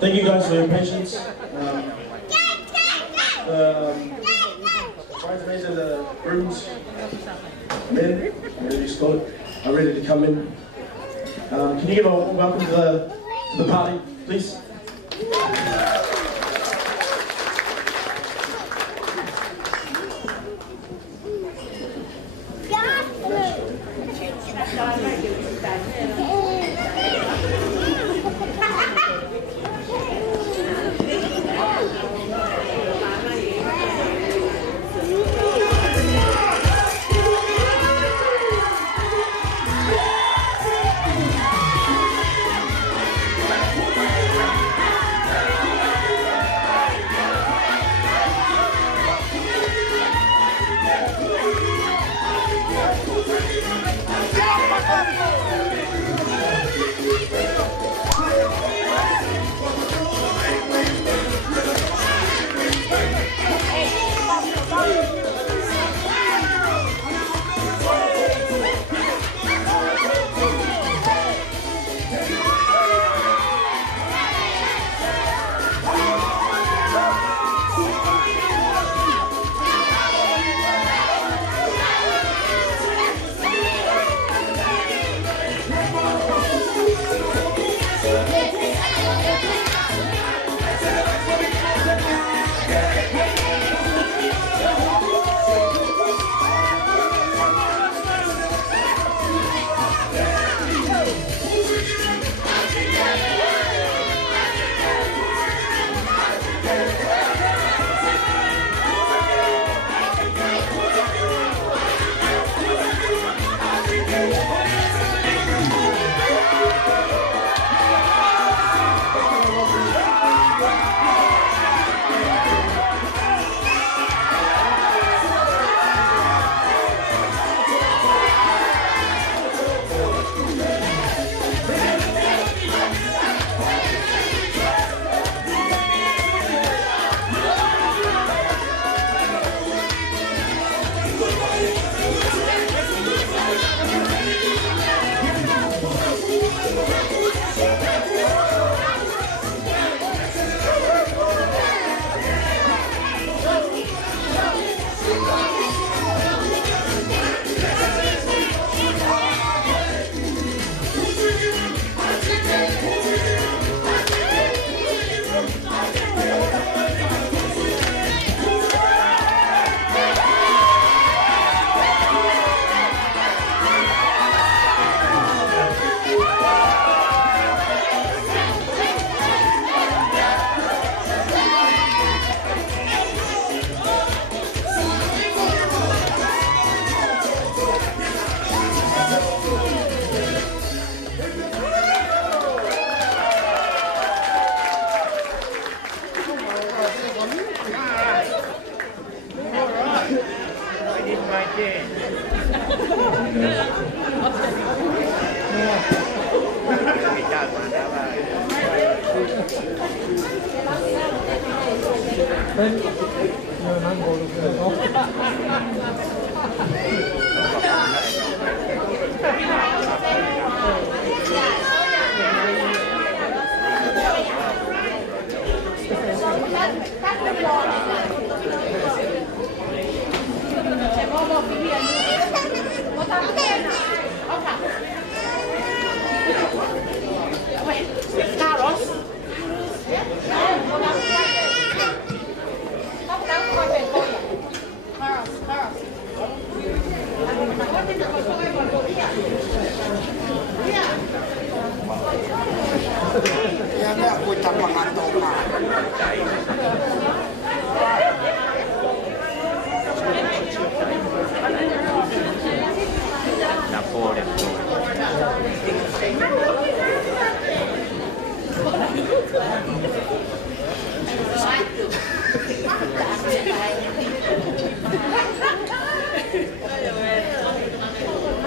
Thank you guys for your patience. Bridesmaids and the grooms, men, whatever you call it, are ready to come in. Can you give a welcome to the party, please?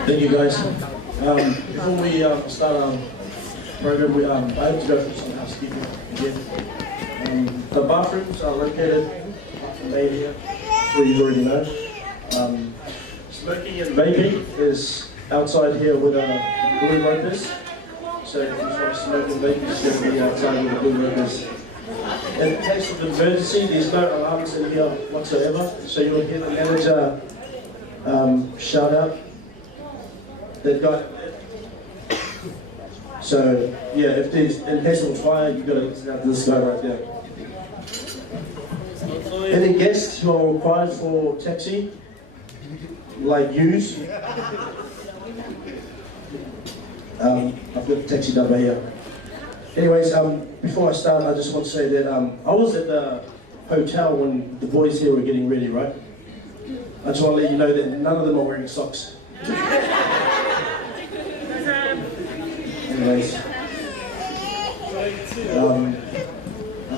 Thank you guys. Before we start our program, I have to go through some housekeeping again. The bathrooms are located up from May here, where you already know. Smoking and vaping is outside here with a blue rope is. So if you try to smoke and vape, it's going to be outside with the blue rope is. In case of emergency, there's no alarms in here whatsoever, so you'll hear the manager shout out. They've got. So yeah, if there's in case of a fire, you've got to listen out to this guy right there. Any guests who are required for taxi, like yous, I've got the taxi number here. Anyways, before I start, I just want to say that I was at the hotel when the boys here were getting ready, right? I just want to let you know that none of them are wearing socks. Anyways, I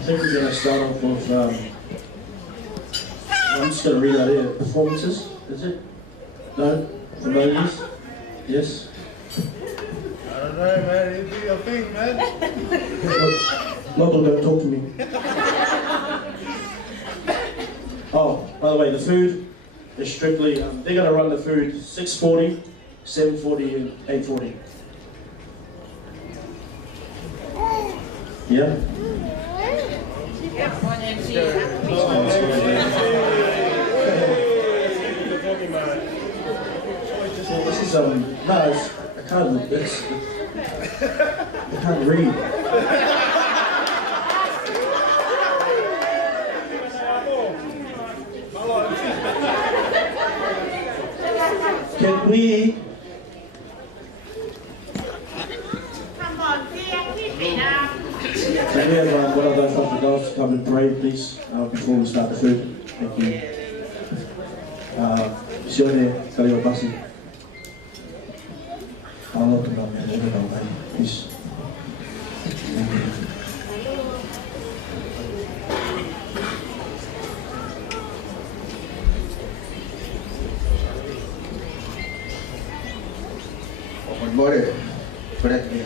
think we're going to start off with, I'm just going to read out here, performances, is it? No? The ladies? Yes? I don't know, man, you do your thing, man. Look, don't talk to me. Oh, by the way, the food is strictly, they're going to run the food 6:40, 7:40 and 8:40. Yeah? This is, no, it's, I can't, I can't read. Can we? Can we have one of those of the girls to come and pray, please, before we start the food? Thank you. Sione, kaliwa basi. Allah Tuhan, please. More, berat ni.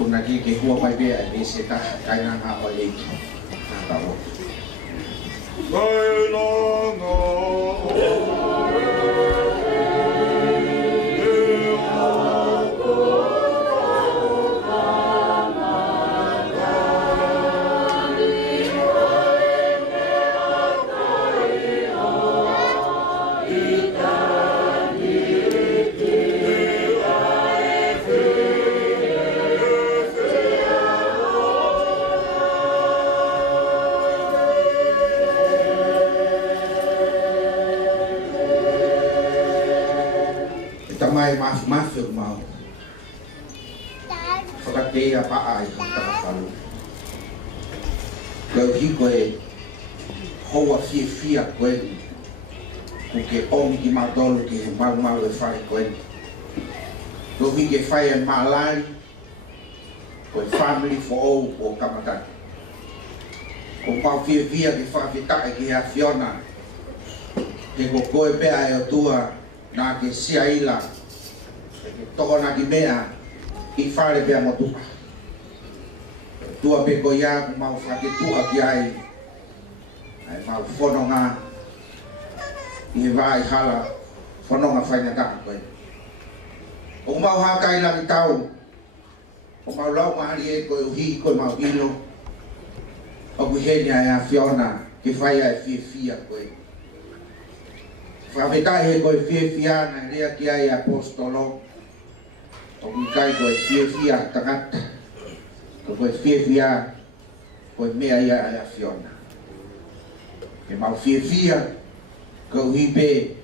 Kung nagigihwa pa biya, di sita kaya nang hawalik. Natawo. Tamay maaf mau. Fakati apa ay katapalu. Gauhi koe hoa fia koe. Ke omi ki matolu ki mal e fai koe. Gauhi ke fai e malai. Koe family for all o kamata. Ko pau fia ke fa fita ki a Fiona. Ke ko koe pe ai tua na ke sia ila ke toko na ki mea I whare pia mo tuka. Tua pe ko ia ku mau whake tua ki ai. Ai mau whanonga. I he vai hala whanonga whaina taka koe. O mau hakai langi tau. O mau lau mahari e koe uhi koe mau ilo. O ku henia e a Fiona ke whai ai fia koe. Whawhetai he koe fia na rea ki ai apostolo. O ku kai koe fia tangata. Ko koe fia koe mea ia ai a Fiona. Ke mau fia ko uhi pe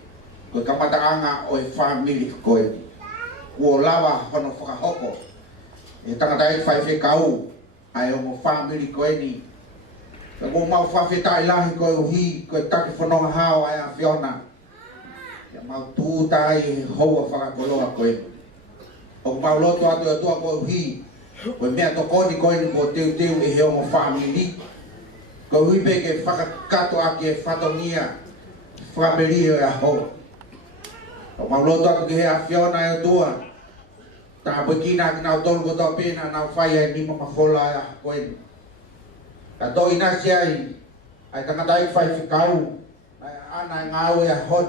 koe kamataanga o e family koe. Kua lawa hono whakahoko. E tangata e whai kau ai o mo family koe ni. Ka mo mau whawhetai lahi koe uhi koe take whanonga hao ai a Fiona. Ia mau tūtai hoa whakakoloa koe. O mau loto atu atua koe uhi. Koe mea tokoni koe ni ko teu e heo mo family. Koe uhi pe ke whakakato ake e whatongia. Family e a ho. O mau loto atu ke he a Fiona e atua. Ta bukina ki nau tolu koto pena nau whai ai nima mawhola ai a koe. Ka to ina si ai. Ai tangata i whai whikau. Ai ana i ngau e a hon.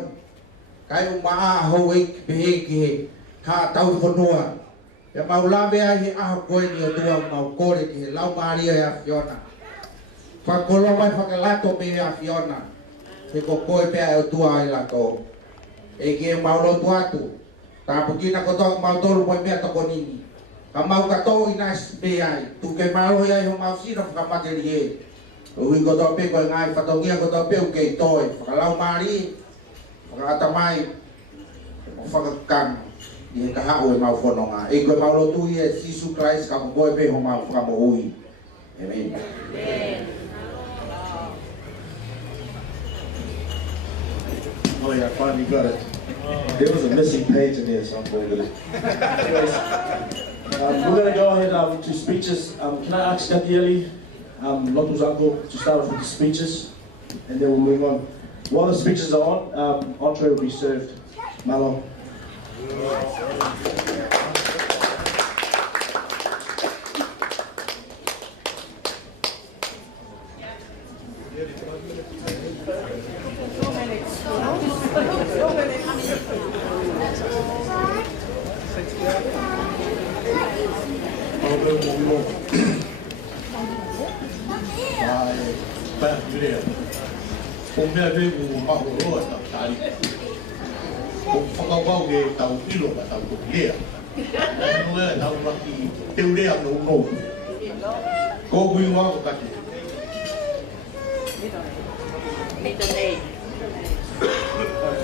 Kai umaa hou e ki pehe ki he. Ha tau whanua. Ia mau lawe ai he aho koe ni o tua mau kore ki he lau maria e a Fiona. Whakolo mai whakalato me a Fiona. He ko koe pea e o tua ai lato. E ki e mau lotu atu. Ta pukina ko tō mau tolu moi mea toko nini. Ka mau kato ina me ai. Tu ke mau ai ho mau sira whakamateri e. Ui ko tō pe koe ngai whatongia ko tō pe uke i toi. Whakalau mari. Whakatamai. Whakakang. I he kahau e mau whanonga. E koe mau lotu i e Jesus Christ ka koe pe ho mau whakamohui. Amen. Oh yeah, I finally got it. There was a missing page in there, so I'm going with it. Anyways, we're going to go ahead to speeches. Can I ask Gatieli, Lotu's uncle, to start off with the speeches, and then we'll move on. While the speeches are on, entree will be served. Malo. Kung mea vei u mahoroa tau tari. Kung whakawau e tau ilo ka tau kukulea. Kano e tau raki teurea no no. Ko kui wako kate.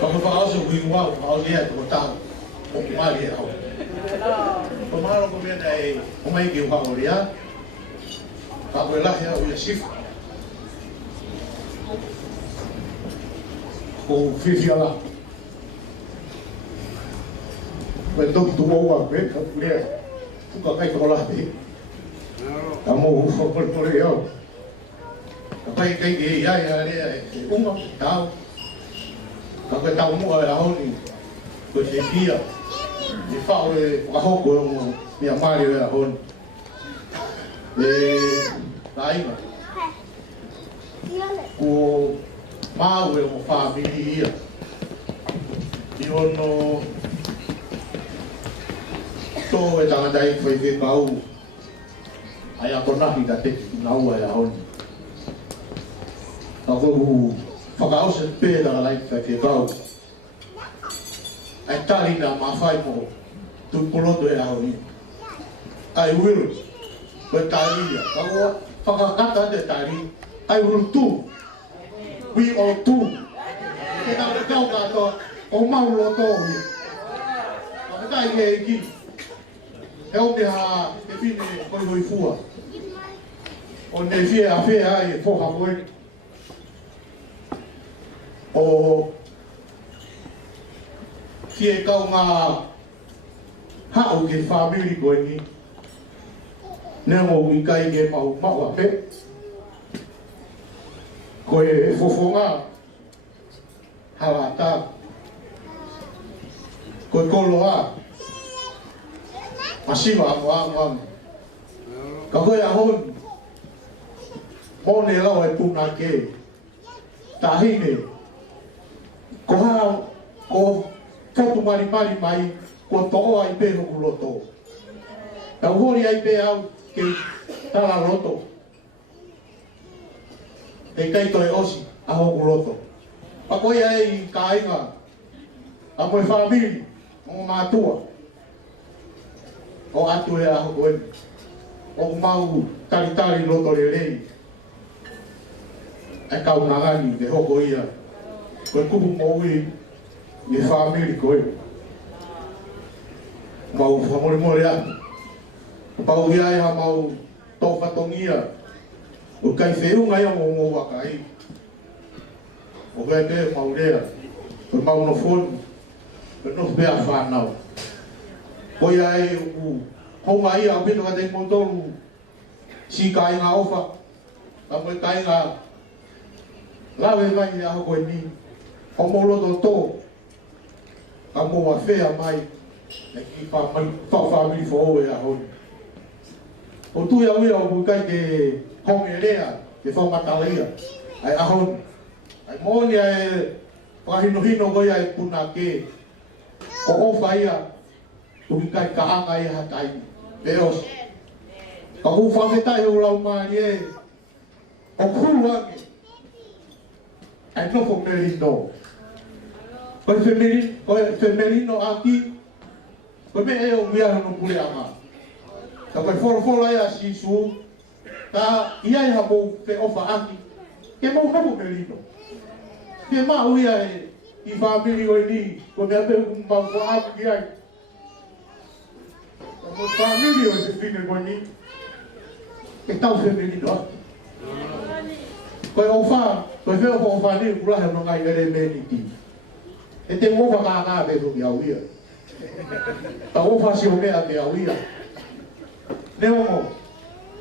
Whakawau kui wako au lea tau tau. O kumari e hau. Pamaro ko mea nei o mai ki wako lea. Kako e lahi au ia sifu. Ko whiwhia la. Koe toki tu oua koe, ka pulea. Tuka kai ko la te. Ka mō whakore au. Ka pai kai ke iai a rea e unga, tau. Ka koe tau mua e ahoni. Koe te pia. E whao e whakahoko e mo mea Mario e ahoni. E tainga. Ko mau e o whamiri ia. I ono tō e tangatai whai whekau. Ai ako nahi ka te naua e ahoni. Ka kohu whakaose pēra lai whai whekau. Ai tari nā mawhai mo tupoloto e ahoni. Ai will. Koe tari ia. Ka koa whakakata te tari. Ai will too. We all two. Ke tau te kau katoa, o maulo tōhi. Ka tai ke e ki. He o te ha, e whine koi hoi fua. O ne whie a whea ai e poha koe. O whie kau ngā hao ke whamiri koe ni. Nengo i kai ke mau maua pe. Koe e fofonga hawata. Koe koloa. Masiwa ang kagoy ahon mo ne law e puna ke tahine ko ha ko fotu mari mai ko to ai pe no loto ta hori ai pe au ke tala loto te kai to e osi aho loto pa ko ai kainga a mo family o matua o atu e aho koe o mau tari loto le rei e kau nangani de hoko ia koe kupu moui e family koe mau whamore atu pau ia e ha mau tōwhatongia o kai wheunga ia mo ngō wakai o kai te mau rea koe mau no whonu koe no whea whanau koe ai u honga ia o pito ka te motoru si kai ngā ofa ka moe kai ngā lawe mai i aho koe ni o mo loto tō ka mo wa whea mai e ki whawhamiri who e aho ni o tu ia wia o bukai te honge rea te whamatalaia ai aho ni ai mōni ai whahino koe ai puna ke ko ofa ia tui kai kaanga ia hatai peos ka hu whaketai o lau maari e o kuruange ai nofo merino koe femerino aki koe me e o miara no pule anga ka koe whorofora ia sisu ka ia i hako fe ofa aki ke mau nofo merino ke mau ia i whamiri o ni ko mea pe mau ko aku ki ai mo family o se fine ko ni e tau family no ko o fa ko fe o fa ni kula he no ngai ere me ni ti e te mo fa ka be do ya uia ta o fa si o me a te uia ne o mo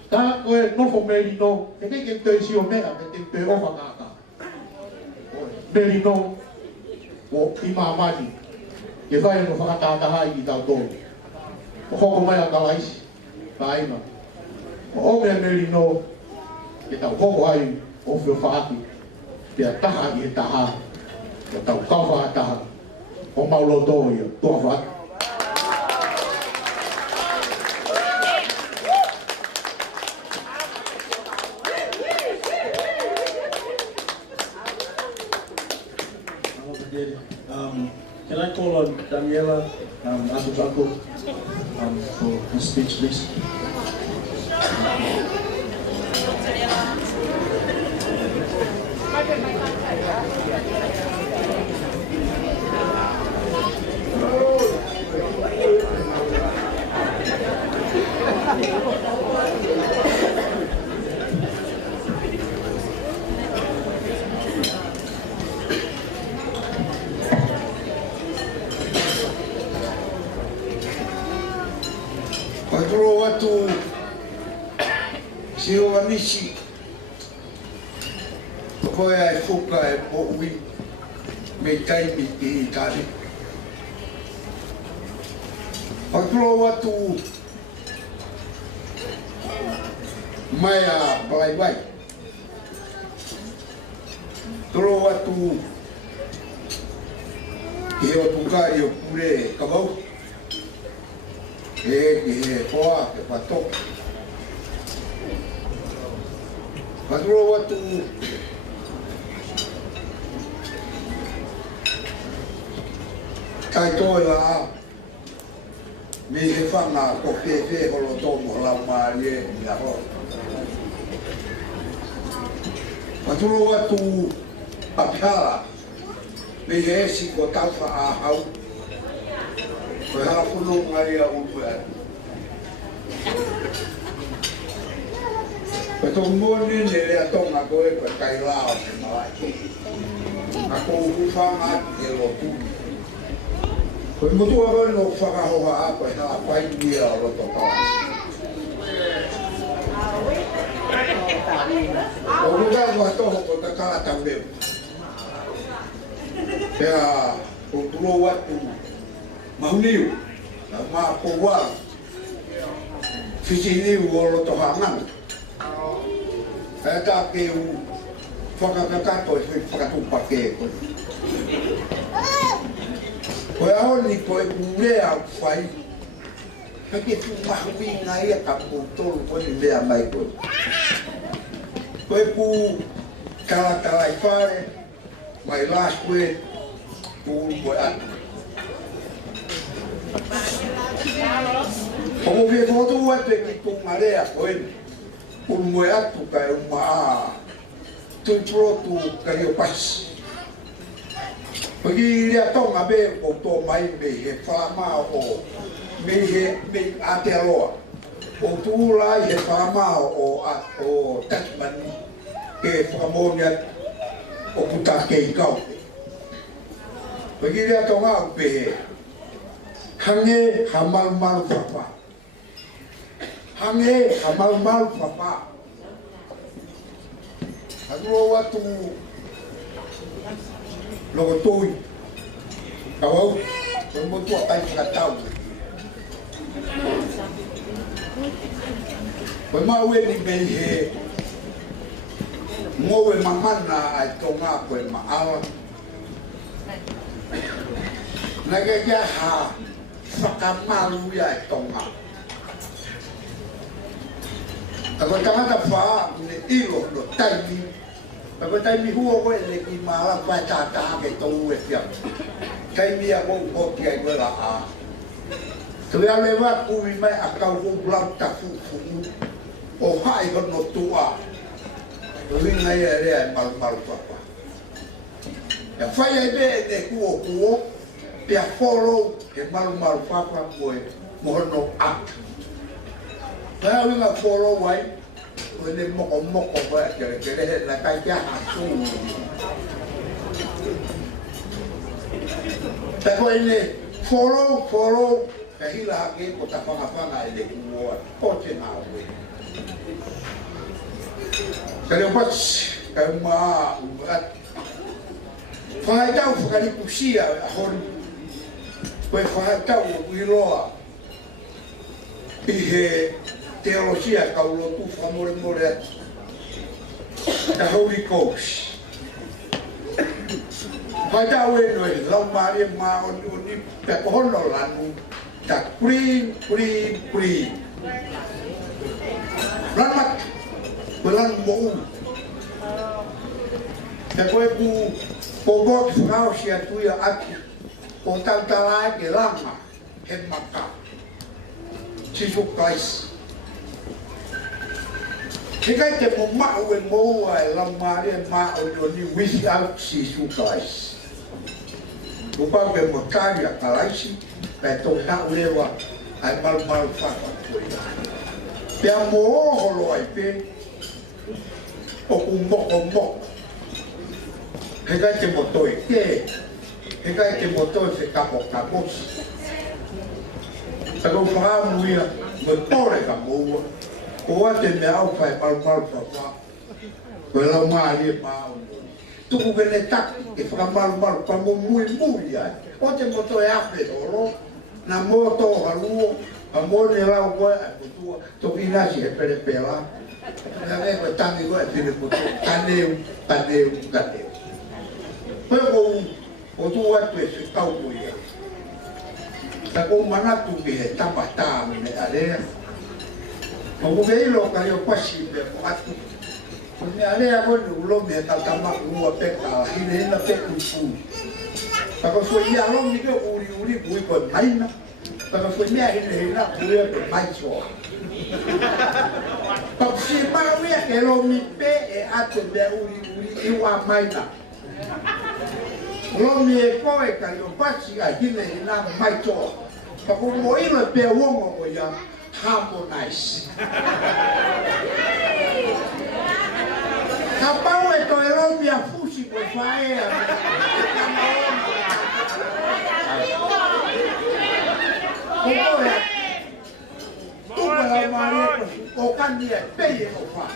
ta ko no fo me ni no e ke te si o me a te o fa ka me ni no o imamani ke vai no fa ta hai i tau to o hoko mai a kalaisi, kaima. O mea merino, ke tau hoko ai o whio whaaki, te a taha i e taha, o tau kawha a taha, o maulo tō ia, tua whaaki. Can I call on Daniela Atubaco for his speech, please? Patro watu si o anisi ko ai fuka e po ui me tai mi i tari patro watu mai a bai tro watu e o tukai o pure kabau e poa ke pato patro watu kai toila me he fanga ko fe holo tomo la marie ni la ho patro watu apia me he si ko tafa a hau ko ha funo ngai a upa Pero moni ne le atonga ko e kai lao se mai ako ufanga e lo tu ko mo tu ava no fanga ho a ko na pai ni a lo to pa o lugar wa to ko ta kala tambe ya o tulo watu mauniu na ma ko wa Fisini uolo to hangan. Eta ke u whakakakato e whakatupa ke ko. Koe aoni koe kurea whai. Hake tu mahui nga ia ka putolu koe ni lea mai koe. Koe ku kala i whare. Mai las koe ku koe atu. Como vi todo o ate ki tu marea koe. Moe atu kai uma tu pro tu kario pas. Pagi ria tonga be o to mai be he fama o me he me ateroa. O tu la he fama o Tasman ke famonia o puta ke kau. Pagi ria tonga be hange hamal mal papa. Hange hamal mal papa. Aduh waktu logo tui, kau bermutu apa yang kita tahu. Bermawe ni behe, mawe mamana itu ngaku maal. Nagaya ha, fakamalu ya itu ngak. Ako tanga fa ni ilo no taimi. Ako taimi huo ko le ki mala pa ta ke to e pia. Taimi a ko ki ai wala a. To ya le wa ku mi mai a ka ko blau ta fu. O hai ko no tua. To ri ngai e re mal pa. Ya fa ya be de ku pia follow ke mal pa ko mo no act. Saya nak follow why, ini mok apa kira-kira nak kaya hasil. Tapi ini follow, kehilah lagi kota apa ini kuat, kau cenah. Kalau pas kalau mah berat, faham tahu sekali kusia, ahon, kau faham tahu wiloa, ihe teologia kaulo tu famore the Holy Ghost. Pada weno lau mari ma oni pe hono lanu ta pri. Lamat belan mo. Ta koe ku pobok frau sia tu ya aki. Ko tantala ke lama he maka. Jesus Christ. Jika kita mau lama dia mau ni without Jesus Christ. Bukan bermakan ya kalasi, betul tak lewa, ay mal fakot. Dia mau holoi pe, umok. Jika kita motoi ke, jika kita motoi se kapok. Kalau faham dia betul kamu. Kau ada mel fai mal papa. Kalau mari mau. Tu bukan tak. Ifra mal kamu muy ya. Kau te moto ya pero. Na moto halu. Amor ni lau gua. Tu ina si pela. Na me ko tangi gua tine moto. Kaneu. Pero o tu wa tu se kau ya. Tako mana tu ke tapata me ale. Mau belo kayo pasi be atu. Ni ale ako ulo me tatama uwa peka hine na peku fu. Tako so ya lo ni ke uri bui ko maina. Tako so ni hine na bui ko mai so. Pak si ma wi ke lo mi pe e atu be uri iwa maina. Lo mi e ko e kayo pasi a hine na mai so. Tako mo ilo pe wongo ko ya. Harmonize. Kapau itu elomia fusi por faer. Como é? Tu vai maria o candia peye o fa.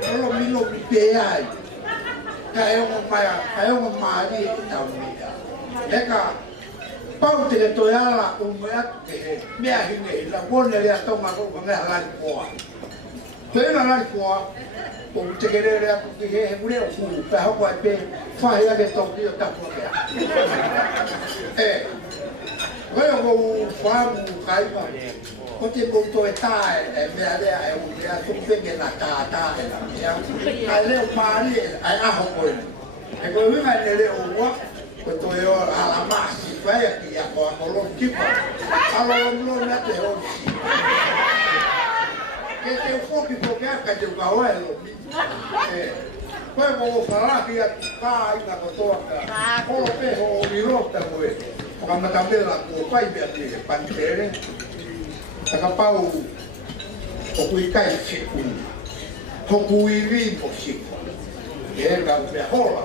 Elo mino piai. Caiu uma maria tau. Eka Pau te to ala umea ke mea hinge la bone le toma ko mea la kwa. Te na la kwa o te kere le ko ke he mure ku pa ho kwa pe fa ya ke to ki ta ko ke. Koe ko fa mu kai ma. Ko te ko to eta mea le ai u ya tu pe ke na ta ya. Ai le ma ni ai a ho ko. E ko mi ma le o wa ko yo ala masi vai aqui a lo tipo lo na te o que te foque porque a de gauelo foi como falar que a pai na cotoca o perro o mirota foi quando também lá o pai de pantere a pau o cui cai chico o cui limpo chico era o rola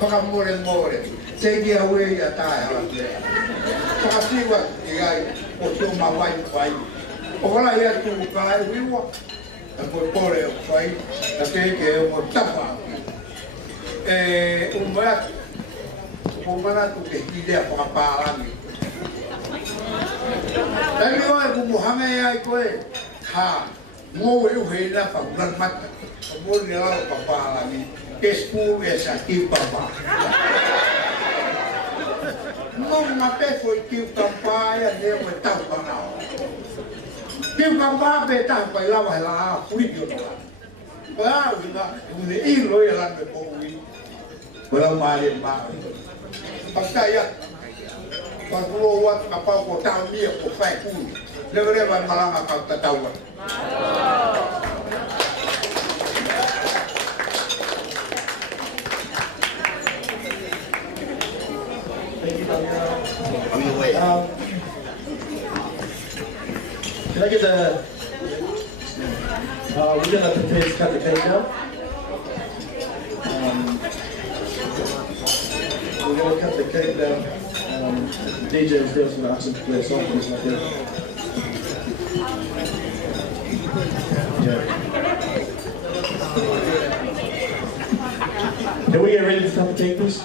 Paka more, tegi away a tae ala te. Paka siwa i ai, o tō ma wai. O kala ia tū kai wiwa, a koe pore o whai, a teke o mo tapa. O mea, o mana tu ke hidea paka pārangi. Tani oe kumu hame ai koe, ha, ngō e uhe ina pa ulan mata. O mori ala pa pārangi. Escuro essa aqui papá. Não matei foi que o papai deu uma tampa não. Que o papai betava para lá, fui eu lá. Lá, o ilo ia lá me pôr. Para uma área mal. Passaia. Quando o outro papai botar o meu por faz tudo. Deveria vai malar a pauta da outra. Can I get the, we're going to prepare to cut the cake now. We're going to cut the cake now. DJ is there, so I'm going to ask him to play a song for us like that. Yeah. Can we get ready to cut the cake, please?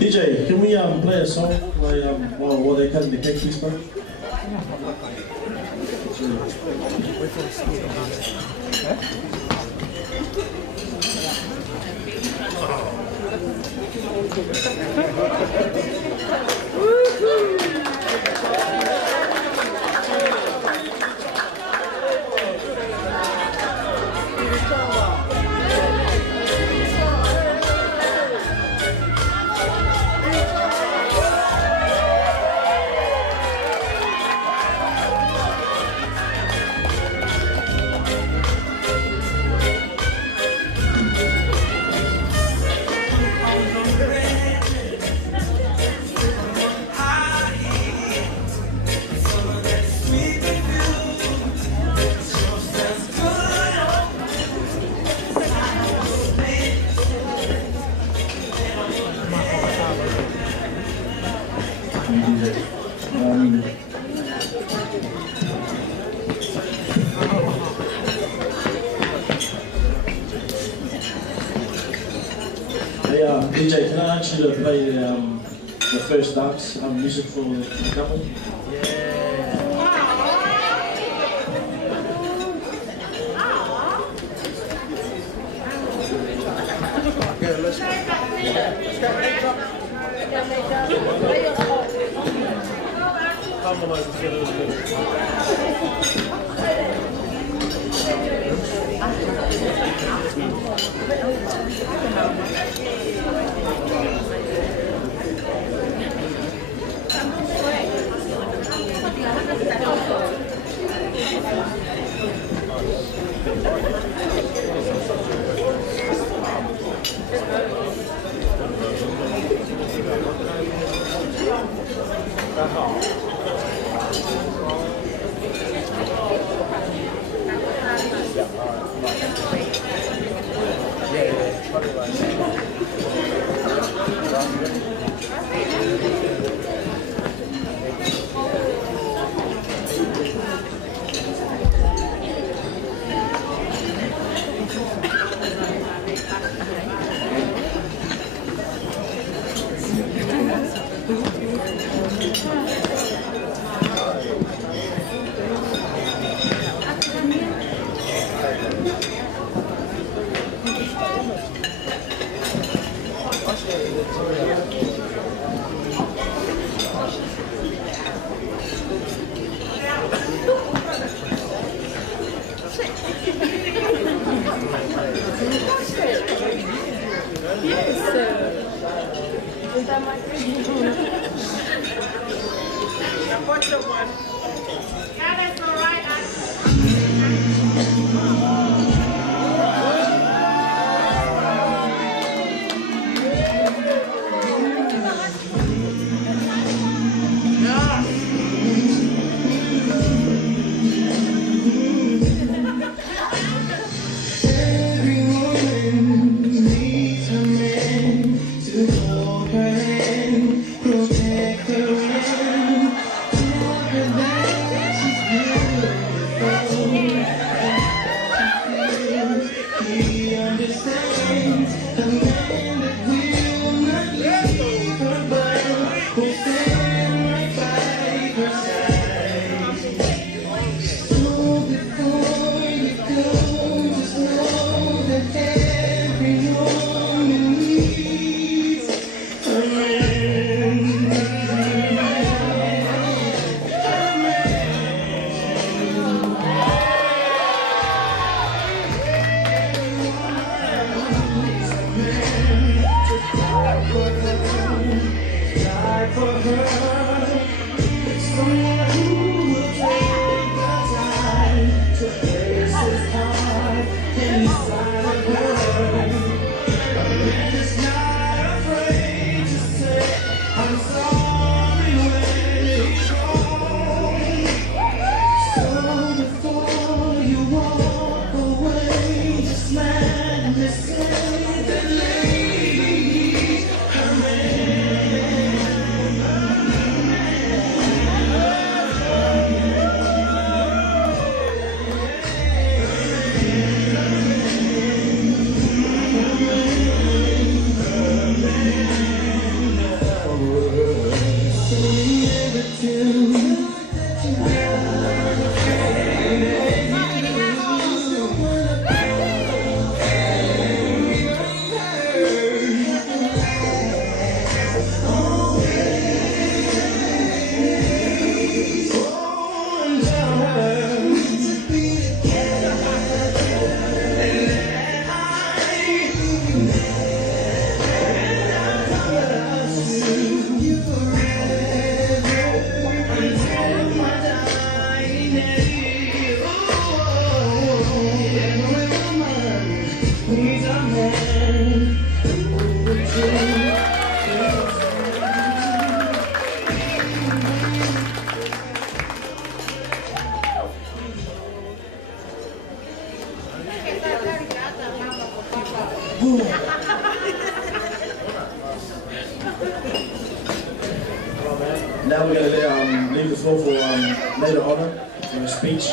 DJ, can we play a song while they're cutting the cake, please, bro? DJ, can I ask you to play the first dance music for the couple? Now we're going to leave the floor for Maid of Honor for a speech.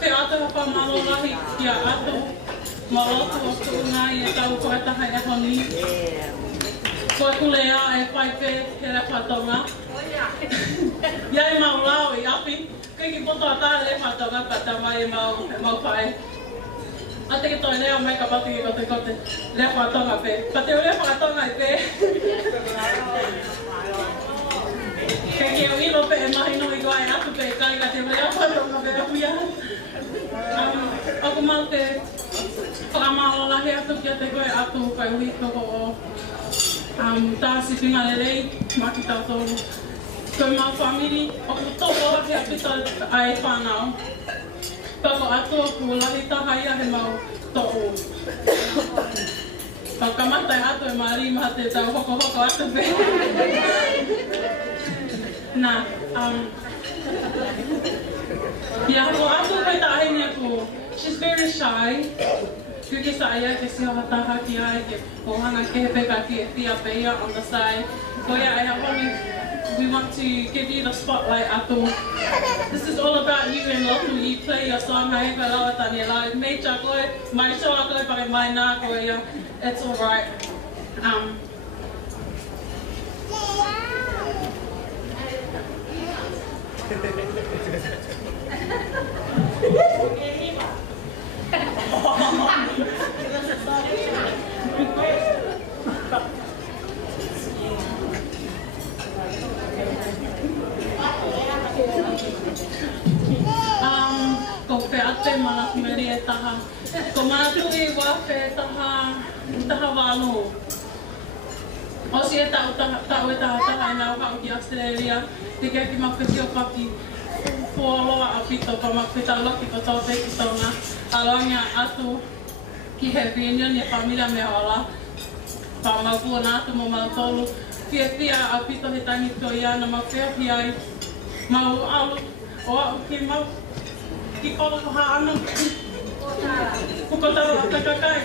te ata pa malo lahi kia ato. Malotu o kuunga I e tau koe taha e honi. Koe kulea e whaipe he re whatonga. Iai mau lao I api. Kei ki poto ata e re whatonga pata mai e mau whae. A te ki toi leo mai ka pati ki kote re whatonga pe. Pate o re whatonga I pe. Kei ki au ilo pe e mahi no I goa e atu pe kai ka te re whatonga pe a pia. Ako mau te whakamalo lahi atu kia te koe atu kai ui toko o tā sipinga lelei, maki tātou. Koe mau whamiri, o ku toko lahi a pita ai whanau. Tako atu o ku lahi taha ia he mau toko. Pau kamatai atu e maari maha te tau hoko atu pe. Nā, ia ko atu koe ta ahini aku, she's very shy. Kuki sa ia ke siha taha ki ai ke kohanga ke he peka ki e tia peia on the side. Ko ia e haponi, we want to give you the spotlight atu. This is all about you and local. You play your song hai ka lawa tani la. Mei cha koe, mai soa koe pare mai nā koe ia. It's alright. Ko pe ate mana kumeri e taha. Ko mana tui wa pe taha wano. Osi e tau e taha e nau hau ki Australia. Te kei ki mawhiti o paki. Puoloa a pito pa mawhita loki ko tau te ki tonga. Aloangia atu ki he reunion e familia me ola. Pa mawhua nātu mo mautolu. Fia a pito he tangi to ia na mawhia ai. Mau alu o au ki mau. Ki kolo ko haano. Kuko taro a kakakai.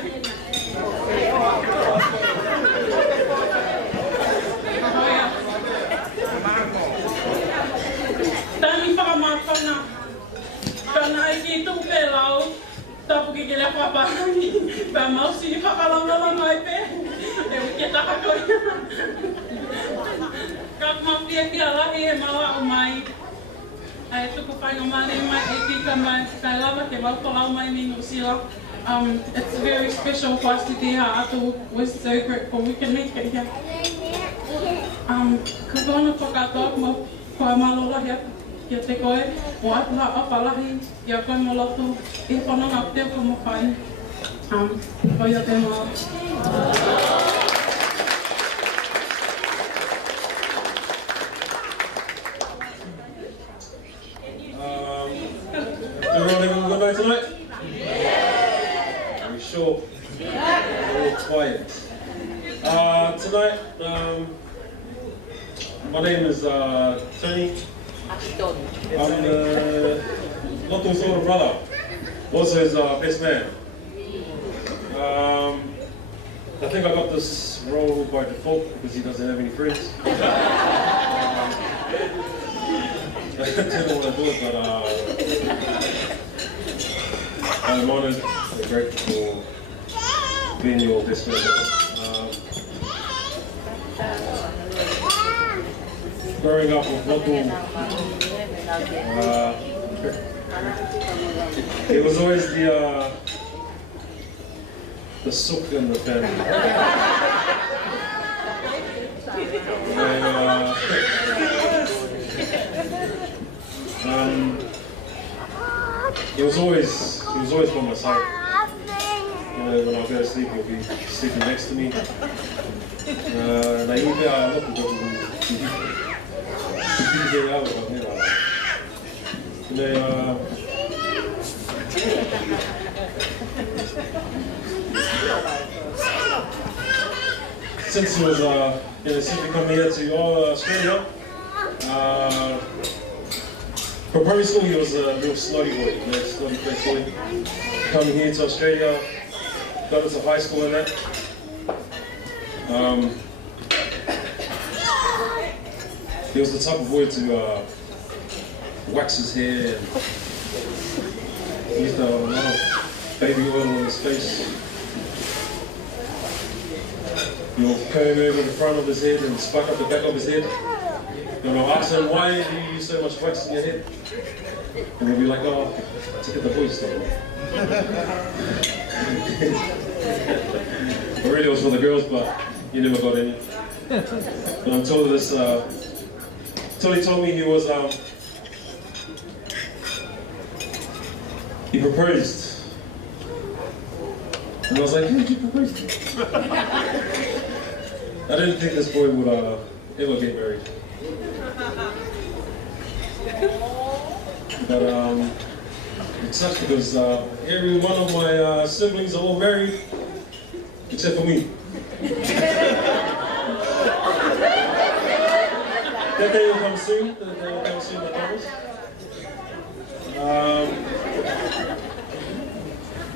Oia. Tani whakamāwhana. Kana ai ki tupe lau. Tapu ki le whapahangi. Pea mausi I whakalanga ai pe. E wiki taha koia. Ka mawhia ki a lahi e maua o mai. Ai tuku whainga mani mai e tika mai kai lava ke waukolau mai ni Nusila. It's very special for us to be here atu. We're so grateful we can make it here. Ka tōna whakatoa mo koe malolahi atu kia te koe. Mo atu ha apalahi kia koe mo lotu I whananga teo ko mo whai. Koia te maa. Everyone having a good night tonight? Yeah. Are you sure? Yeah. A little quiet. Tonight, my name is Tony. I'm Lotu's older brother. Also his best man. I think I got this role by default because he doesn't have any friends. I didn't want to do it, but I'm honoured and grateful for being your best friend. Growing up with Lotu, it was always the sook in the family. He was always by my side. When I go to sleep, he'll be sleeping next to me. Since he was since we come here to Australia, for primary school he was a real slutty boy, slutty fresh boy. Coming here to Australia, got into high school and that. He was the type of boy to wax his hair and He used to baby oil on his face. You'll comb over the front of his head and spuck up the back of his head. And I'll ask him, why do you use so much wax in your head? And he'll be like, oh, to get the voice down. Already it was for the girls, but you never got any. And until this, until he told me he was, he proposed. And I was like, hey, you proposed? I didn't think this boy would ever get married. But it sucks because every one of my siblings are all married, except for me. That day will come soon. That day will come soon, I promise.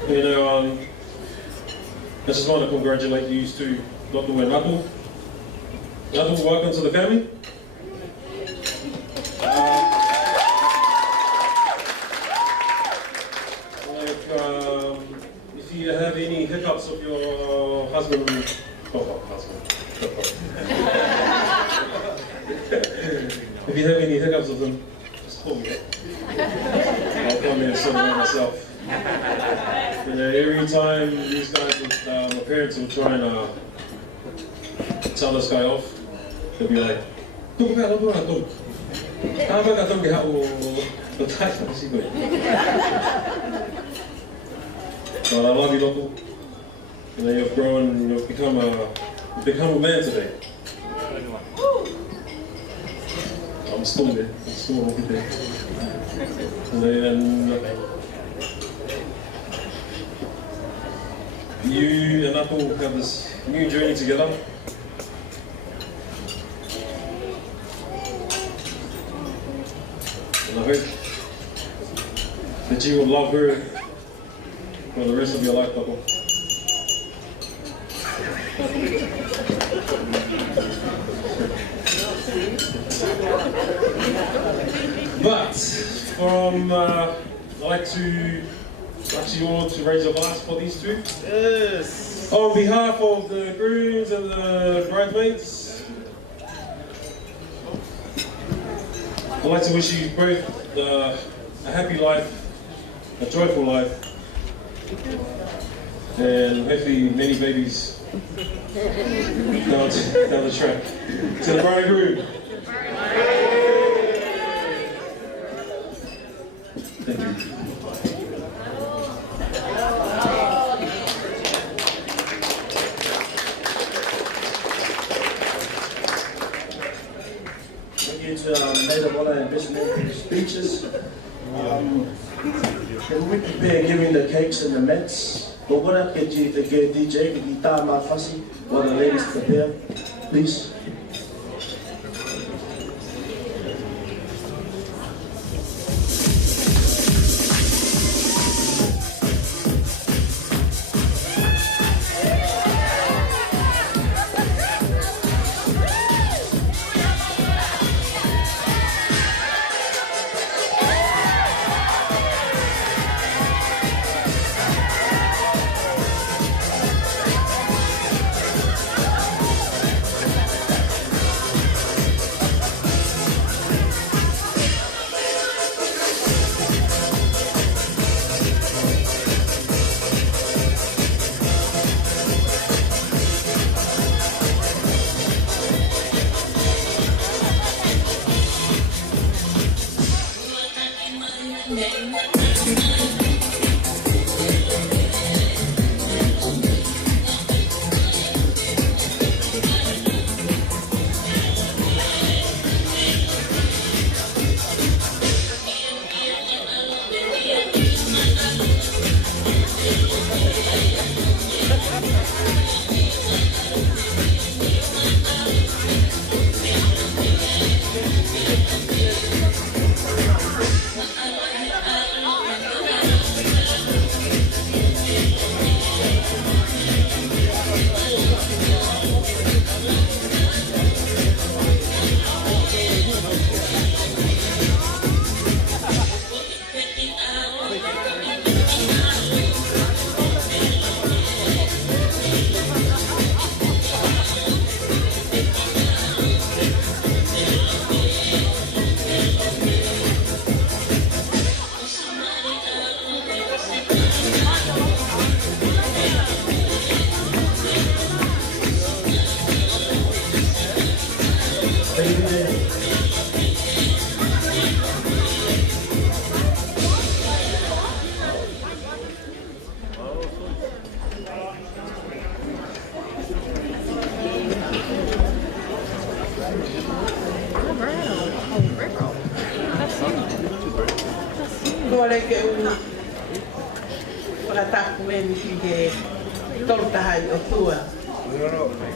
You know, I just want to congratulate you two, Dr. Napu. Napu, welcome to the family. If you have any hiccups of your husband, if you have any hiccups of them, just call me up. I'll come in and sort them out myself. You know, every time these guys, my parents will try and tell this guy off, they'll be like, but I love you, Local. You know, you've grown, you've become a man today. I'm still there. I'm still over there. And you and Apple have this new journey together. And I hope that you will love her for the rest of your life, Apple. But I'd like you all to raise a glass for these two. Yes. On behalf of the grooms and the bridesmaids, I'd like to wish you both a happy life, a joyful life, and hopefully many babies down the track. To the bride and groom. Thank you. Thank you to Maida Bola and Bishop for the speeches. And we prepare giving the cakes and the mints. But what up get you to get DJ, the guitar, my fussy, while the ladies prepare, please. Whakatapu e ni ki he tolu tahai o tua.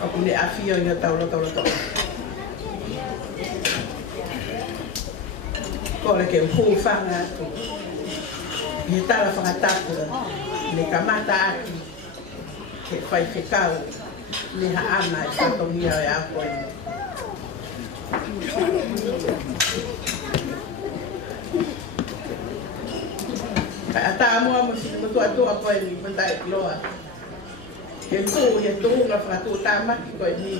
O kune awhio i o taulo. Kore ke uhu whanga atu. I he tala whakatapu ne kamata aki ke whai whekau ne haana i whatongia o e ako e. Kai ata amua mo si matua koe ni mandai loa. He tu nga whakatu tāmaki koe ni.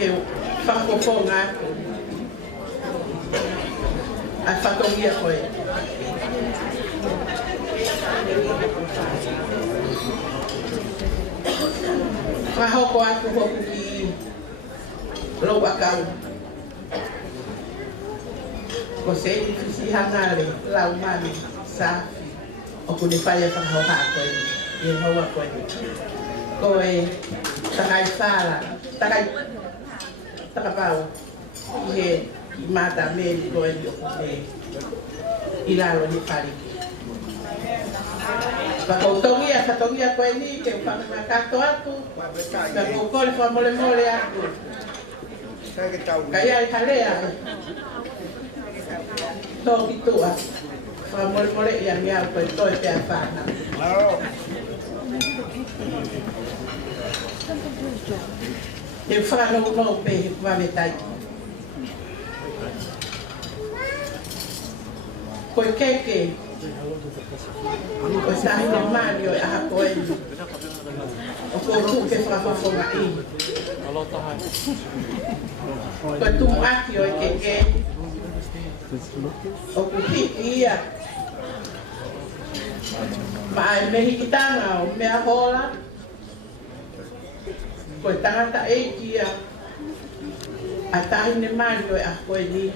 E whakofonga aku. A whatongia koe. Whahoko aku hoku ki loa kau. Ko se i fisi hangare lau mani safi o kune whaia whakahoha koe i hoa koe. Koe takai whala, takapau i he i mata meri koe i o kune i lalo ni whariki. Whakautongia koe ni ke whakamakato atu, whakaukole whamole atu. Kai ai halea toki tua, whamole i a miau koe toi pia whana. He whanau pe he kumametai. Koe keke, koe sahine mani o e aha koe ni. O koe tuke whakafonga i. Koe tumu aki o e keke. O kuhiki ia. Ma ai mehi ki tanga o mea hola. Koe tangata eiki ia. A tahine mani o e a koe ni.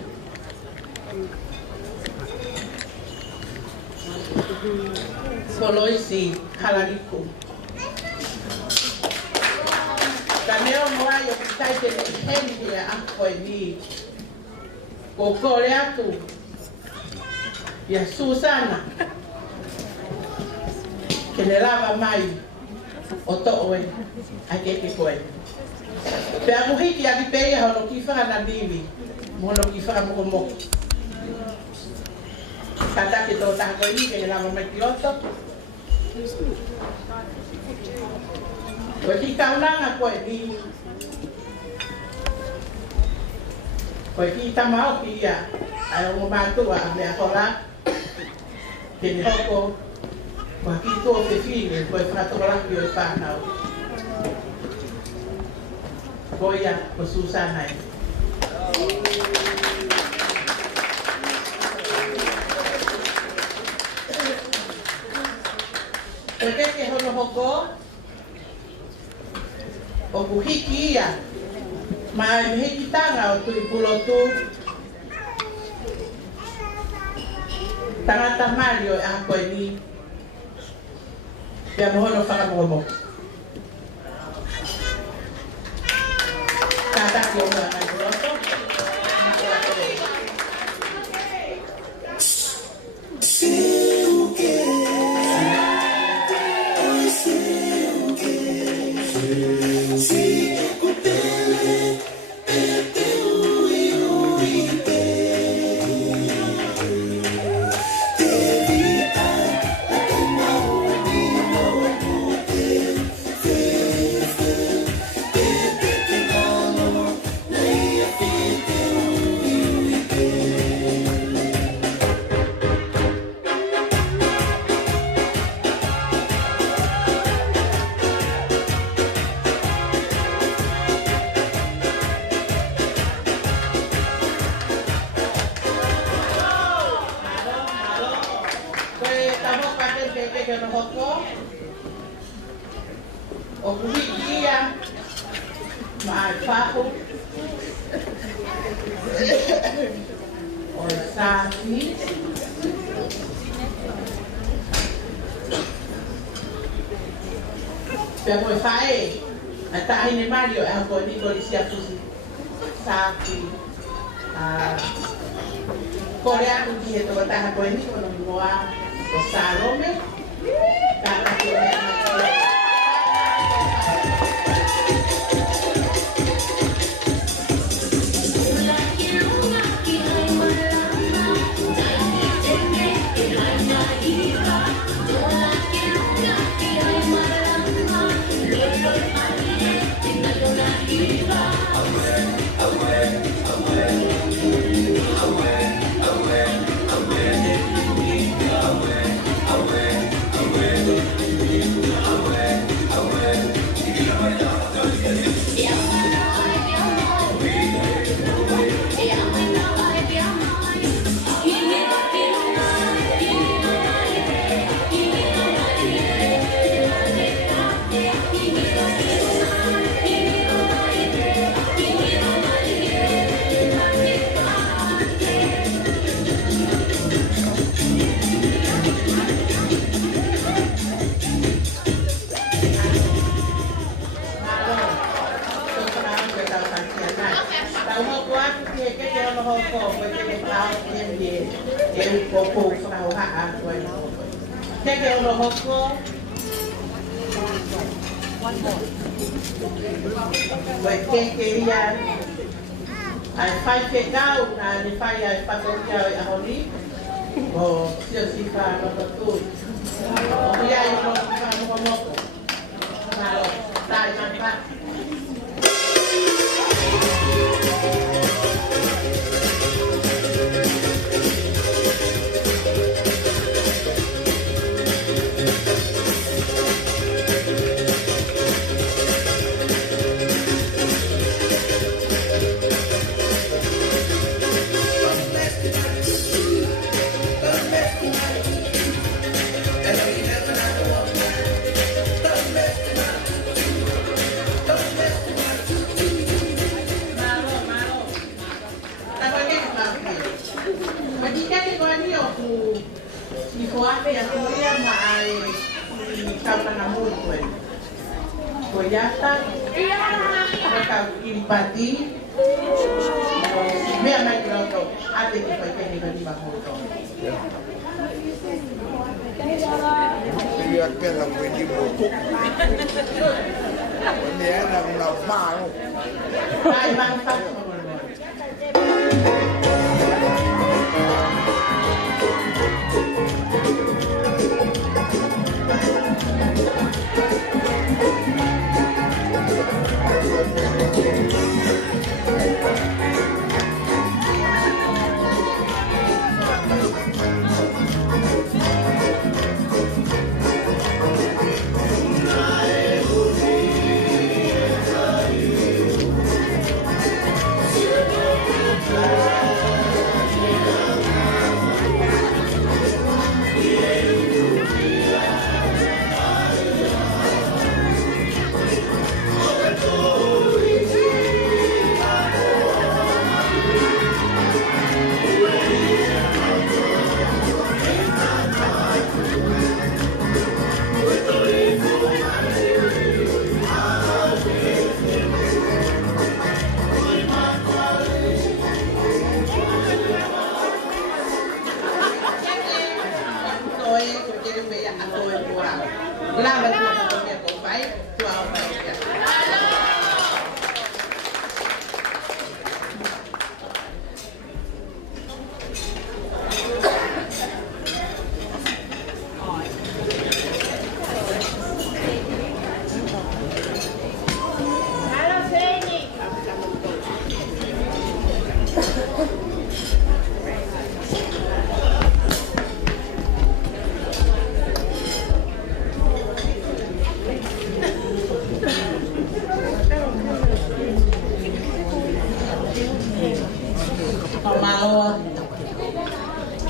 Koloisi halariku. Ka neo moa i o kitai te heni e a koe ni. Ko kore atu, ia Susana, ke ne lava mai o to'o e, a keke koe. Pea muhiki a ki peia hono ki whana niwi, mono ki whana mokomoki. Kata ke tō taha koe ni, ke ne lava mai ki oto. Koe ki kaunanga koe ni, koe ki tamao ki ia, ai o mātua a mea hora, ke ne hoko, koe ki tō te whine, koe whakatoraki o i whanau. Koe ia, ko Susana e. Koe keke hono hoko, o kuhiki ia, ma ai hiki tanga o tui pulotu. Tangata mari o e a koe ni. Pea mohono whakamomo. Tātaki o mea mai pulotu. O kuhikia, mai whaho, o safi, pia koe whae, a tahine mari o e hako ni kori sia tusi, safi, Korea uji itu tahan koe ni kono mua Salome karena dia ai fai ke kau na ni fai ai patokia ai ahoni o sio sifa no tu o ia i no sifa no mo na lo dai man pa Impati, me amai kroto, ate ki pai ke ni ba hoto. Dia kena pergi buku. Dia nak malu. Ai bangsa.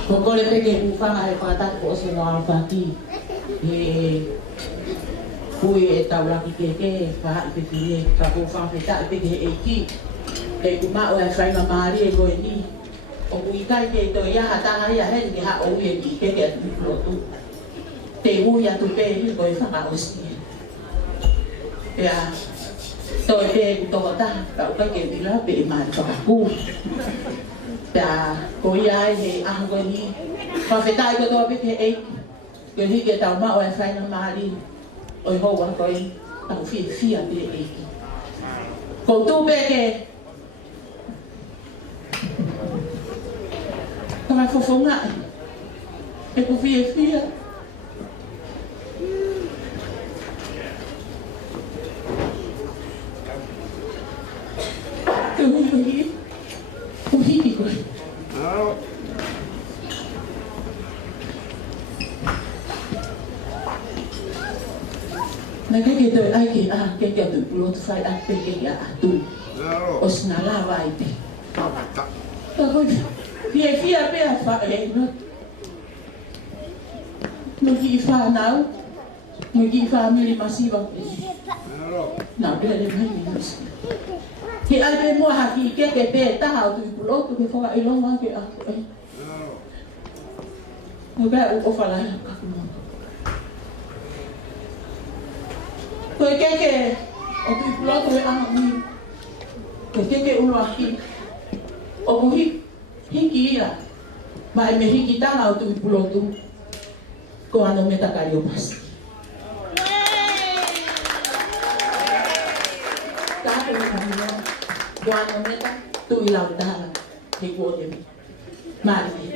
Kokole peke ufanga e whakatako o se noa whaki kui e tau laki keke whaha i peke e ka ufanga peta i peke e ki e kumao e whainga maari e koe ni o kui kai ke to ia hata hari a hen ke ha o ue ki keke a tukulotu te ui atu pe ni koe whanga o si to e pe kutoka ta ka ukai ke bila pe e maari whakaku Ta ko ia he a ko ni fa fetai ko to pe e ko hi ke ta ma o e fa na mali o ho wa ko i ta fi a pe e ko tu be ke ka ma fo nga e ko fi na ke te ai ke a ke tu pulo tu fai a pe ke a tu os na la vai te ta ko fia pe a fa e no ki fa nau no ki fa mi masiva na pe le mai ni ke ai pe mo ha ki ke pe ta ha tu pulo tu ke fa i lo ma ke a no ba o fa la ka ku ko ke o tu pulo tu a mi ke uno aquí o hi hiki ia ma me hiki tanga o tu pulo tu ko ano meta kayo pas ta ko na ko ano meta tu ilau dala he ko de ma ni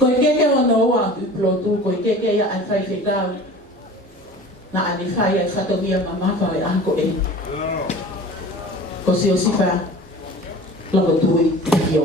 ko ke ono wa pulo tu ko ke ya ai fai fe ka na ani fai ai fa to mia mama fa ai ko e ko si o si fa la ko tu yo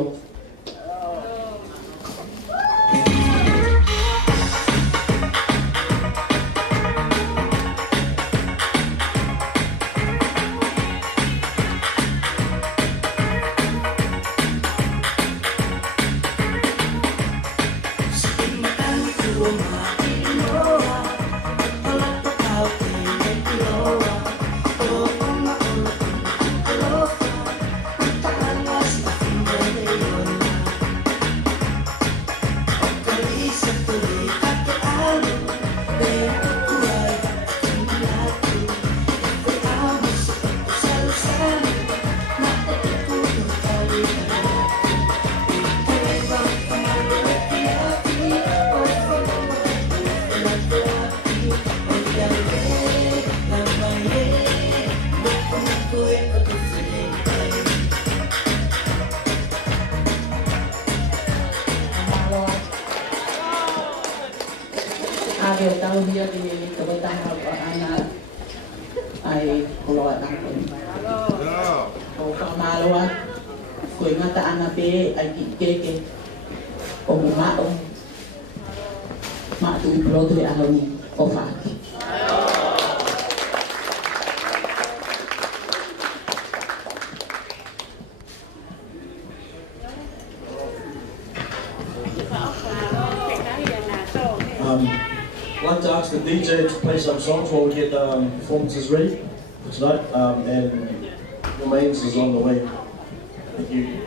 Ada tahu dia di kebetulan anak ai keluar angkon. Oh kamaluan, kau ingat anak be ai kike, oh mak mak tu belum tu alami, oh faki. I'd like to ask the DJ to play some songs while we get performances ready for tonight, and your mains is on the way. Thank you.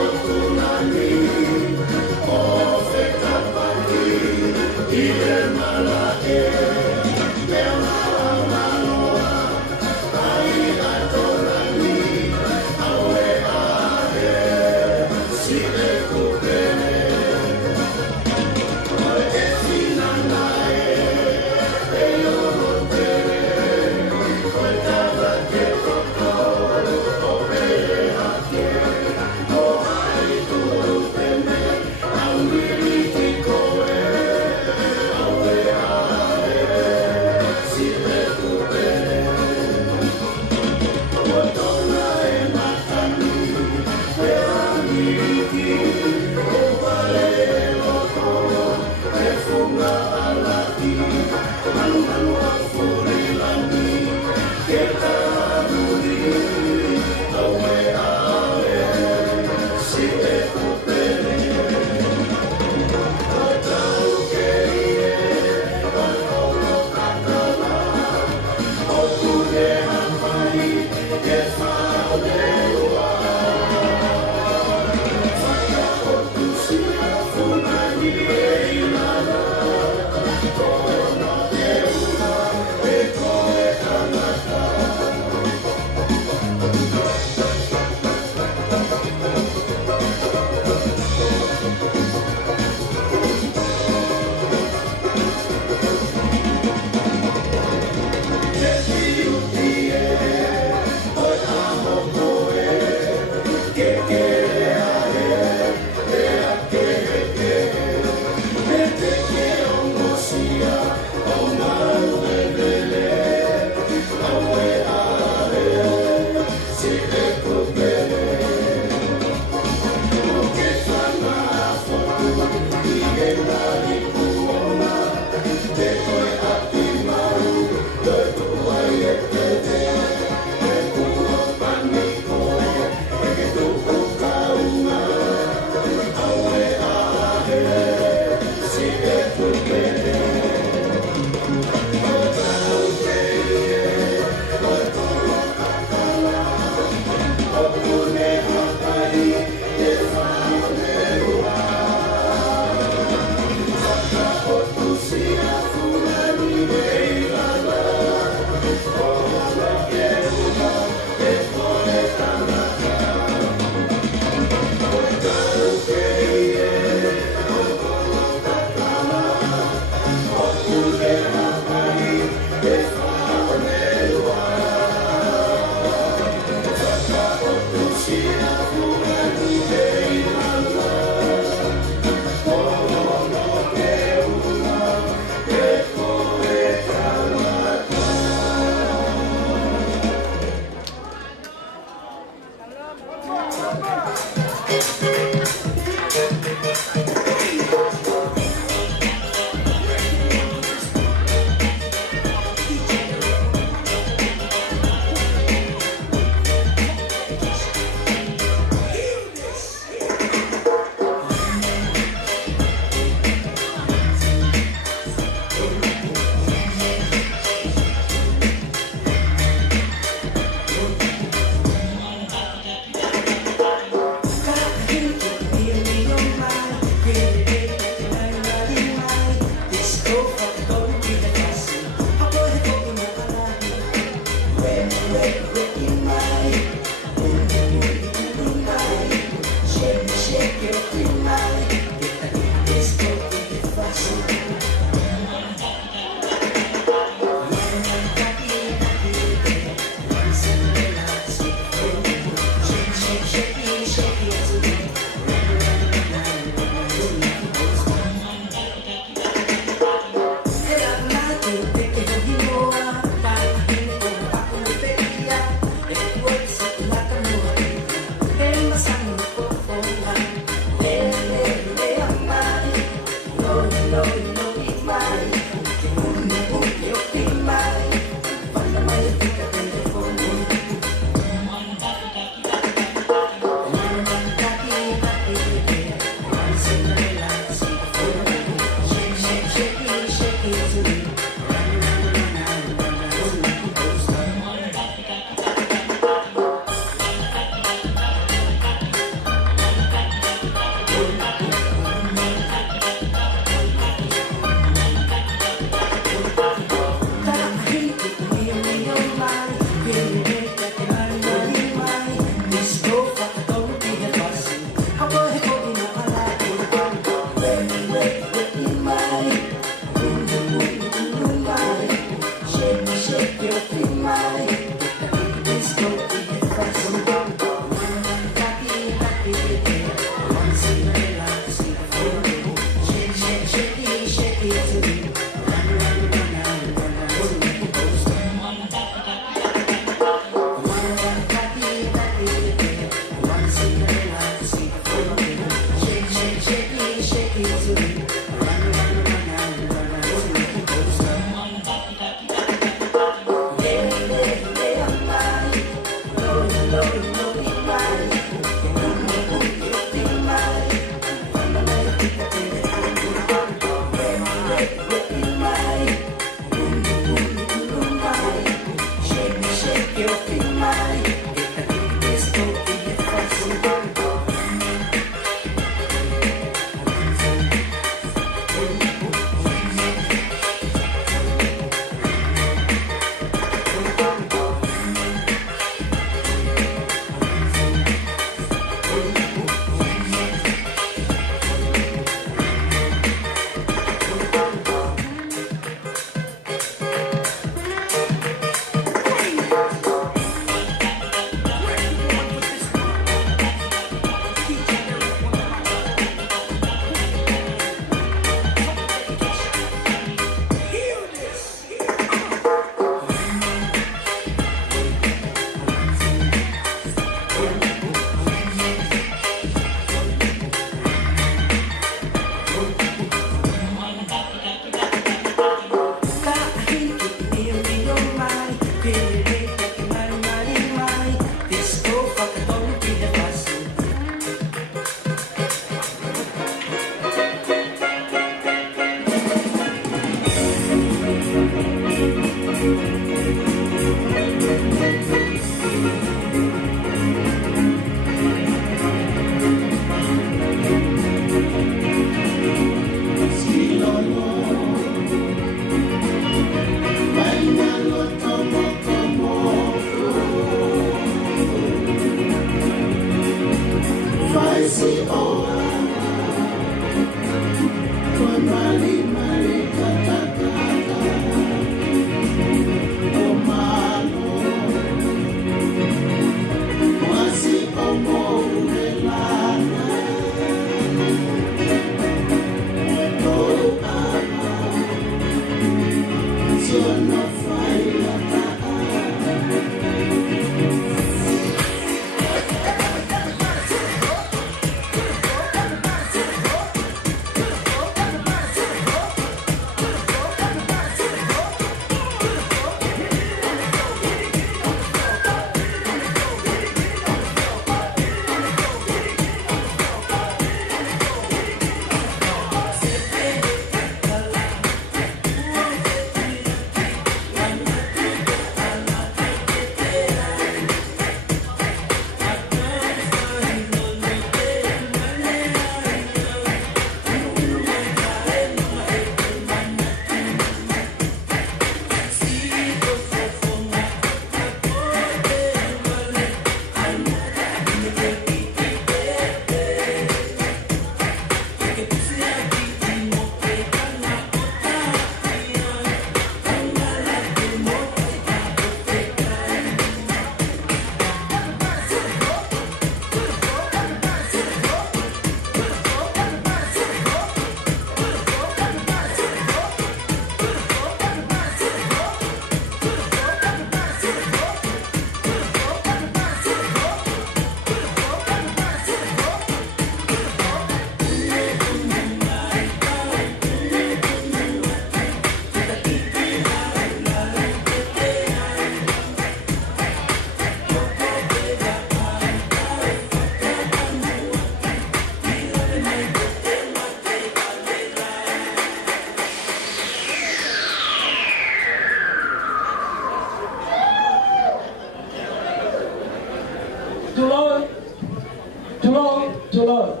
Tulor.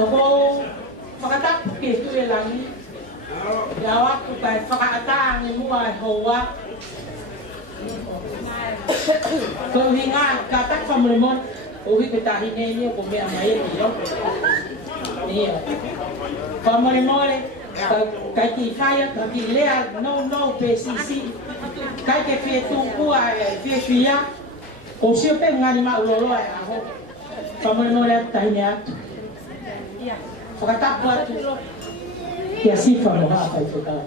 Ako, makatak kesto lang. Lawak ko kahit pakaataan mo ay hawa. Kung hinga, katak pamrimon, uwi kita hinenyo kung may amayin niyo. Niyo. Pamrimon, kahit ikaya, kapilea, no, PCC. Kahit fetu ay fetuya. Kung siya pa nga ni maulolo ay ako. Pamrimon ay tayo niya. Pakatak buat ya sifa mo hapa ito ka.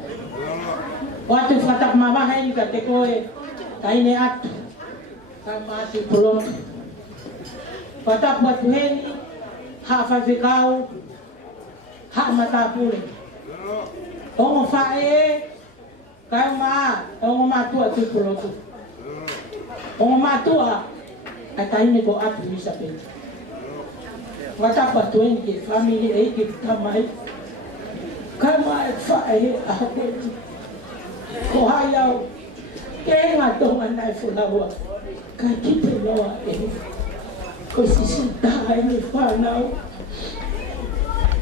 Watu fatak mamahay ka tekoe kaine at kama si pulong. Fatak buat heni hafa vikao ha matapule. Ongo fae kama ongo matu atu pulong. O matua a taine ko atu isa pe. Wata patuen ke family e ke tamai. Kama fa e a ko. Ko hayau ke ngato anai fulawa. Ka kipe loa e. Ko sisi ta e fa nau.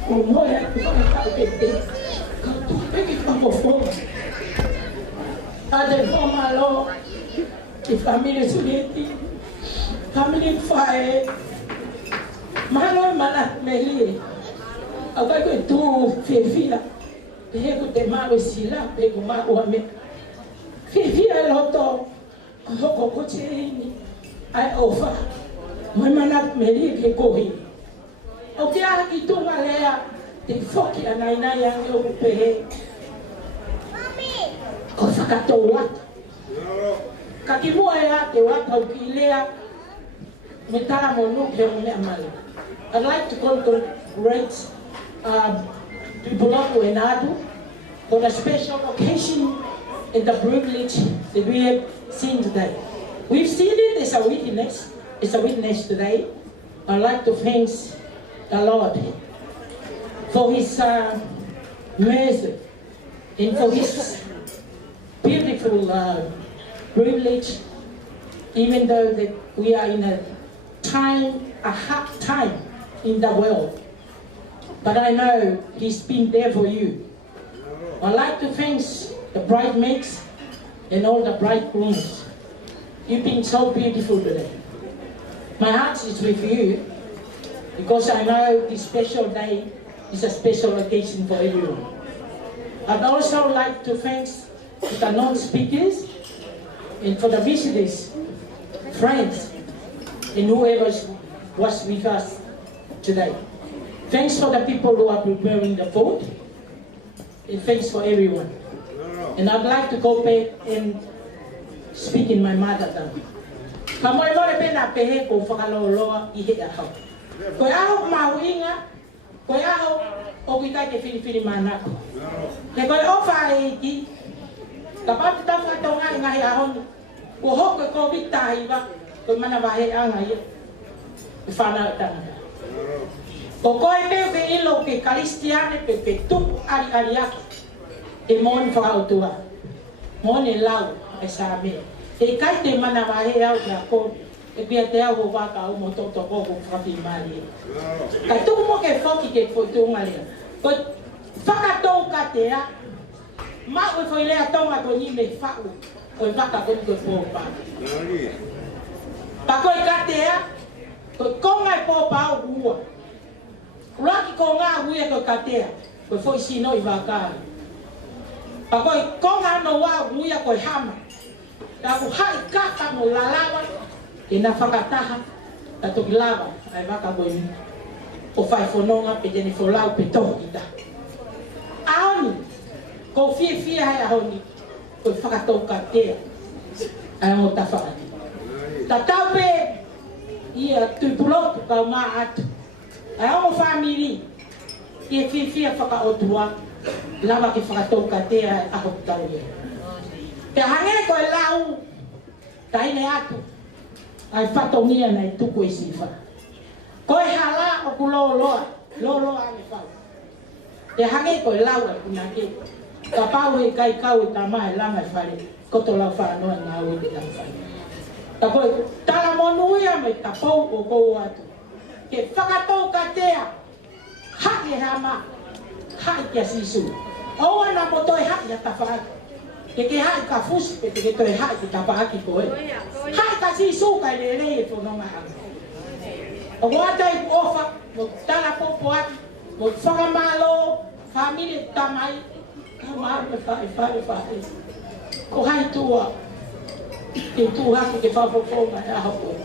Ko moya ko fa ke te. Ka tu pe ke fa ko fo. Ade fo malo. Di família Suliti, família Fae, malo mana meli, agora que tu fefia, pego te malo sila, pego malo ame, fefia loto, hoko kochini, ai ofa, mas mana meli que corri, o que há que tu malea, te foque a naina yang eu pehe, kofa katoa. Kakimua ya te wata ukilea metara monu ke me amale. I'd like to congratulate Pipolopo and Adu for the special occasion and the privilege that we have seen today. We've seen it as a witness. It's a witness today. I'd like to thank the Lord for His mercy and for His beautiful privilege, even though that we are in a hard time in the world. But I know He's been there for you. I'd like to thank the bridesmaids and all the bridegrooms. You've been so beautiful today. My heart is with you because I know this special day is a special occasion for everyone. I'd also like to thank the non-speakers and for the visitors, friends, and whoever was with us today. Thanks for the people who are preparing the food, and thanks for everyone. And I'd like to go back and speak in my mother tongue. Kamoy mo le pena pehe ko whakaloloa I he ahau. Koe aho mahuinga, koe aho o kita ke whiriwhiri manako. Te koe ofa e ki, kapati tau whatonga I ngahi ahoni. Ko hoko ko vitaiwa, ko mana wahe anga ia. I whanau tangata. Ko koe peo ke ilo ke karistiane pe tupu ari aki. E moni whakautua. Moni lau e sa mea. E kai te mana wahe au te ako. E pia te au ho waka au mo toto koko whaki mali. Kai tuku mo ke whoki ke whotunga lea. Ko whakatou ka te a. Mau e whoilea tonga ko ni me whau. Koe waka koe koe pōpā. Pa koe katea, koe konga e pōpā o hua. Raki ko ngā hui e koe katea, koe fōi sino I wākāri. Pa koe konga no wā hui e koe hama. Tā ku hai kaka mo lalawa, e nā whakataha, tā toki lawa, ai waka koe ni. O whai whanonga pe jene wholau pe tohu ki tā. Aoni, ko fia hai ahoni. Koe whakatou ka tea, ai o ta whakati. Ta taupe, ia tuipulotu kau mā atu. Ai o whamiri, ia whiwhia whakaotua, lawa ki whakatou ka tea aho tau ia. Te hange koe lau, taine atu, ai whatongia nei tuku e siwha. Koe hala o ku loloa ane whau. Te hange koe lau e punake. Ka pau e kai kau e tamae langa e whare, koto lau whananoa ngā ue te lau whare. Ta koe, tala monuia me ta pou o kou atu. Ke whakatou ka tea, haki e hama, haki kia sisu. Oua na mo toi haki a ta whaaki. Ke haki ka fusi, pe ke toi haki ta whaaki koe. Haki ka sisu kai le rei e whanonga hanga. O watai ofa, mo tala popo atu, mo whakamalo, family tamai, Kamar me whae. Ko hai tua. Te tūhaki ke whawhawhonga e aho koe.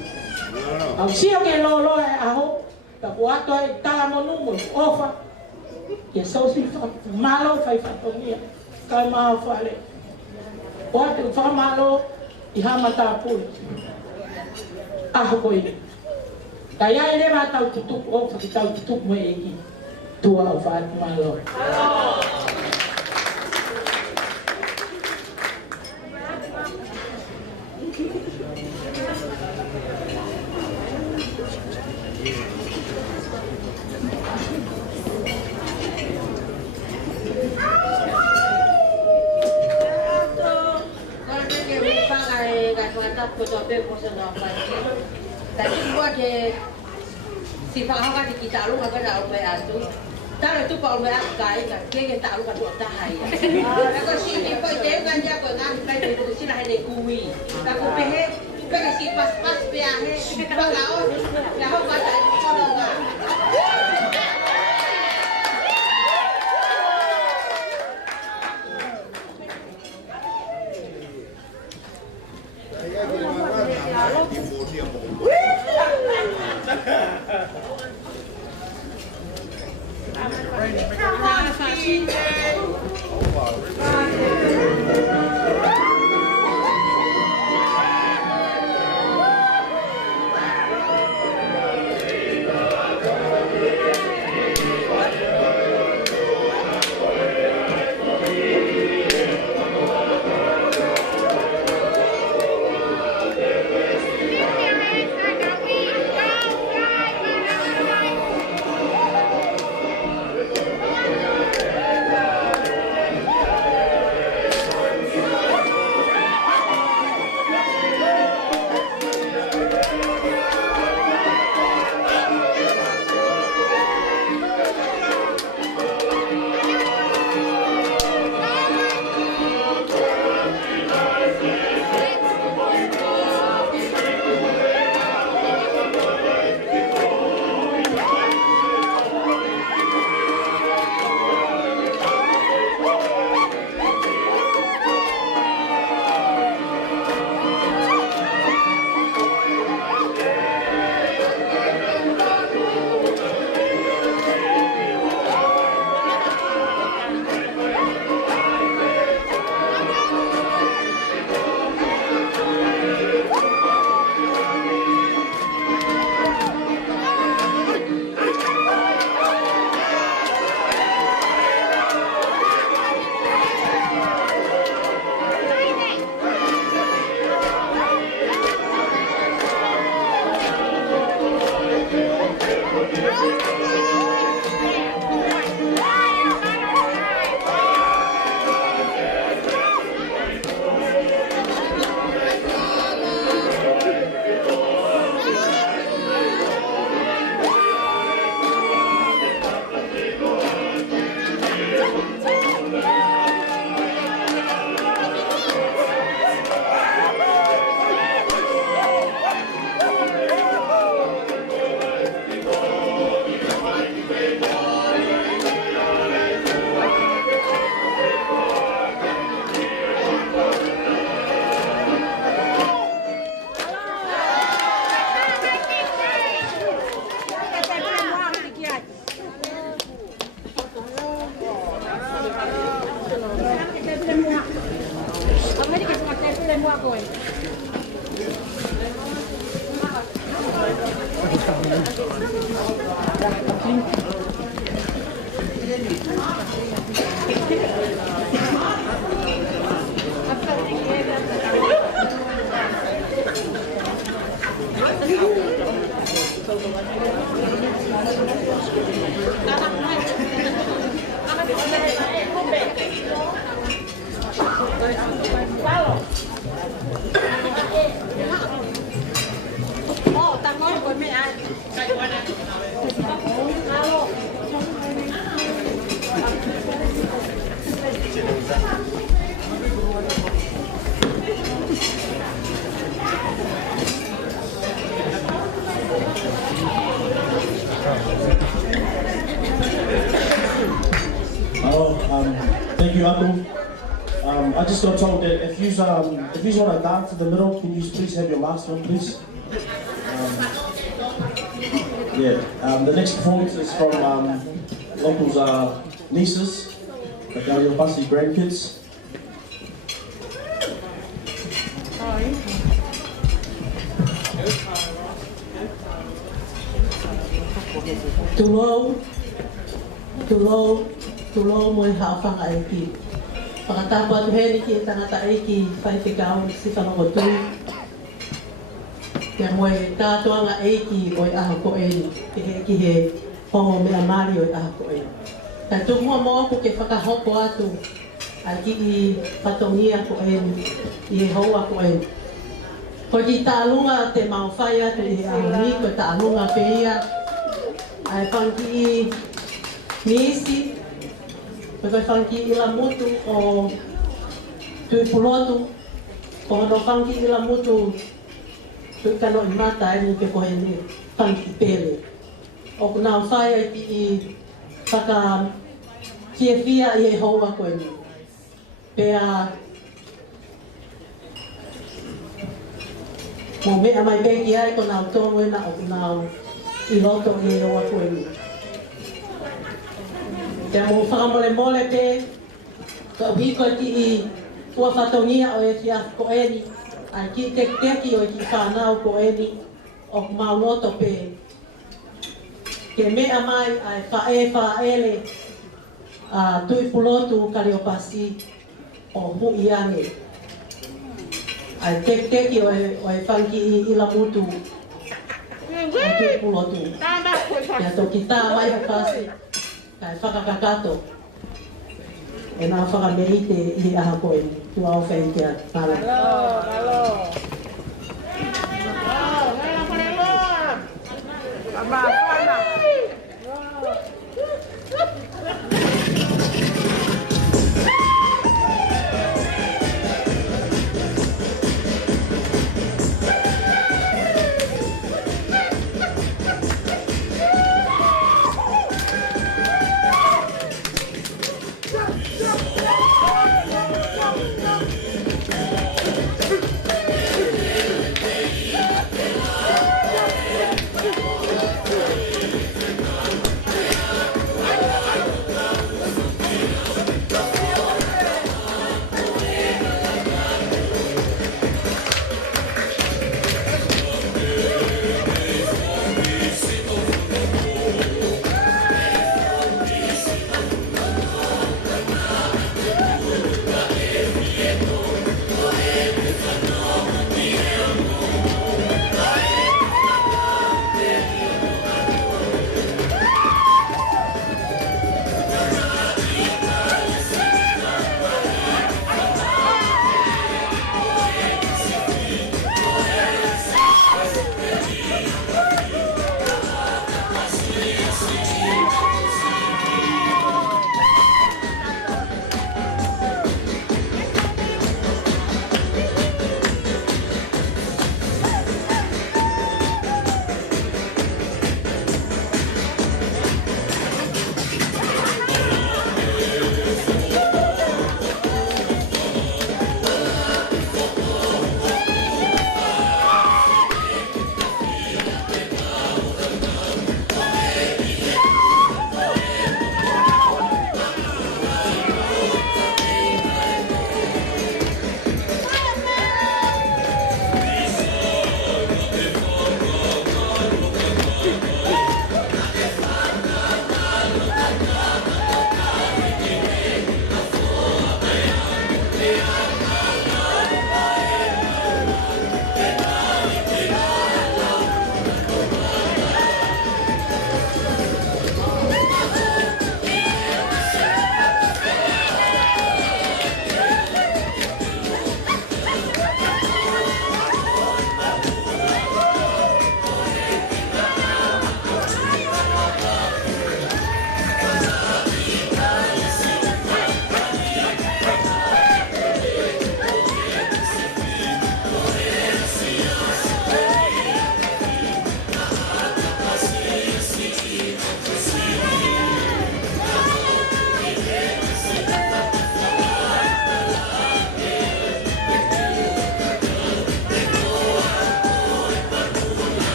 Au sio ke lolo e aho. Ta puato e tala monu mo ofa. Ke sausi malo whai whatongia. Kai maa whare. Puato whamalo I hama tā pui. Aho koe. Ta iai rewa tau tutuku ofa ki tau tutuku mo e ki. Tua au whae malo. ko to pe ko sa na pa. Tadi buat ke si Pak di kita lu agak dah oleh atu. Tahu tu Pak oleh kai kan ke tak lu kan dua tahai. Kalau si ni kau dia kan dia kau ngan kai tu si lah ni kui. Tak kau pehe pehe si pas pehe. Kalau kau kata kau dengar. Thank you, Uncle. I just got told that if you want to dance to the middle, can you please have your mask on, please? The next performance is from Uncle's nieces, the Gariopasi grandkids. Tulo mo hafang aiki. Pakatapos heri ki tangata aiki faifikaw si fanongotu. Kaya mo tato nga aiki o ahako en kihe hongo me amari o ahako en. Tato mo mo ko ke fakahoko atu. Aki I patongia ko en I hoa ko en. Ko ki tālunga te mawhai atu i ahoni, ko tālunga peia. Ai whanki i Nisi, ko whanki i la mutu o Tuipulotu, ko no whanki i la mutu Tuikano i mata e ni pe kohe ni whanki pele. O kuna whai ai ki i whaka fiefia i e hoa koe ni. Pea mo mea mai peki ai ko nau tonu ena o nau i loto i e oa koe ni. Te mo whakamole mole pe, ka wiko ki i ua whatongia o e ki a ko eni, ai ki teki o e ki whanau ko eni o mau loto pe. Ke mea mai ai whaele a Tuipulotu Kariopasi o hui ange. Ai teki o e whanki i la mutu o Tuipulotu. Ia tō ki tā mai hapasi, kai whakakakato. E nā whakamerite i aha koe, tu au whaintea tāna.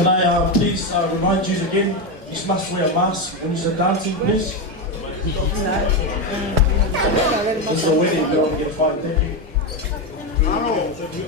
Can I please remind you again, you must wear a mask when you're dancing, please. This is a wedding, you don't get a fight. Thank you.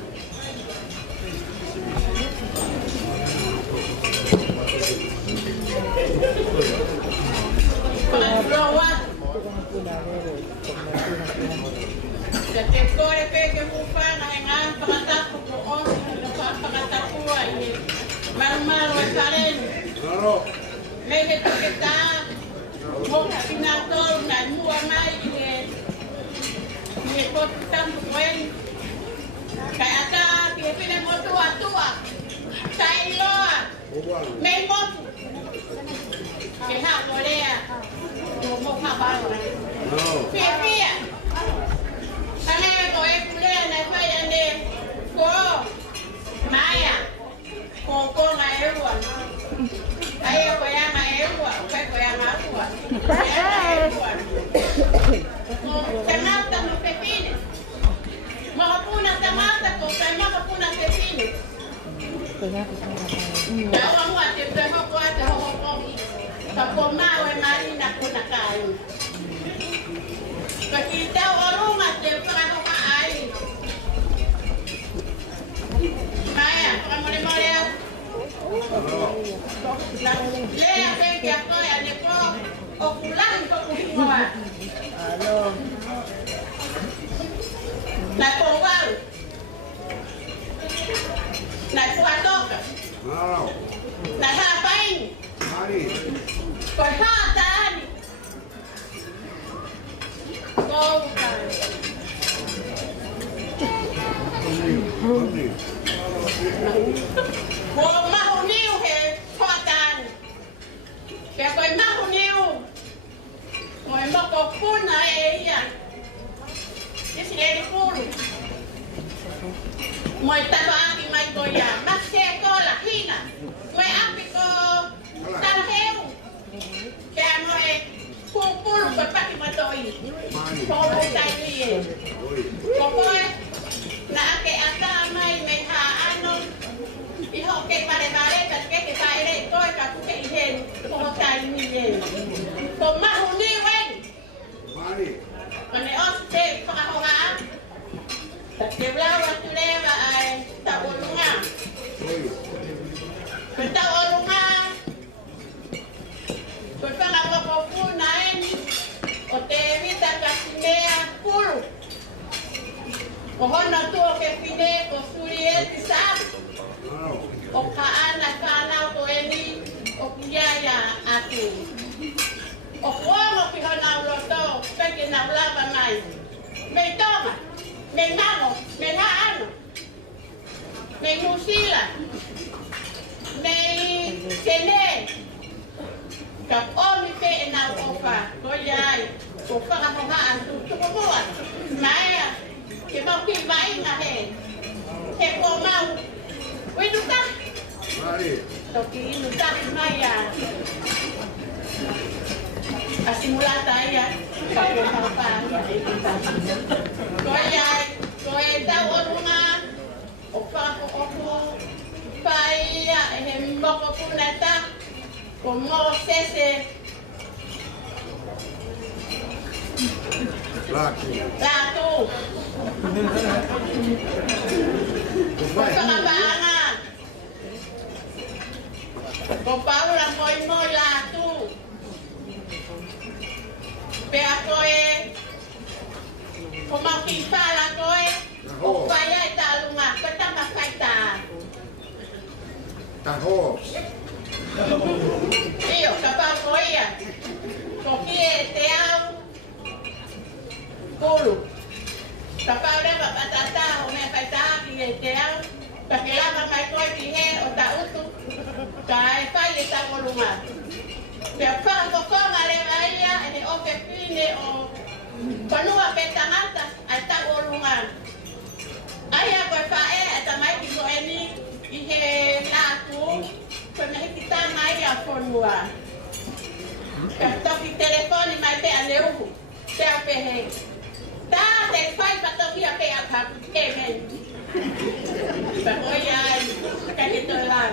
Pamoyan, ganito lang.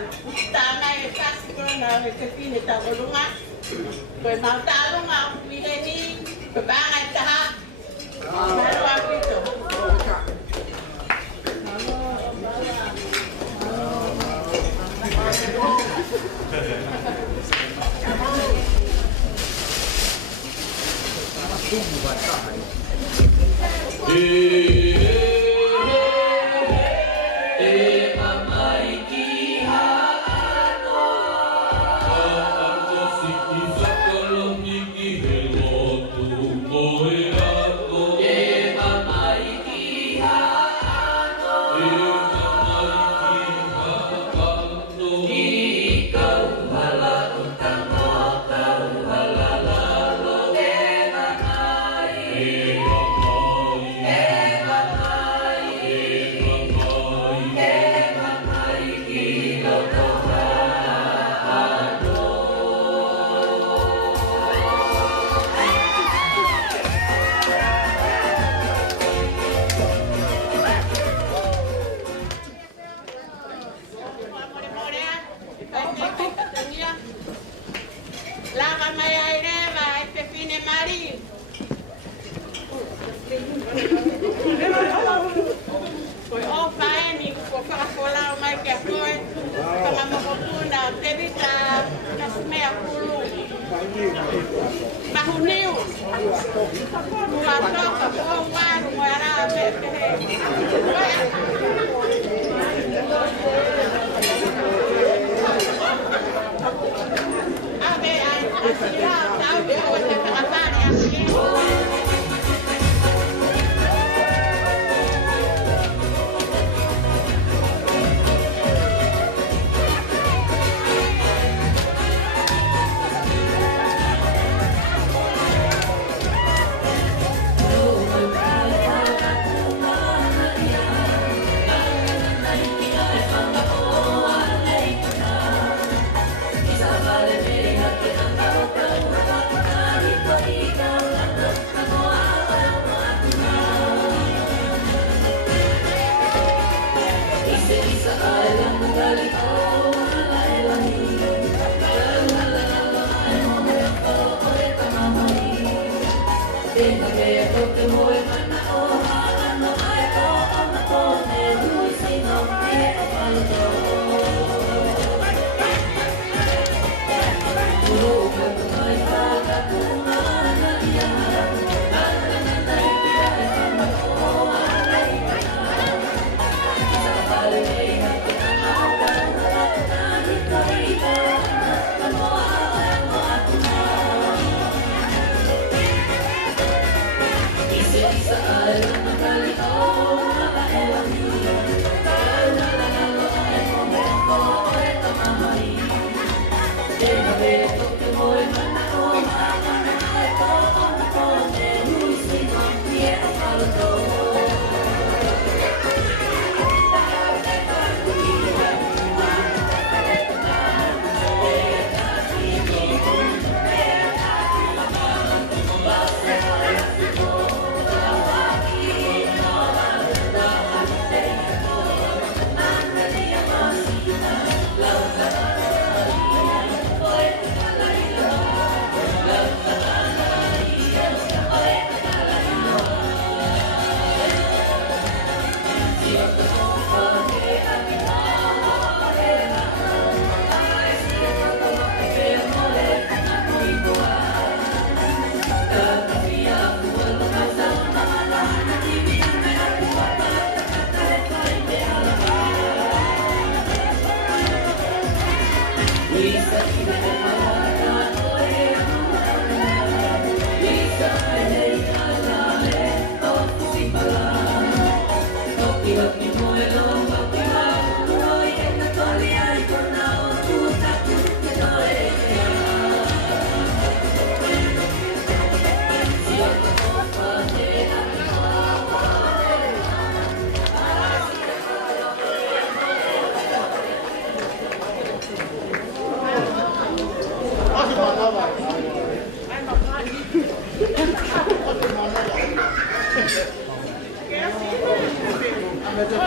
Tama yung kasi ko na nagkapinit ako lunga. Kung mautalo nga, pinini, babangan taha. Pero ako ito. Bahuniu, muatok, kapuan, muara,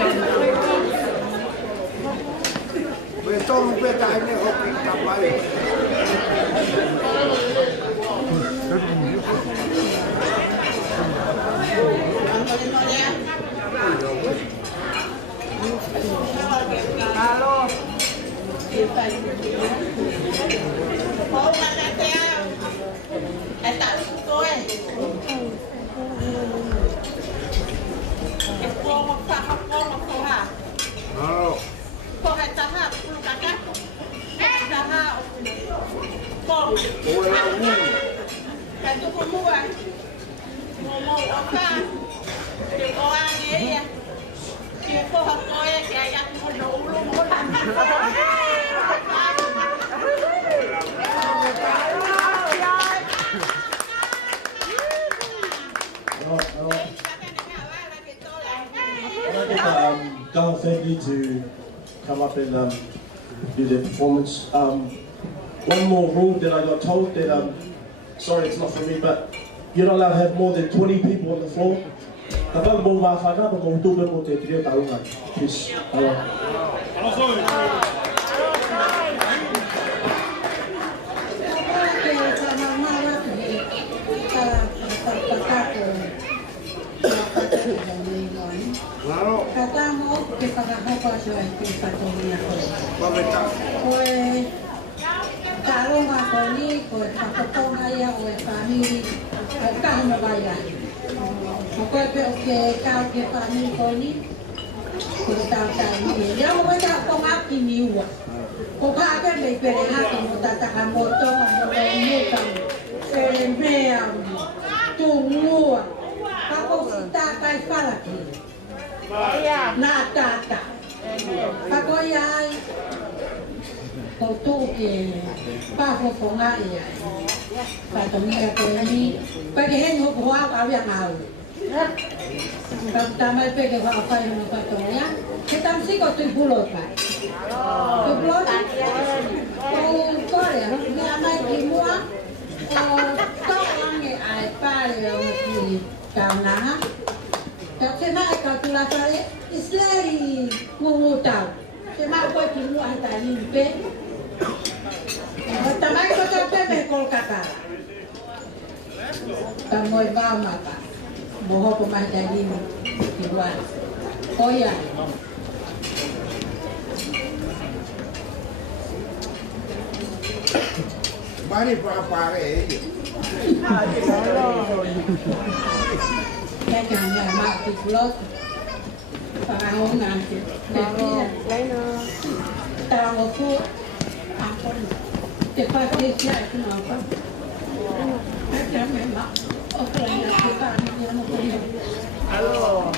Gracias. tolu peta ene hoki kapale. Halo. Mau mana dia? Tak suka Halo. Kok taha perlu kakak? Taha. Kok. Itu kemuan. Ngomong apa? Di orang ini ya. Di pohon kowe kayak ulung. Gullah family to come up and do their performance. One more rule that I got told that, sorry it's not for me, but you're not allowed to have more than 20 people on the floor. Peace. Kata mo ke pagkakapa siya ay pinapatuloy ako. Koe, talong ako ni, koe pakatong ay ako ay family, ay kahimabaya. Koe pe oke kau ke family ko ni, koe tau tayo ni. Dia mo kaya akong aki niwa. Kung kaka may perehati mo tatakamoto, ang mga peremea, tungua. Ako si tatay palaki. Natata. Ako ay tutuki pafofonga iya. Patomia ko ni paghen ho buwa ka yang au. Tamay pege wa apa yung patomia. Kitam si ko tu bulot pa. Tu bulot. Oh, kore, ni amay kimua. Oh, to ang ay pare ni kauna. Kasi na ikaw tulasari, islari ngungutaw. Kasi makoy kinuha tayo pe. Tamay ko sa pepe Kolkata. Tamoy ba mata. Buho ko mahidali mo. Kinuha. Oya. Mari para pare. Kaya kanya makikulot. Parang nanti. Tawo ko. Ako. Tepati siya ito na ako. Kaya memang. Okay na kita. Halo.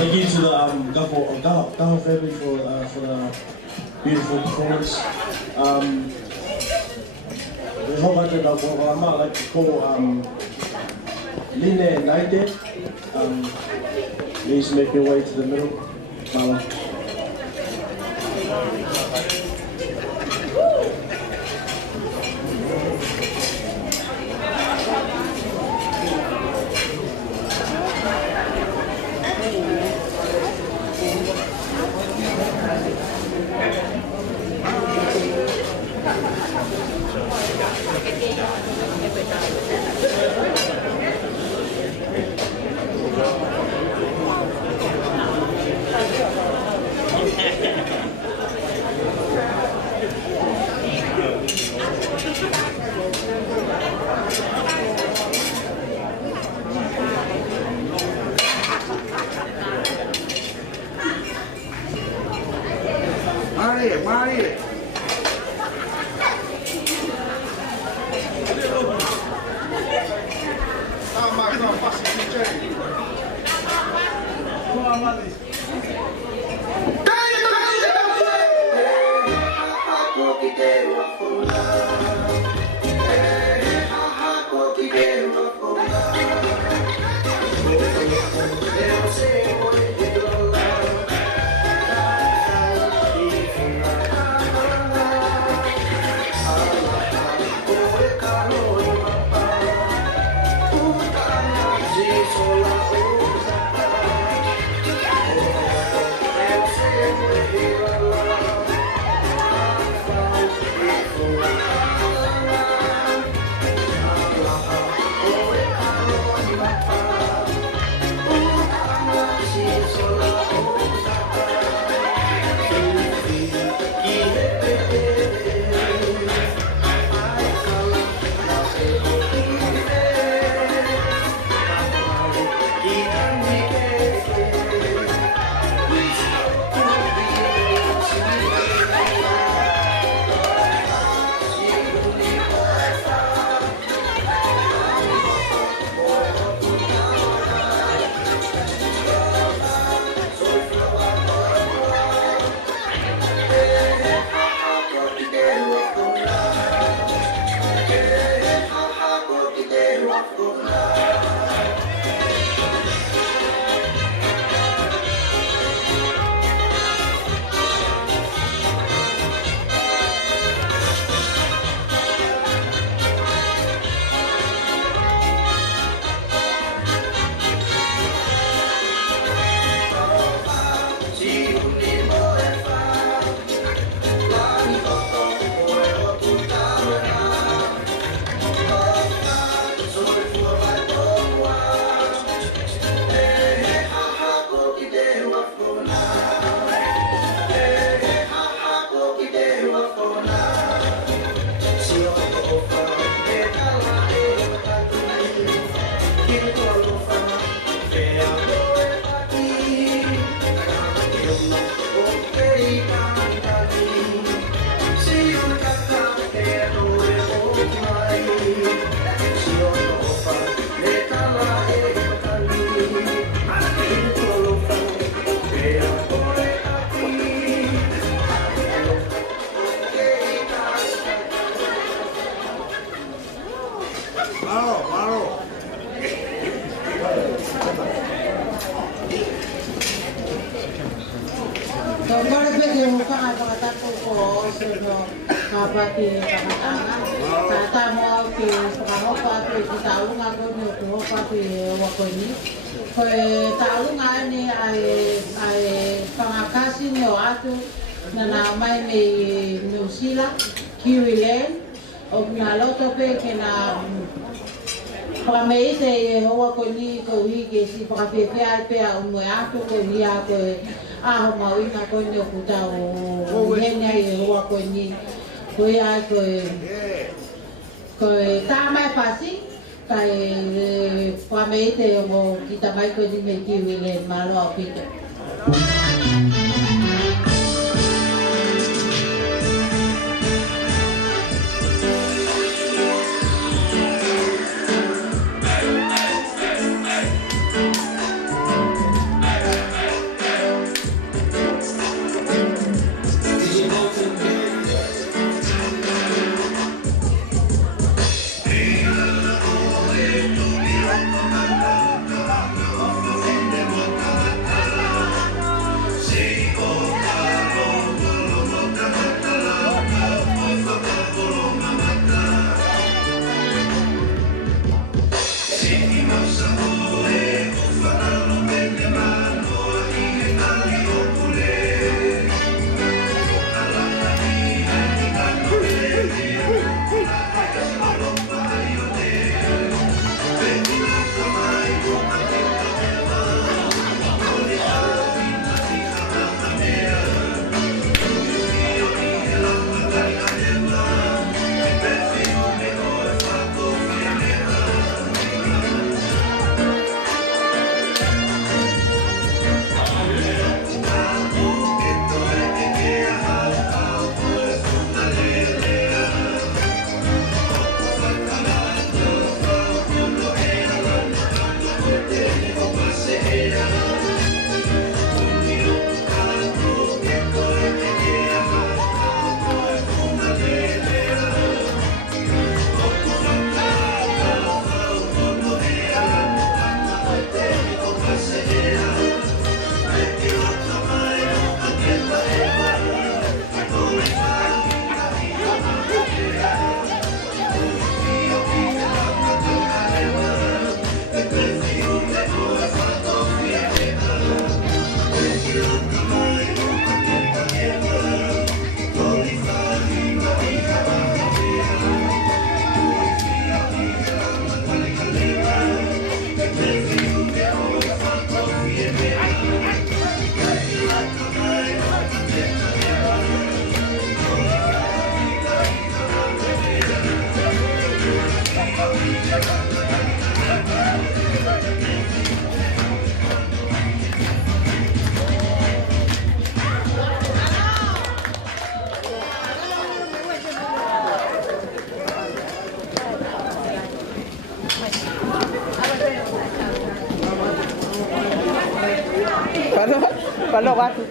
Thank you to the Gaho family for the beautiful performance. We hope I did what I might like to call Line Naite. Please make your way to the middle. Mala. Mari. whakatapu ko so no kapati whakatanga. Tata mo au ke whakahopa atu e ki taulunga koni o ke hopa atu e wakoni. Koe taulunga ane ai whakakasi ni o atu na nā mai me New Zealand, Kiwi Land, o nga loto pe ke na whakameite e hoa ko ni ko hige si whakawhiwhia pe a umwe atu ko ni a koe aho mawina ko ni o kuta o henya e hoa ko ni koe ai koe tā mai pasi kai whakameite e mo kita mai ko ni me Kiwi Land malo a pita. Kalau waktu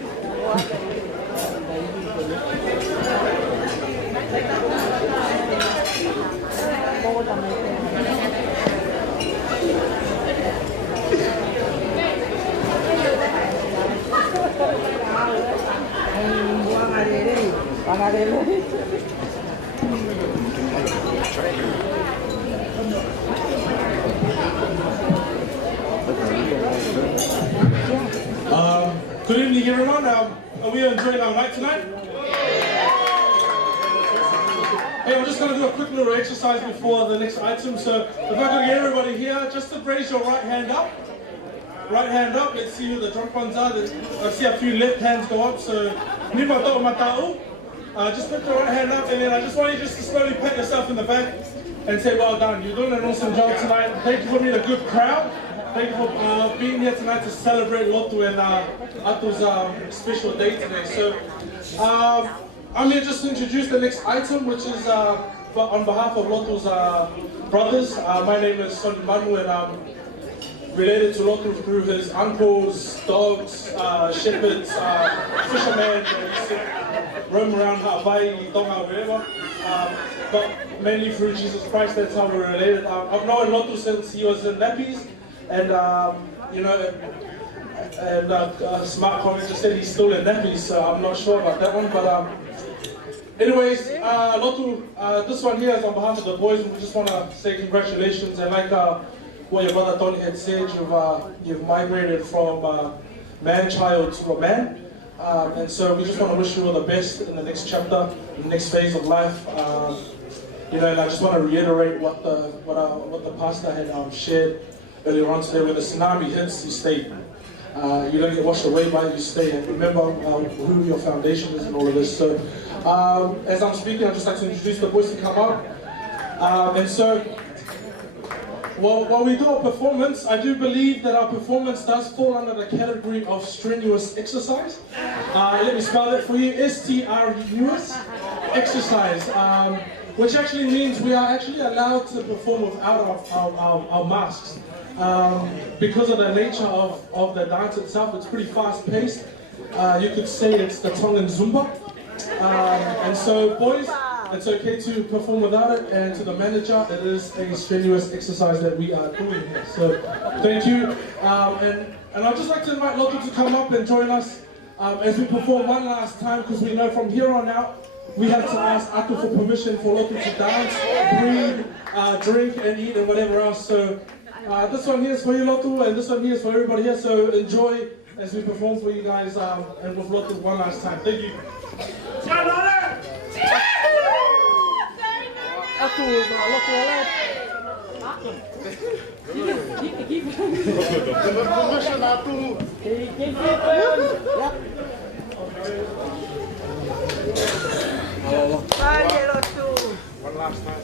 Good evening, everyone. Are we enjoying our night tonight? Hey, we're just going to do a quick little exercise before the next item. So, if I can get everybody here, just to raise your right hand up. Right hand up. Let's see who the drunk ones are. I see a few left hands go up. So, just put your right hand up, and then I just want you just to slowly pat yourself in the back and say, well done. You're doing an awesome job tonight. Thank you for being a good crowd. Thank you for being here tonight to celebrate Lotu and Atu's special day today. So, I'm here just to introduce the next item, which is on behalf of Lotu's brothers. My name is Sonny Manu, and I'm related to Lotu through his uncles, dogs, shepherds, fishermen, roam around Hawaii, Tonga, wherever. But mainly through Jesus Christ, that's how we're related. I've known Lotu since he was in nappies. And, you know, And Smart Comment just said he's still in nappies, so I'm not sure about that one. But anyways, Lotu, this one here is on behalf of the boys. We just want to say congratulations. And like what your brother Tony had said, you've migrated from man-child to a man. And so we just want to wish you all the best in the next chapter, in the next phase of life. And I just want to reiterate what the pastor had shared earlier on today. When the tsunami hits, you stay. You don't get washed away by it, you stay. And remember who your foundation is and all of this. So as I'm speaking, I'd just like to introduce the boys to come up. And so while we do our performance, I do believe that our performance does fall under the category of strenuous exercise. Let me spell that for you, S-T-R-U-S, exercise, which actually means we are actually allowed to perform without our masks. Because of the nature of the dance itself, it's pretty fast-paced. You could say it's the Tongan Zumba. And so, boys, it's okay to perform without it, and to the manager, it is a strenuous exercise that we are doing here. So, thank you. And I'd just like to invite Lotu to come up and join us as we perform one last time, because we know from here on out, we have to ask Aku for permission for Lotu to dance, breathe, drink, and eat, and whatever else. So, this one here is for you, Lotu, and this one here is for everybody here. So, enjoy as we perform for you guys, and with Lotu one last time. Thank you. One last time,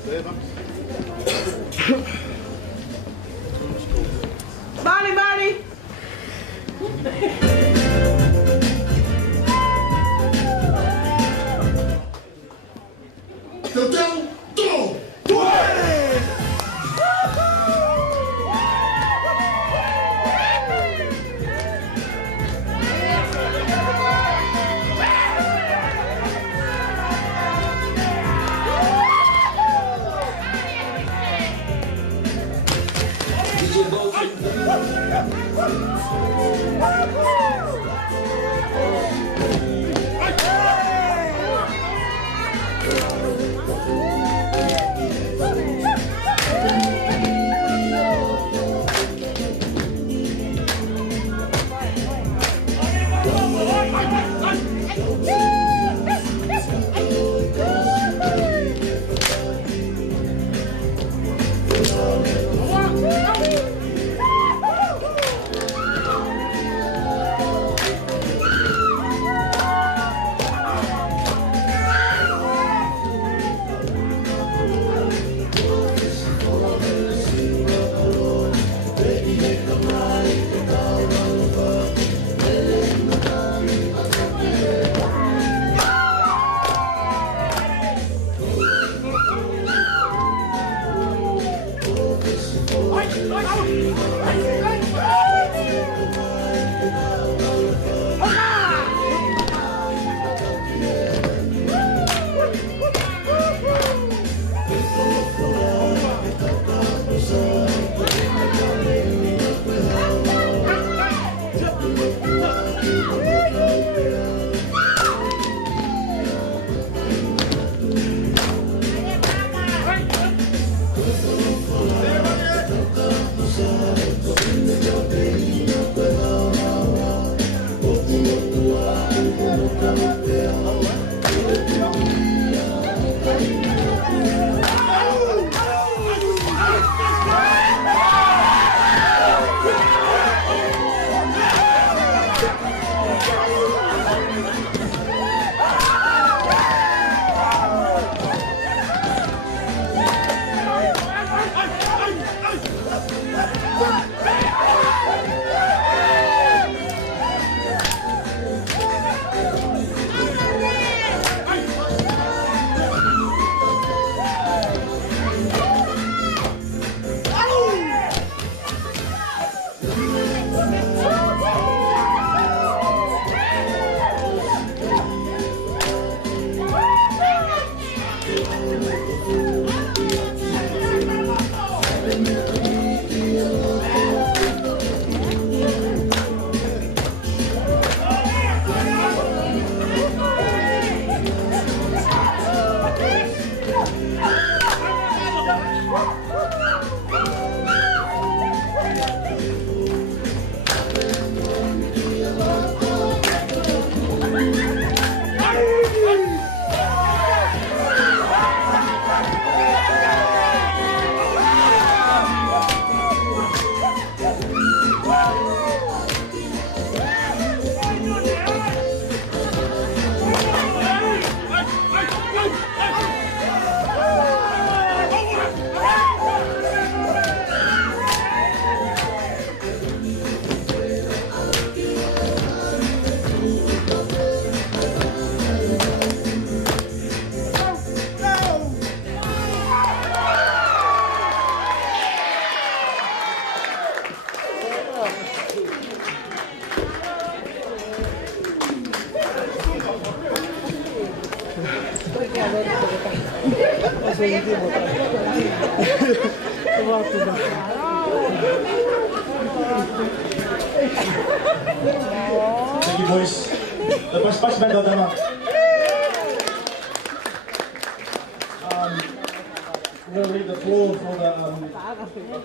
Bali! DJ Bolton. Thank you, boys. Lepas pas band drama. We're going to leave the floor for the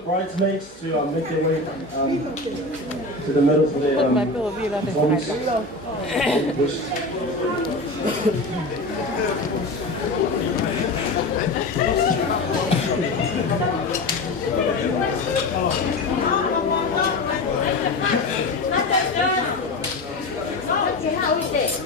bridesmaids to make their way to the middle for their performance. Thank you, boys. How is it?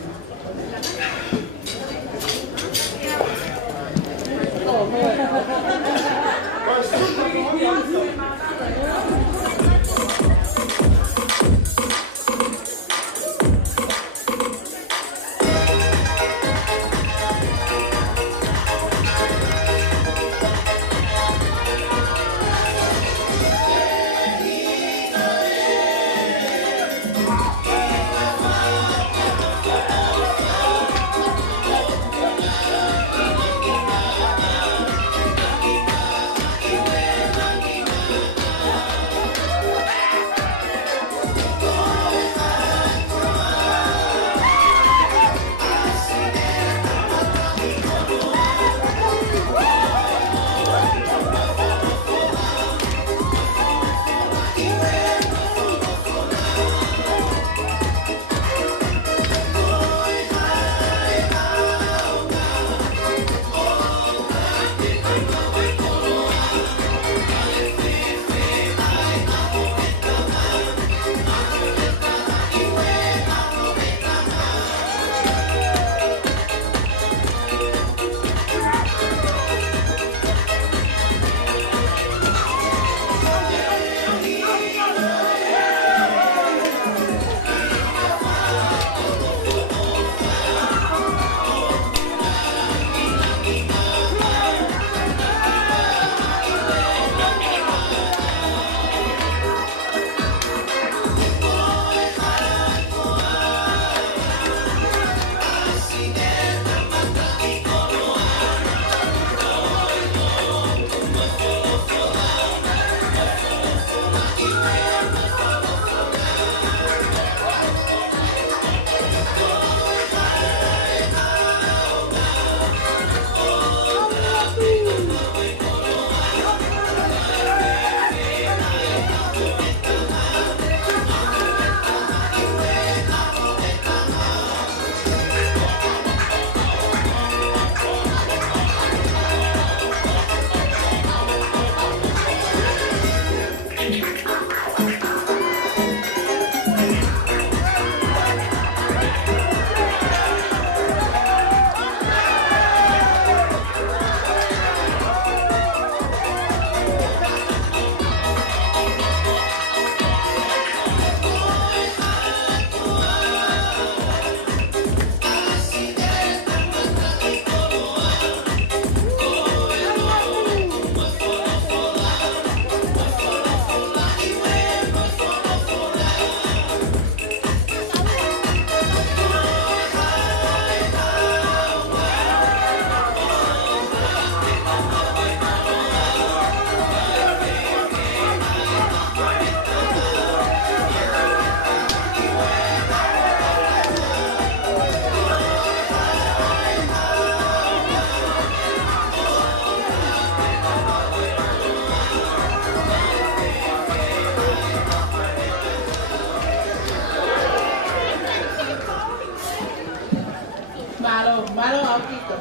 Malo autito.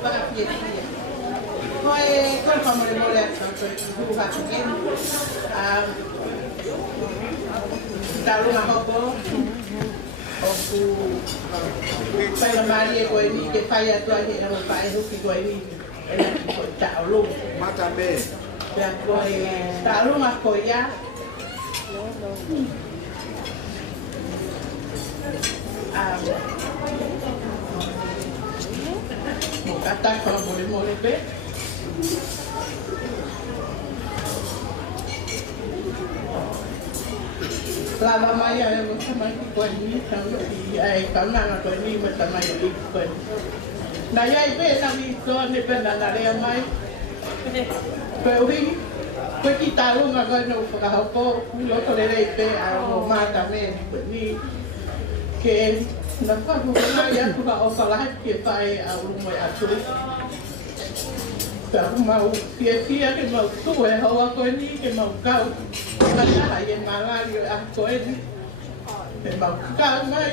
Para fiestia. Poi con famole molesto, tu faccio che dalu na hopo. Oku fai la Maria ko ni ke fai a tua ke na fai hu ki ko ni. Ela ko ta lu. Mata be. Ya ko dalu na ko ya. Kata kalau boleh be. Lava Maya yang sama kuat ni, sama di karena kuat ni macam Maya ikut. Na ia I pe na mi so ne pena na rea mai. Pe ui, pe ki talunga koe no whakahaupo, loko le rei pe a o mata me ni ke na whakuhanga ia tuka o whalahat ke whae a urumoi atu. Ka mau fia ke mau tu e hoa koe ni ke mau kau. Ka taha i e malari o a koe ni. Ke mau kau mai.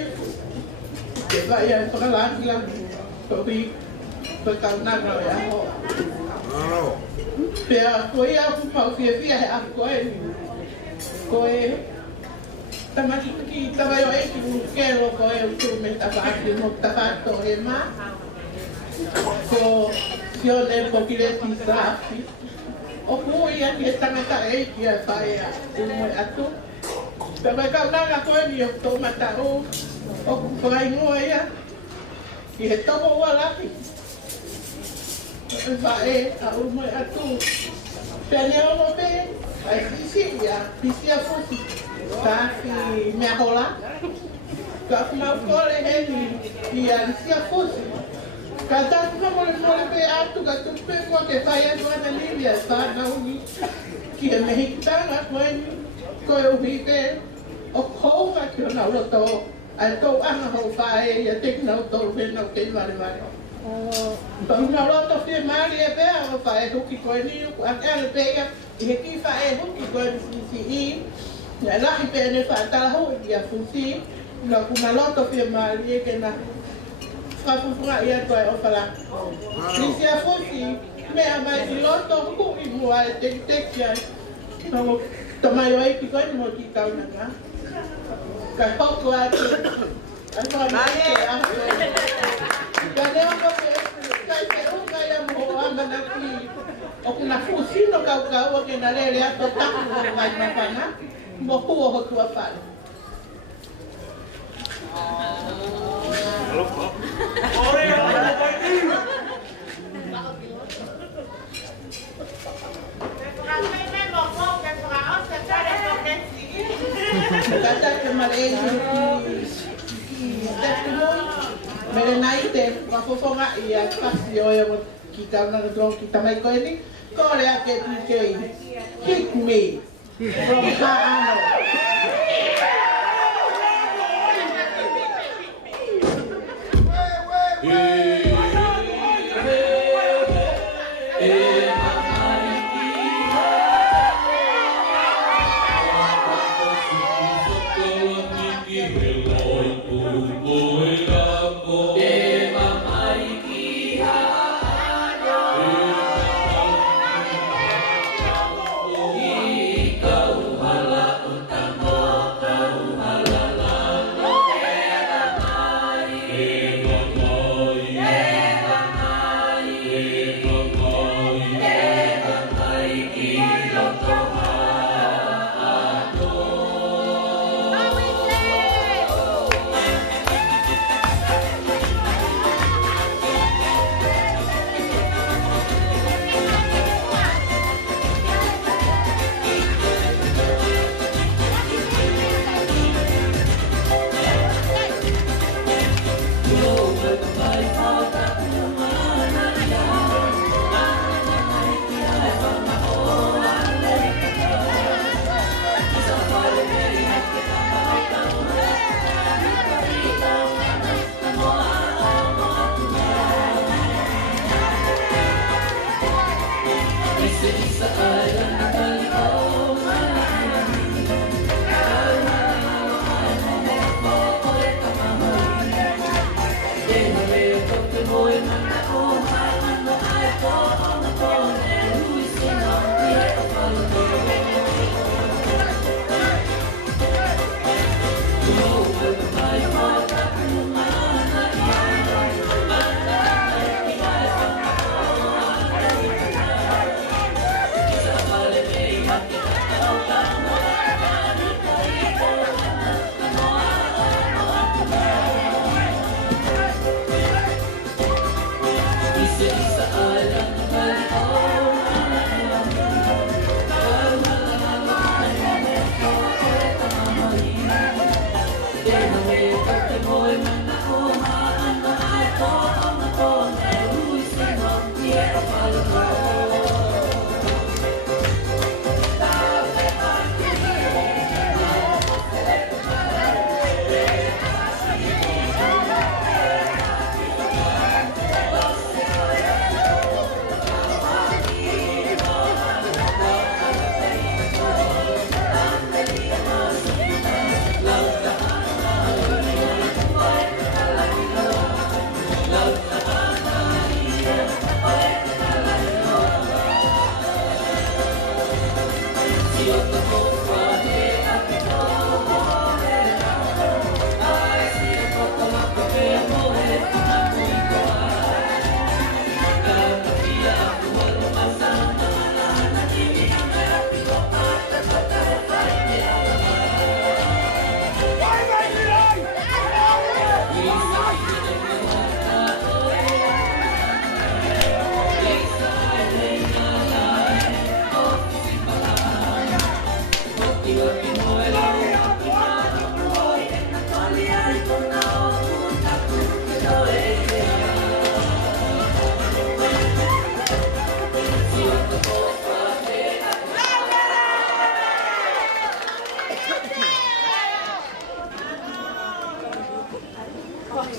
Ke vai a whakalaki la. Kohi, koe kau nanga o e a hoa. Pea koe a mau fia he a koe ni. Koe tamaki ki tawai o eki ukelo koe o tu me tawaki mo tawato e ma. Ko sione pokileti safi. O kui a ki e tangata eki a whae a umoi atu. Tawai kau nanga koe ni o tō mataro. O kukai mua ia. Ki he tomo ua laki. Whae a umoi atu. Pea ne ono pe, ai sisi ia, sisi a fusi. Taki mea hola. Ka mau kore he ni a sisi a fusi. Ka tātu ka mole pe atu ka tupe mua ke whae atu ana lilia whanau ni. Ki he mehikitanga koe ni. Koe uhi pe, o kounga ki o nau roto. Ai tō anga hou whae ia teki nau tō whenau kei wale wale. Nau roto whie maari e pēa o whae huki koe ni uku. Ake ale pēia, I he ki whae huki koe ni sisi I. Ia lahi pēa ne whaatala hui I a fusi. Nau kuna roto whie maari e ke na whapupunga I atua e o whalaki. Sisi a fusi, mea mai I roto hui mua e teki teki ai. Nau tamai o eiki koe ni mo ki kaunanga. Ka hoko atu. Ako a mare a hoko. Ka leo ko kai te unga ia mo anga na ki. O kuna fusino kau kau o ke na lele ato taku o ngai mapana. Mo huo hotu a whare. Kata ke mare ki testimoni mere nai te wafofonga I a kasi o e mo ki tauna na drong ki tamai koe ni kore ake TK hit me from Kaano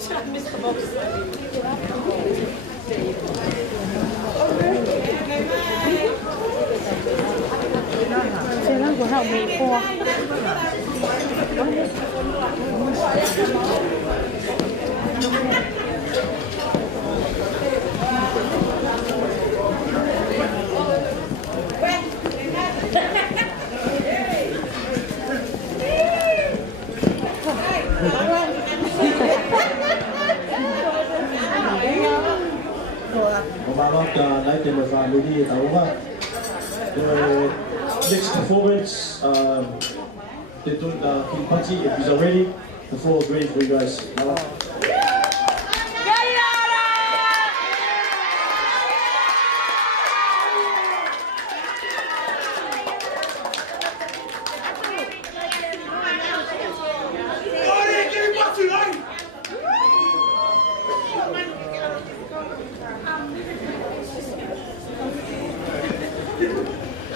Mr. Box. Sẽ là của hậu Mỹ Phò. The next performance, King Pachi, if you are ready, the floor is ready for you guys.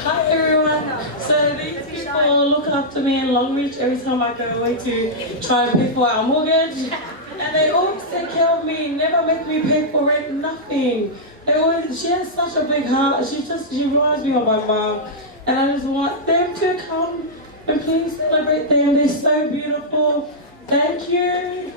Hi everyone. So these people look up to me in Long Beach every time I go away to try and pay for our mortgage. And they always take care of me, never make me pay for rent, nothing. She has such a big heart. She reminds me of my mom. And I just want them to come and please celebrate them. They're so beautiful. Thank you.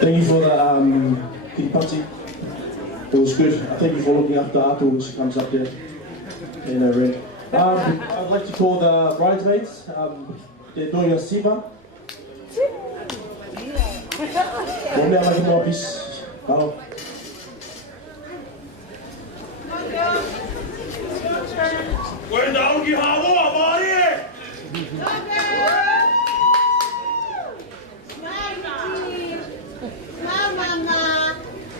Thank you for that, Kipati. It was good. Thank you for looking after Atu when she comes up there in the ring. I'd like to call the bridesmaids. They're doing a siva. Hello. We're down here,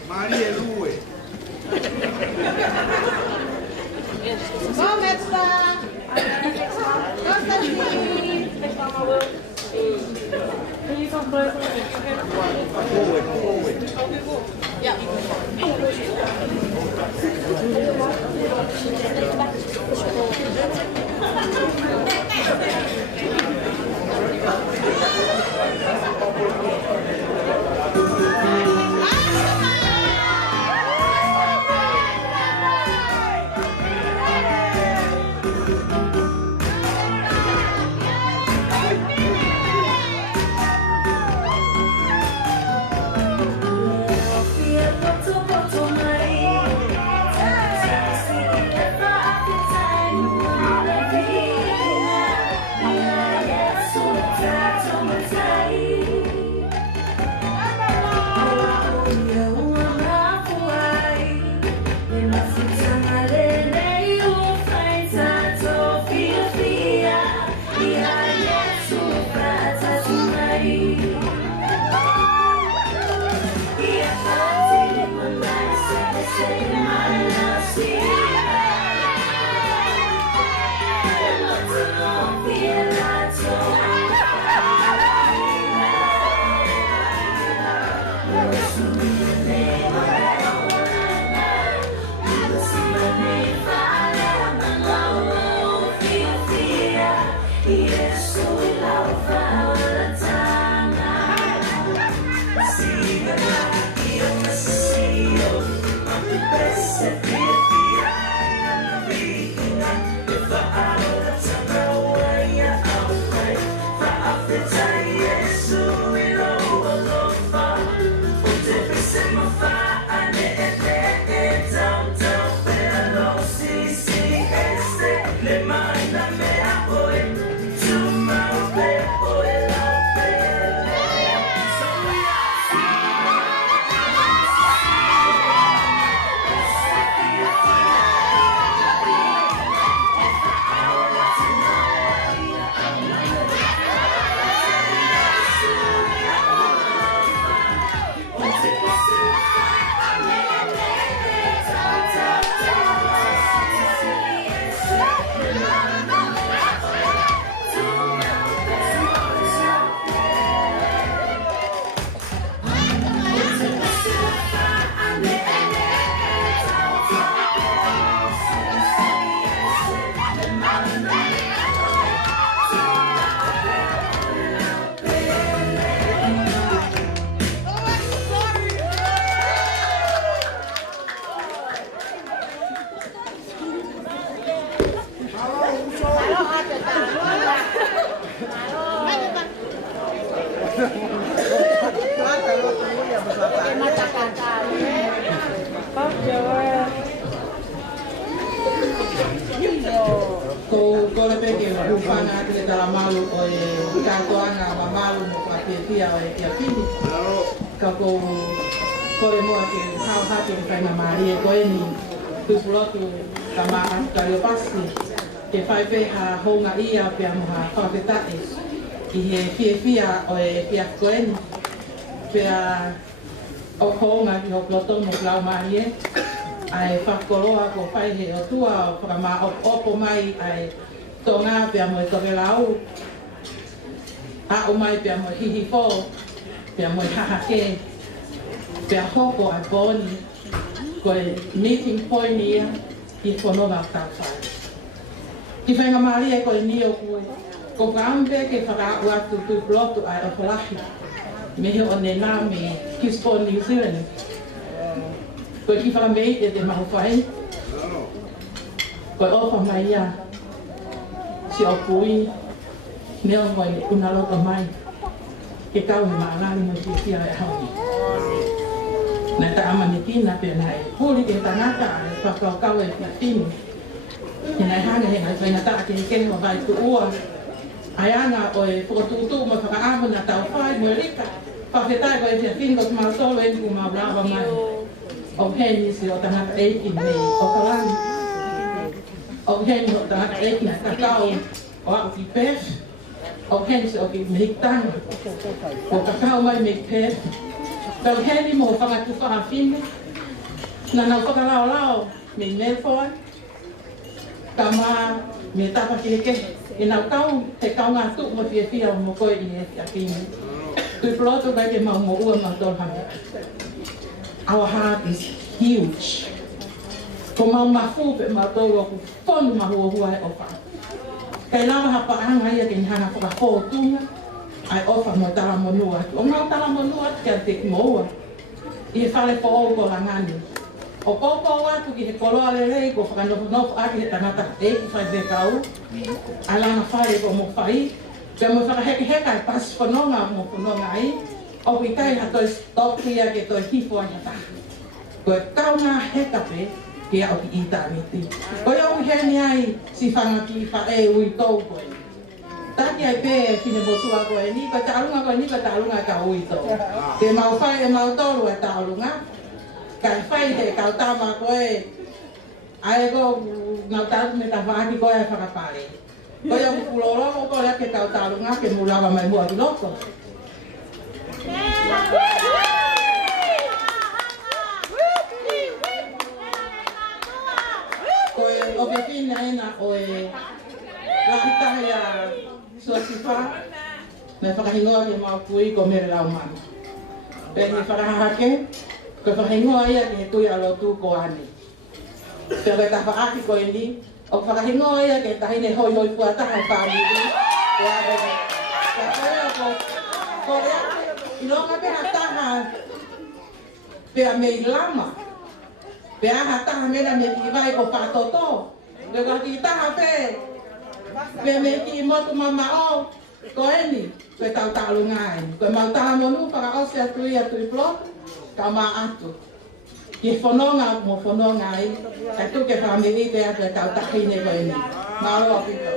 Maria Lue. Ko le peke o fana te tala malu o e katoanga ma malu mo ka pia o e pia pini. Ka ko le mo ke hau hati ka na Maria ko ni tu pulotu ka ma ka yo pasi ke fai pe ha honga ia pia mo ha ka te tae i he pia o e pia ko ni pia o honga ki ho ploto mo klau Maria ai whakoroa ko whai he o tua whakama opo mai ai tonga pia mo e toke lau a o mai pia mo hihi fō pia mo e hahake pia hoko ai boni ko e meeting point ia i whanonga tawhai ki whainga Maria ko e ni o kue ko kaampe ke whaka atu tu plotu ai o whalahi me he o ne nā me Kispo New Zealand ko ki whaka mei te mahu whai ko e opa mai ia si o pui neo mo e unaloka mai ke kau ni maangani mo si tia e hauni Na ta amaniki na pe na e puli ke tangata e whakau e whiatini. E nei hanga he ngai whaina ta ke kene ma vai tu ua. Ai ana o e whakatutu ma whakaamu na tau whai mo rika. Whawhetai ko e whiatini ko tumau tolo e ku mau rawa mai. O heni si o tangata eiki nei o kalani. O heni o tangata eiki na kakao o aku ki pef. O heni si o ki meiktanga. O kakao mai meikpef. Tau heni mo whangatu whahawhine. Na nau whakalao me Melford. Kama me tapa keke. E nau kau te kau ngā tuk mo whiawhia mo koe i e whiawhine. Tui ploto kai te mau mo ua mau tolhanga. Our heart is huge. Ko mau mafu pe mau tolo ku whonu mahua hua e ofa. Kei lawa hapa anga ia ke nhana whakahōtunga. Ai ofa mo tala monua. O ngau tala monua kia te moua. I he whale po o ko langani. O kōpō atu ki he koloa lelei ko whakanofu ake he tangata e ki whai vekau. Ai lana whale ko mo whai. Pea mo whakaheke heka e pasi whanonga mo whanonga ai. O ki kai ha toi stop kia ke toi hifo ai hata. Ko e kau ngā heka pe ke au ki ita miti. Ko iau heni ai si whanga ki wha e ui tau koe. Taki ai pe e whine motua koe ni, ka tālunga koe ni, ka tālunga ka ui tau. Te mau whai e mau tolu e tālunga. Kai whai te kau tāma koe. Ai ko ngau tālu me ta whaki koe e whakapare. Ko iau ki puloroko koe ke kau tālunga ke mulawa mai mua ki loko. Koe o ke whina ena o e rahitahi a suasiwha. Me whakahingoa ke mau kui ko mere lau manu. Pe ni whakahake, ko whakahingoa ia ke he tui alo tū ko ane. Pe koe ta whaaki ko e ni, o whakahingoa ia ke tahine hoi hoi puataha whaamiri. Ka koe ko rea, i longa pe hataha, pe a mei lama. Pe a hataha mena me ki vai ko whatoto. Pe ka ki taha pe, pe me ki motu mamao, ko eni, pe tau tālunga ai. Ko mau taha monu, whakaose atu i plot, ka ma atu. Ki whanonga mo whanonga ai, ka tuke whamiri te atu e tau takine ko eni. Māroa pito.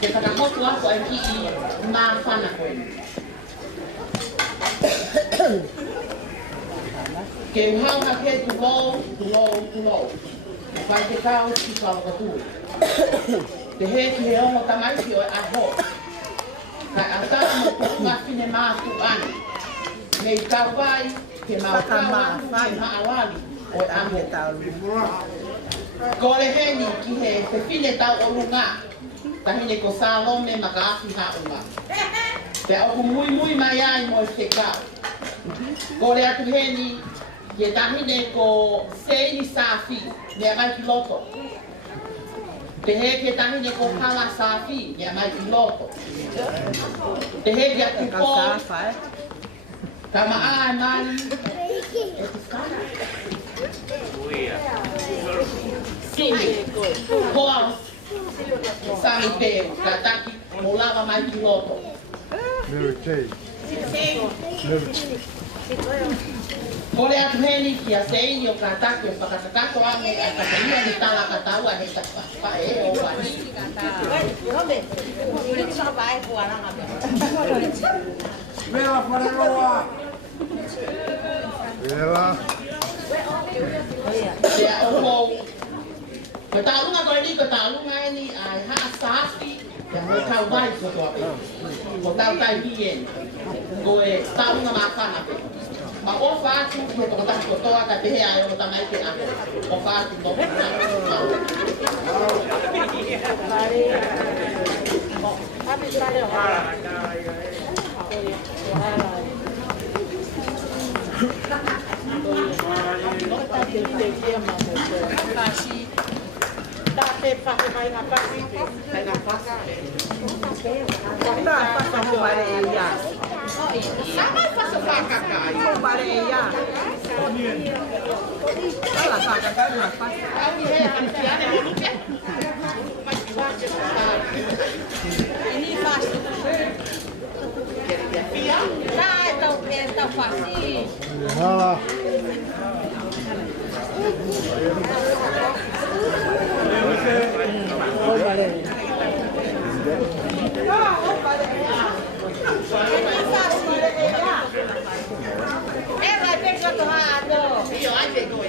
Ke whakamotu ako ai ki I mā whana koe. Ke uhauha ke tu lou. Whai te kao ki whawakatui. Te he ki he ongo tamaiti o aho. Kai atara mo kuku mawhine mātu ani. Nei tau vai ke mawakau aku ke maawali o amo. Kore heni ki he te whine tau o runga. Tahine ko Salome makaafi haunga. Te oku mui mai ai mo te kau. Kore atu heni ke tahine ko Seini Safi mea mai ki loto. Te he ke tahine ko Kala Safi mea mai ki loto. Te he ke atu ko ka maa mani e te kara. Sini, koa Sami Teo, Kataki, Molava mai ki loto. Kore atu heni ki a Seini o Kataki o whakasakato ame a Kataia ni tala kataua he tapae o wani. Mela whareroa! Mela! Sea oho, ko tālunga koe ni, ko tālunga ni ai haa sāwhi, kia hoi kau vai ko toa pe. Ko tau tai hien, ko e tālunga mā whana pe. Ma o whātu, he toko tahi ko toa ka tehe ai o tamai ke ake. O whātu toko nā. Kasi, dati pa ko may napasiti, may napasa. Tá, passa a vareia. Sama passa a cacá. Com vareia. Olha lá, cacá, não faz. Ini fast. Nah, itu fácil. Ah. Vai pegar do lado. Vai pegar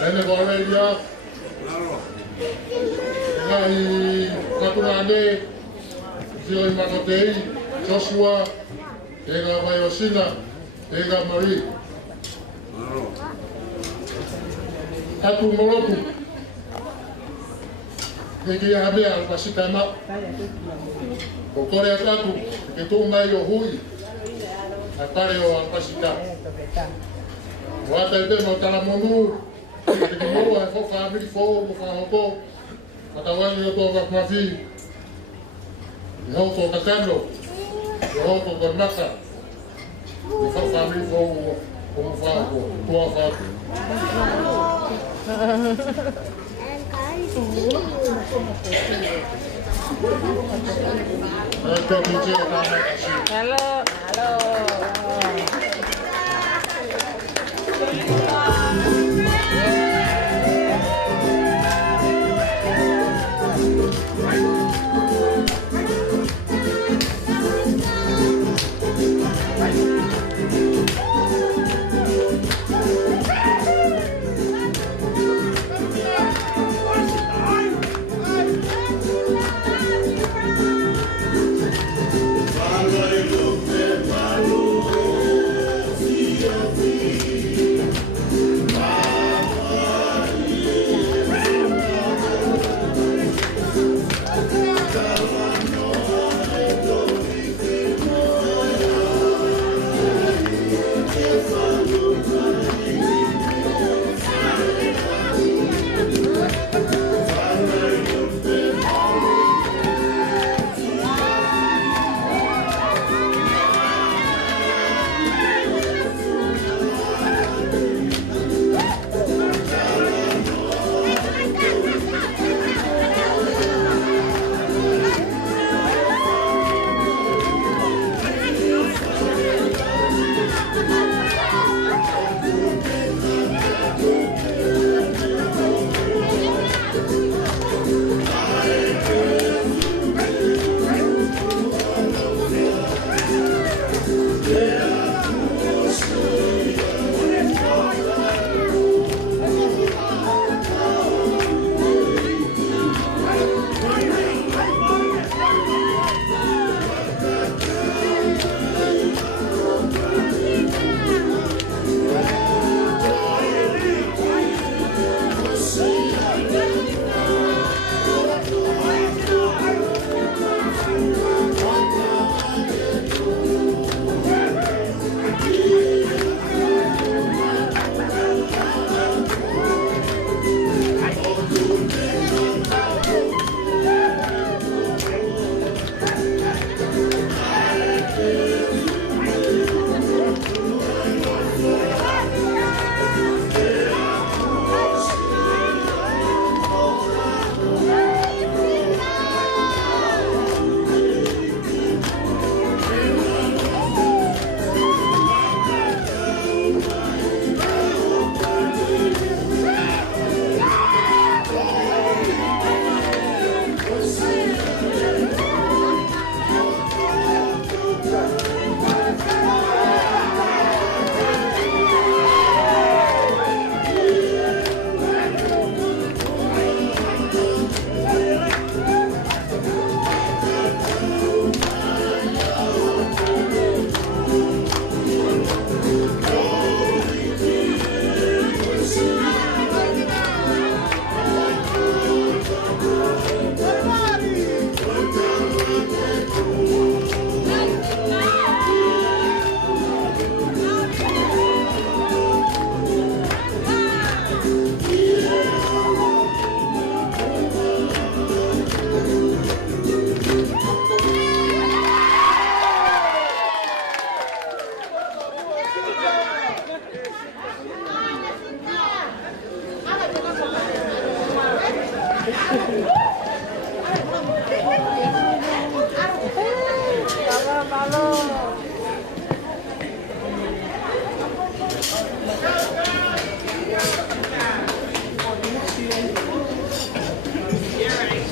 Ene Valeria. Ngai Maturane, Zioi Manotei, Joshua, Ega Vaiosina, Ega Marie. Atu Moroku. Egi Hamea, Pasitama. O Korea Tatu, que tu mai o hui. Apare o Pasita. O ata e te mo Talamonu. Ke mo e fo fa mi fo mo fa ho. Atawani o to ka mafi. Ho to ka kando. Ho to ka maka. Mo fa fa mi fo mo fa ho. To fa. Hello.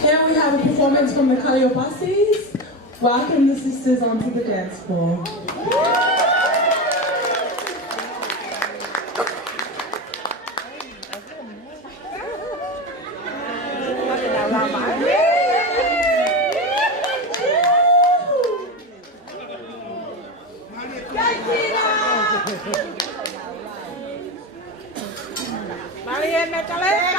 Here we have a performance from the Calliopasis. Welcome the sisters onto the dance floor. Maria Metalena.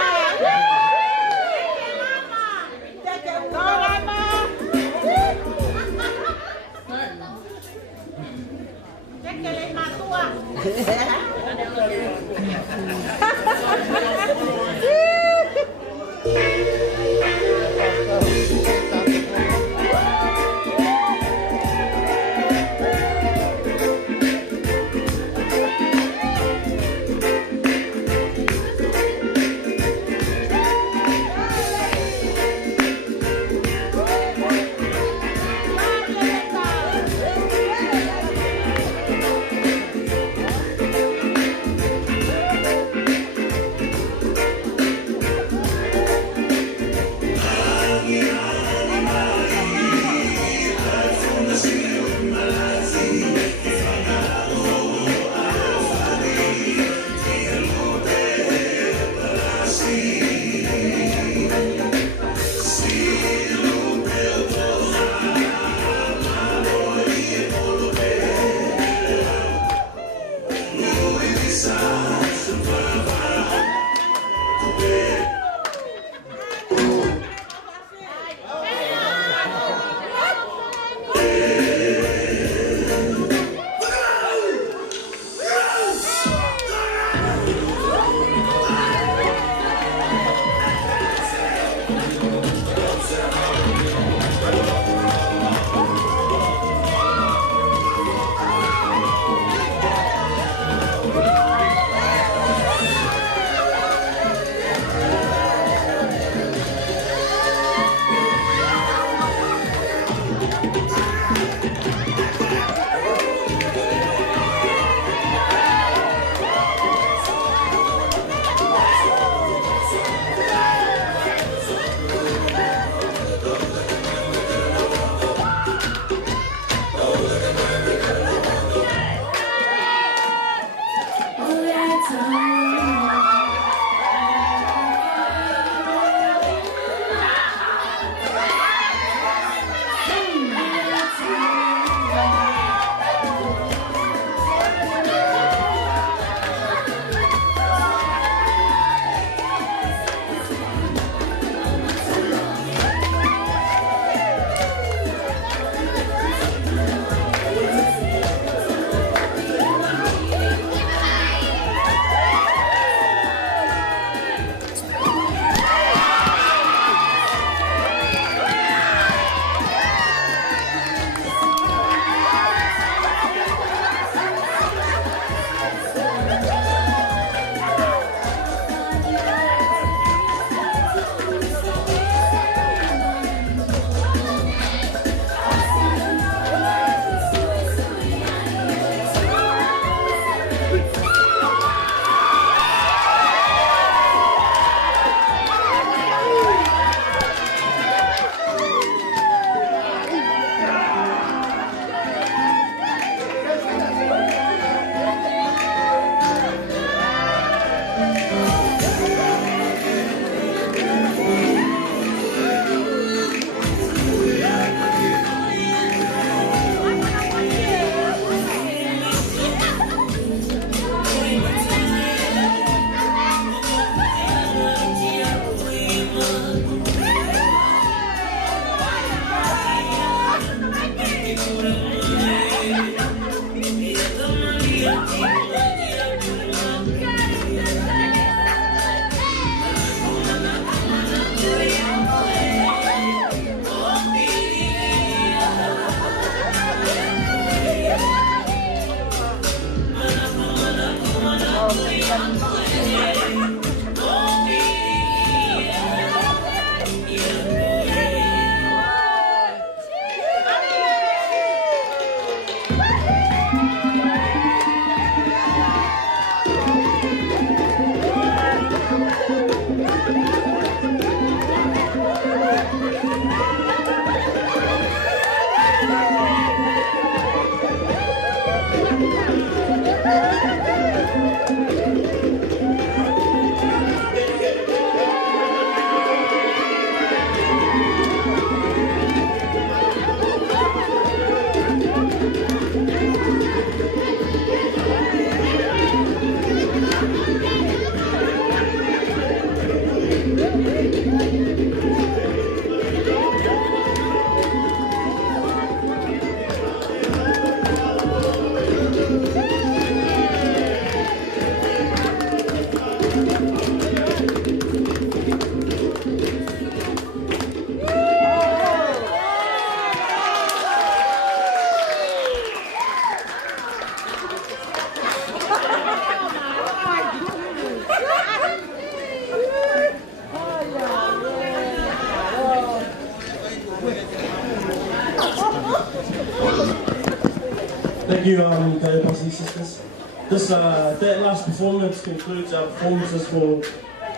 Thank you, Kayopasi sisters. This that last performance concludes our performances for.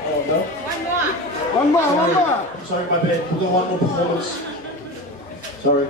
Oh no. One more. Sorry, my bad. We've got one more performance. Sorry.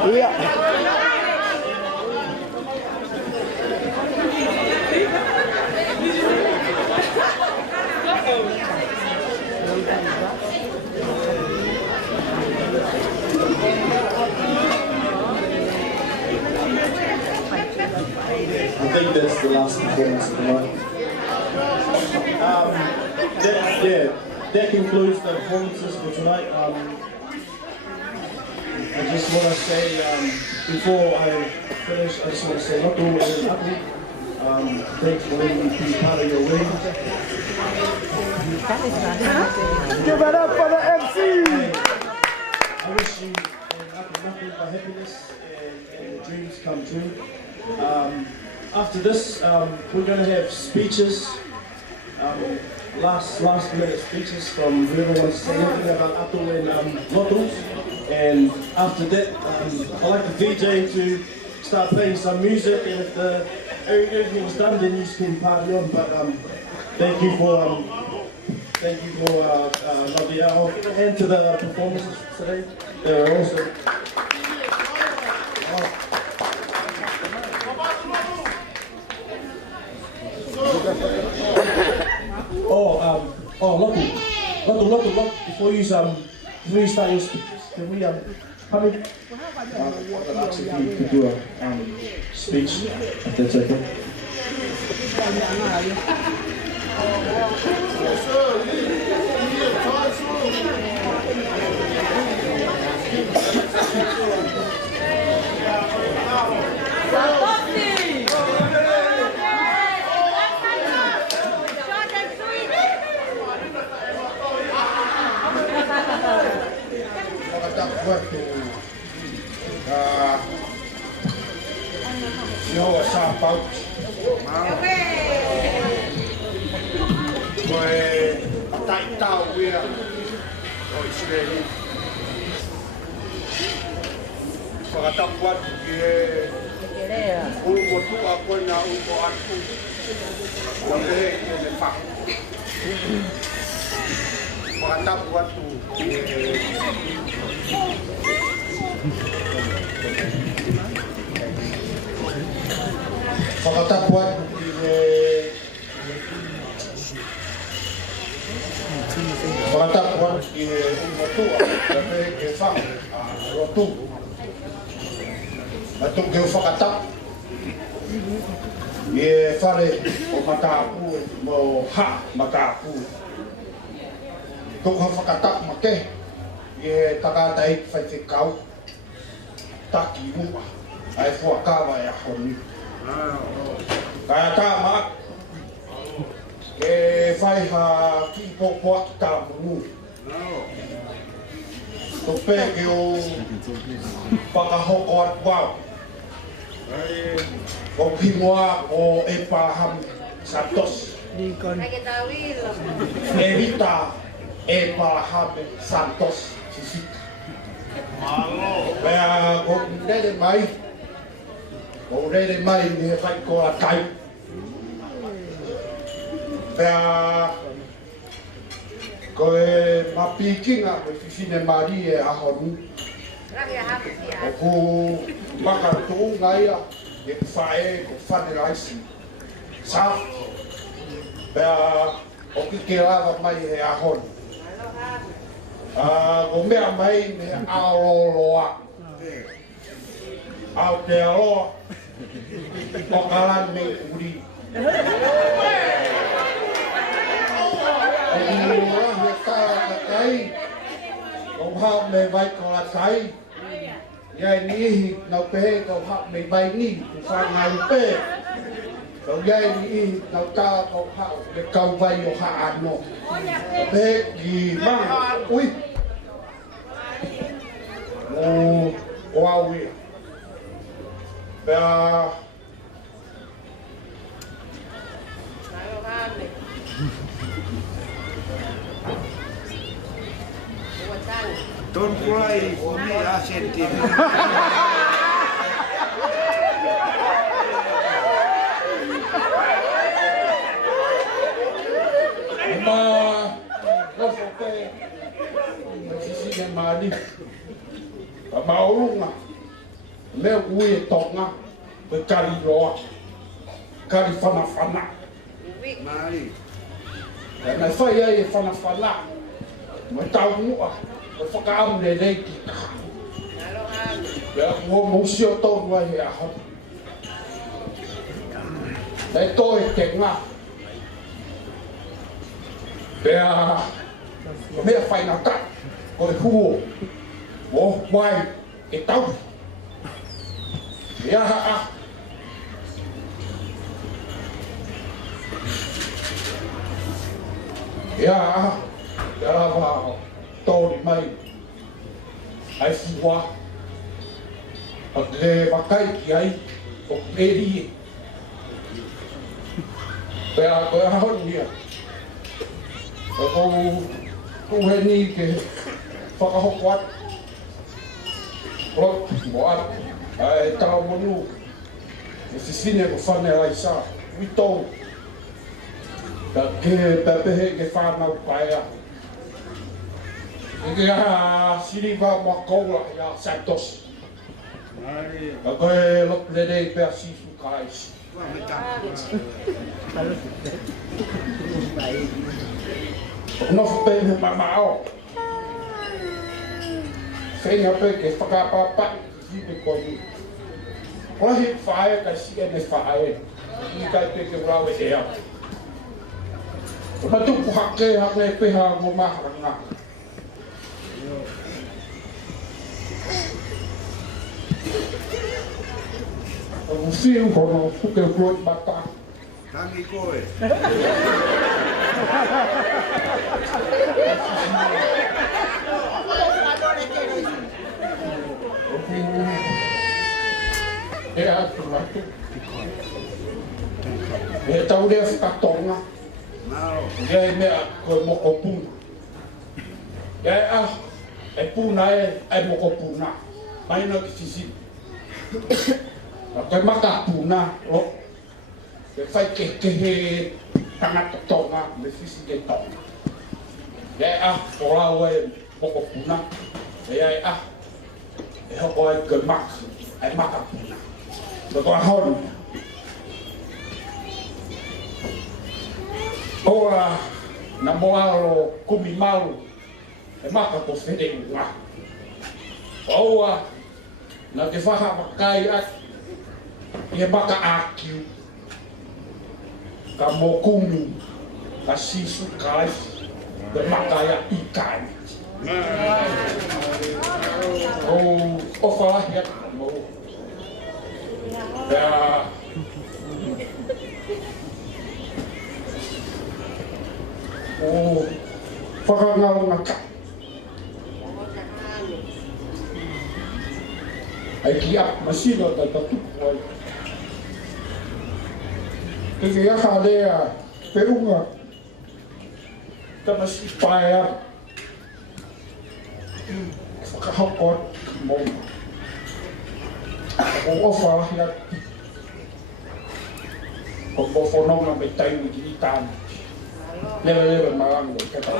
I think that's the last performance of the night. That concludes the performances for tonight. I just want to say, before I finish, I just want to say Lotu and Hapu. Thanks for letting me be part of your wedding. Give it up for the MC! I wish you nothing but happiness and your dreams come true. After this, we're going to have speeches, last minute speeches from whoever wants to say anything about Atu and Lotu. And after that, I'd like the VJ to start playing some music, and if everything's done, then you can party on. But thank you for lovely hour, and to the performances today. They were awesome. Lotu, before you start your speeches, can we come in? I'd ask if you could do a speech, if that's okay. Yo sa paut. Koe tai tau ia o Israeli. Pakatap wat ke motu ako na uko aku. Lae ne fa. Pakatap wat tu. Pakatapuan ki motu tapi ke fa rotu atu ke fakatap ye fare o matapu mo ha matapu to ha fakatap make ye takatai fatikau taki mu ai fuakawa ya honi kaya tama fai ha ki popo ta mu to pege o pakahokot wow o pimwa o epaham Santos Evita epaham Santos sisi kaya kung dede mai ni fai ko atai pea ko mapikinga ko fine mari e ahonu ku makatu ngaia e fae ko fanelaisi sa pea o ki lava mai e ahonu ko mea mai me aoloa out there o kalan me uri ông học mày bay còn là cái ngày ní nào pe còn học mày bay ní phải ngày pe còn ngày ní nào ta còn học để cầu vay ở hạ nó pe gì mà ui wow Don't cry for me, Argentina. me ui tonga pe kari roa kari fana Mari. na fai ai fana ma tau mua o whakaam le rei ki taha pea mua mousio tau mai he aha nei toi te ngā pea o mea whai ngā kai o e huo o mai e tau e aha a e aha e rawa tori mai ai fuwa a le makai ki ai o peri pea koe hahon nia o kou he ni ke whakahoko atu Rot, moat, ai tau monu, e sisine ko whane ai sa, witong, ka ke pepehe ke whanau paea. E ke a siriwa makoula ia Santos. Ka koe lok lere pea sifu kaisi. Nof pe me mamao. Whenga pe ke whakapapa ki pe koi. Rahi whae ka si ene whae. I kai pe ke urawe ea. Ma tupu hake peha mo maharanga. O fiu hono puke ukloi bata. Tangi koe. E atu atu. E tau rea whakatonga. E mea koe moko puna. E puna e moko puna. Maina ki sisi. Koe maka puna lo. E whai ke he tangata tonga me sisi ke tonga. E orau e moko puna. E hoko ai koe maka puna. But I hold ora na moalo kumi malu e maka ko fede nga. Oa na te whaha makai at e maka akiu ka mokumi ka sisu kai te maka ya ikai. O whalahi at mo. Ya. Whakangau ngaka. Ai ki ap masino ta tupu ai. Ke ia harea peunga. Ta masi paia. Whakahokot mo. O whalahi at o bofononga me taimi ki tāna. Lewe marango kata.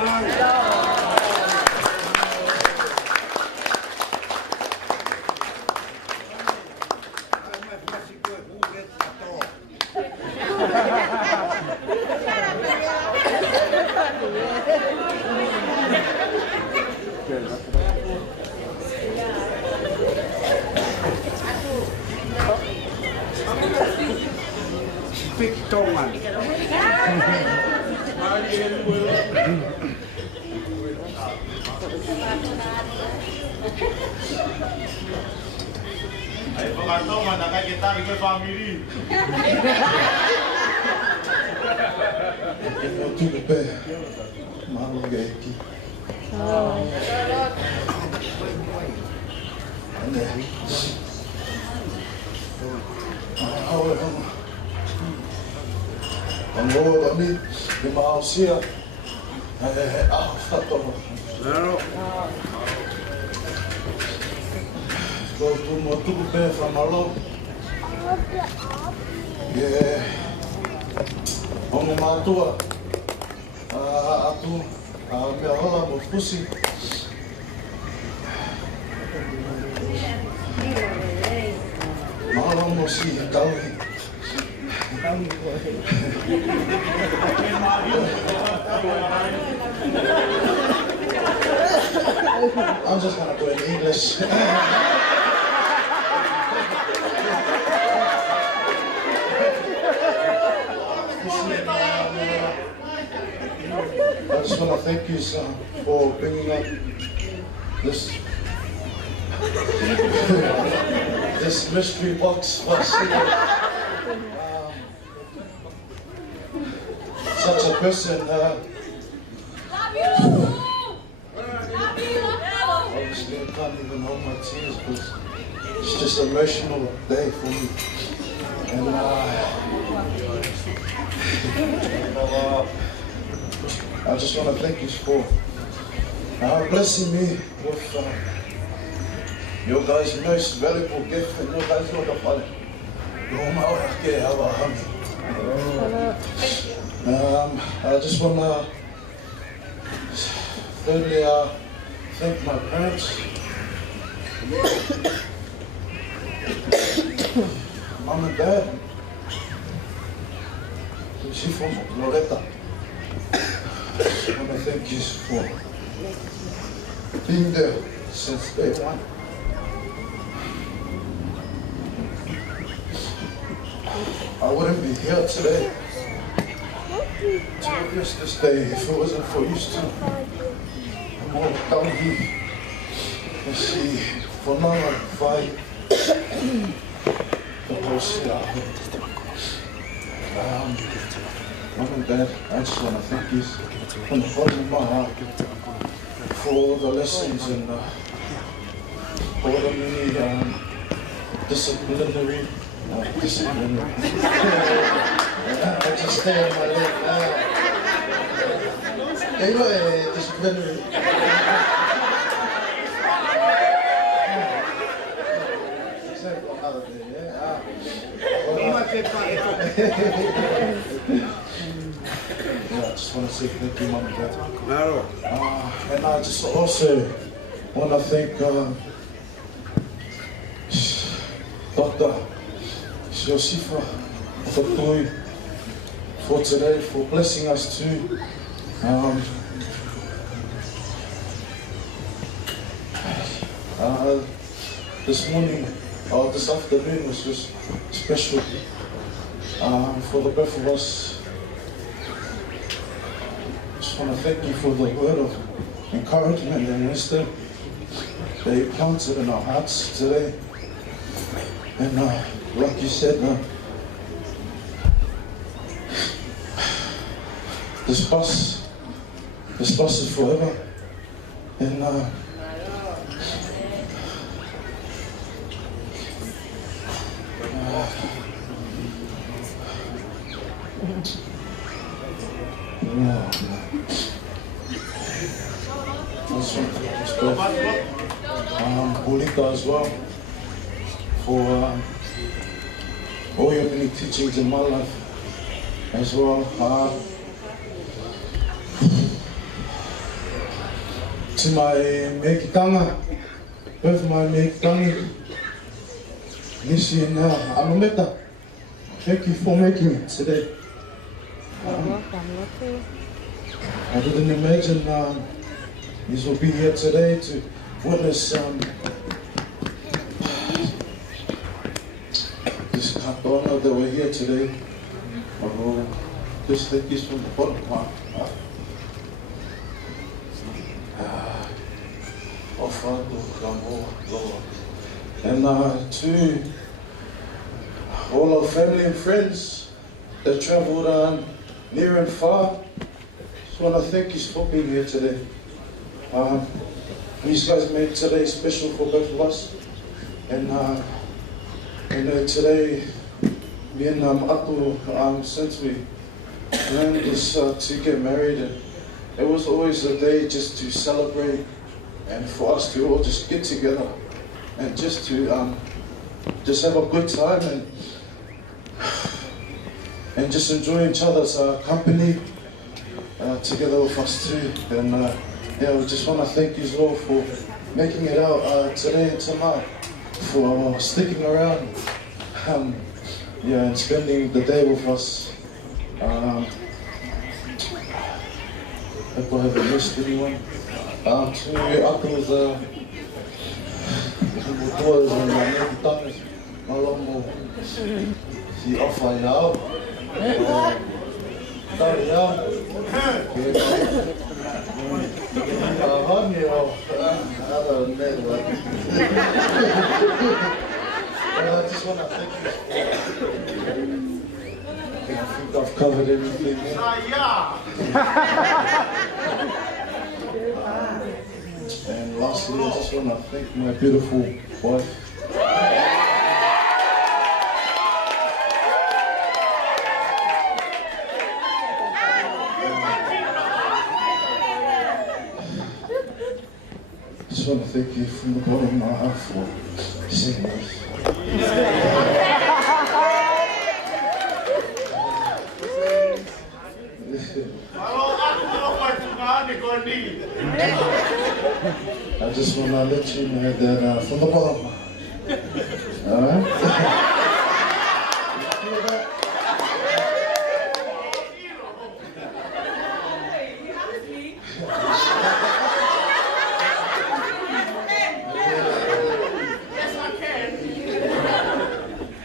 Tongan. Ay, pagkatong, nakakita ko yung family. Ito tulo pe. Malo gaiti. Ang kami, yung mga siya, ako Claro. So, tumo pe from Malo. Yeah. Ang matua. Atu, me hola mo pusi. see Taui. I'm just gonna go in English. I just want to thank you, son, for bringing up this this mystery box for us. Such a person. Obviously, I can't even hold my tears because it's just an emotional day for me. And I just want to thank you for blessing me with your guys' most valuable gift and your guys' not a fun. I just want to thirdly thank my parents, Mom and Dad. She's from Loretta. I want to thank you for being there since day one. I wouldn't be here today to witness this day if it wasn't for you two. I'm all down here. You see, for now I fight the whole shit out here. Mom and Dad, I just want to thank you from the bottom of my heart for all the lessons and all the many disciplinary. I just stay on my leg now. Anyway, disciplinary. Except for another day, yeah. I just want to say thank you, Mom and Dad. And I just also want to thank Dr. Josifa for today, for blessing us too. This morning, this afternoon was just special for the both of us. Just want to thank you for the word of encouragement and wisdom that you planted in our hearts today. And like you said, this bus is forever. And Bulika as well for all your many teachings in my life as well. To my Mekitanga, both my Mekitanga, Nishi and Amameta, thank you for making it today. I didn't imagine these will be here today to witness this honor that we're here today. Just thank you from the bottom of my heart. And to all our family and friends that traveled near and far, just want to thank you for being here today. These guys made today special for both of us. And you know, today, me and Atu, since we planned this to get married, and it was always a day just to celebrate and for us to all just get together and just to just have a good time and just enjoy each other's company together with us too. And yeah, we just want to thank you all for making it out today and tonight, for sticking around Yeah, and spending the day with us. If I haven't missed anyone. To uncles, boys and my nephews, my long si offer now. I just want to thank you. I think I've covered everything. And lastly, I just want to thank my beautiful wife. I just want to thank you from the bottom of my heart for saying this. I just want to let you know that from the bottom of my heart. Alright?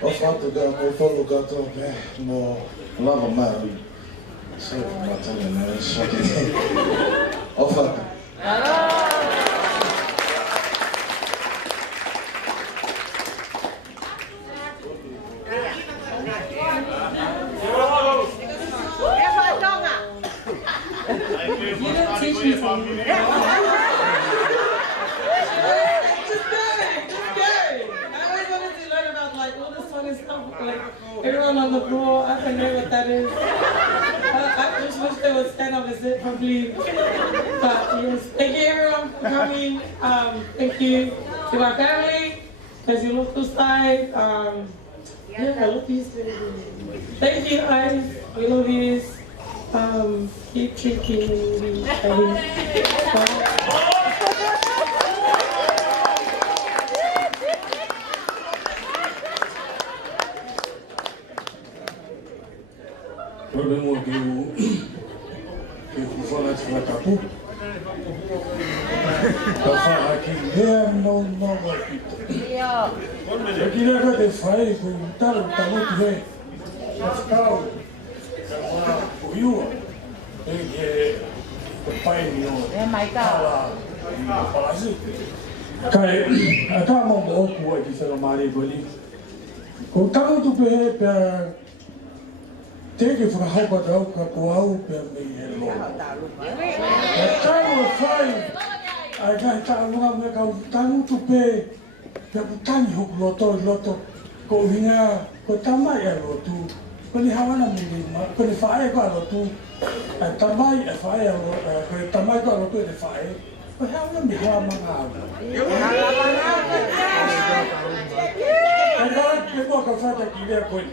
Ho fatto che mi follow gato no lava male. Sì, ma te ne so che ho fatto. Everyone on the floor, I can know what that is. I just wish they would stand up and sit properly. But yes, thank you everyone for coming. Thank you to my family, as you look to side. Yeah, I love you. Thank you guys, we love you. Keep drinking. Problema que o fala de Capu. Para falar que não repito. Eu queria agradecer e perguntar o tamanho que vem. Fiscal, o Rio, que o pai meu fala no palácio. Cai, a cama boa com a diferença marido ali. O tamanho do bebê Teke whakahaupa tau ka kuau pia mei he lo. E tau e whai, ai kai tāunga me kau tangu tupe, pia kutangi hoku loto, ko hinga, ko tamai e lotu, ko ni hawana milima, ko ni whae ko a lotu, e tamai e whae a lotu, ko ni tamai ko a lotu e ni whae, ko hawana mi hoa manga au. E kua ka whata ki lea koe.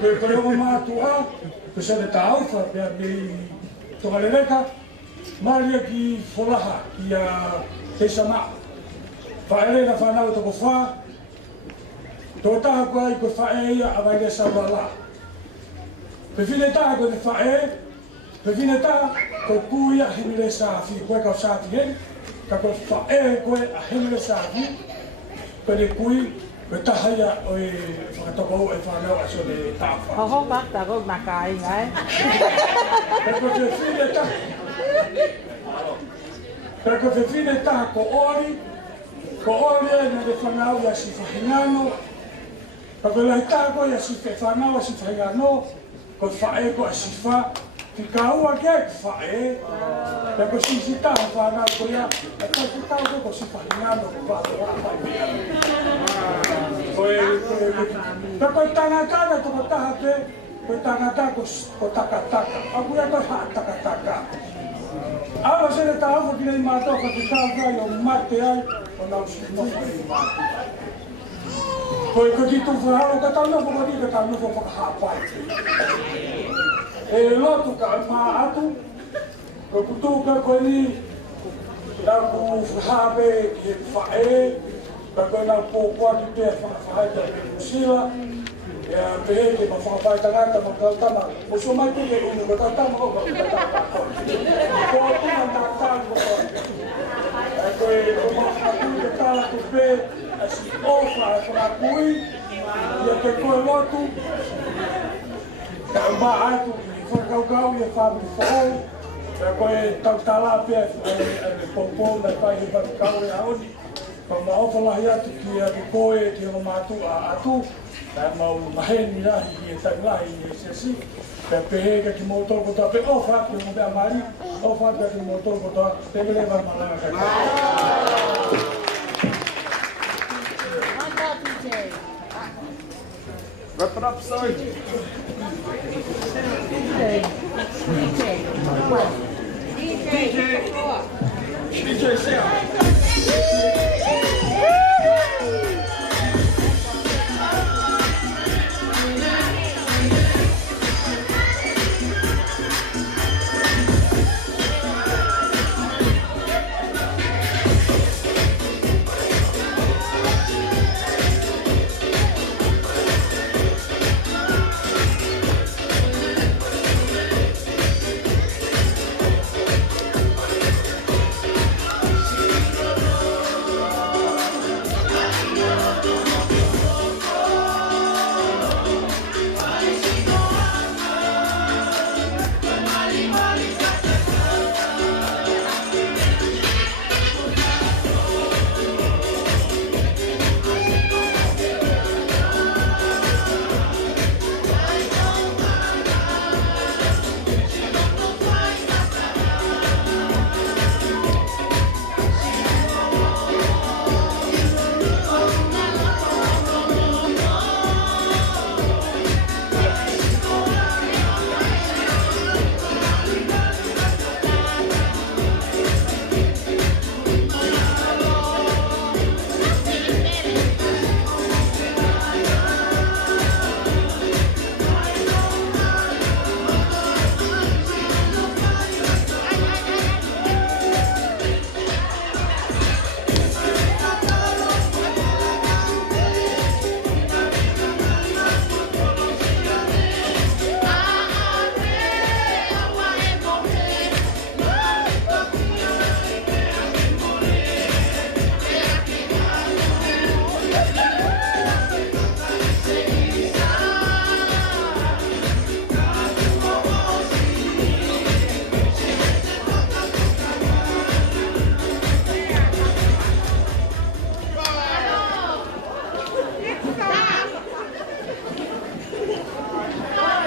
Koe koe o mātua, koe sa le tāuwha, pia me tonga le reka, maria ki wholaha, ki a te sama. Whaere na whanau toko wha, tō taha koe ai koe whae ia a vai le sa wala. Pe whine taha koe te whae, pe whine taha koe kuia himi le sāwhi, koe kau sāwhi hei, ka koe whae koe a himi le sāwhi, koe le kui, koe tahaia o e whakatoko e whanau a so le tāwha. Ho bata ko makai ngai. Pe koe te whine taha, pe koe te whine taha ko ori e na le whanau ia si whahingano, pe koe lai taha koe ia si whanau a si whahingano, koe whae ko a si wha, ki ka ua kia ki whae, pe koe si taha whanau ko ia, e koe si taha ko si whahingano ko whato whatai mea. Koe tangata toko taha pe, koe tangata ko takataka, a kuia koe haa takataka. Awa se le tāwha ki nei mātua ka te tāwha o mate ai, o nau si nofo i mate. Koe ki tu whaharo ka tau nofo ka ka tau nofo whakahapai. E lotu ka mā atu, koe kutu ka koe ni, nau ku whahape ki he whae, koe nau pōpua ki pēr whakawhaita pe kusila, pehe ke ma whakawhaita ngata ma kautama, o so mai te unu ma tatama o ka tatama ko. Ko tūna tātālu ko koe. Koe o ma whakatū te tāla ku pē, a si ofa e whakakui, ia te koe lotu, ka umā atu i whakaukau i a whāmi whakau, koe tau tāla pē e pōpō mai pai he whakau e aoni, pa ma ofalahi atu ki a te koe ki o mātu a atu, ka mau maheni rahi i e tanglahi i e siasi, pe pehega ki mōtoro kotoa, pe ofa atu i mōpea mari, ofa atu ki mōtoro kotoa, te mele wa malanga ka kai. Wrap it up, sorry. DJ sound.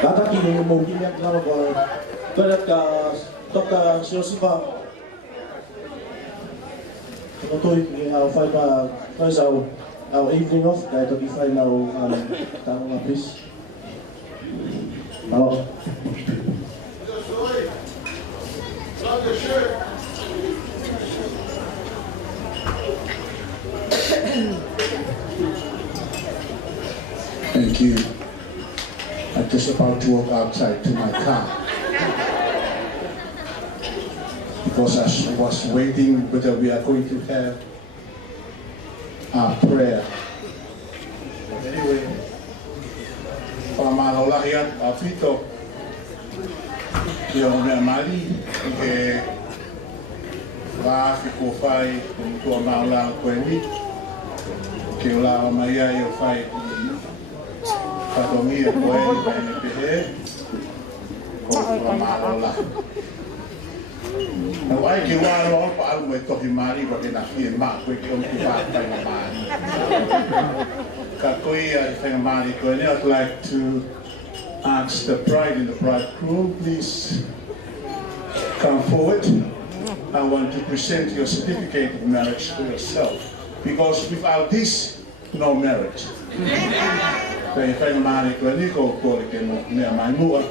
Tataki ni mo giniak na ko. Kada ka toka siosipa. Totoy ni au fai ba faz au evening off dai to fai na o tamo na please. Hello. Thank you. I'm just about to walk outside to my car. Because I was waiting whether we are going to have our prayer. But anyway, Pamalahiat Apito, Yo Mali, que va a ficar fai com tua mão lá com ele, que lá amanhã eu fai Katomia ko e ni pehe ko malola. No ai ki wa lo pa al mo to himari ko na fi ma ko ki on ki pa pa mari. Ka ko ia fa mari ko ni I'd like to ask the bride and the bridegroom, please come forward. I want to present your certificate of marriage to yourself, because without this, no marriage. Kaya kaya mari ko ni ko ke mo me mai mua.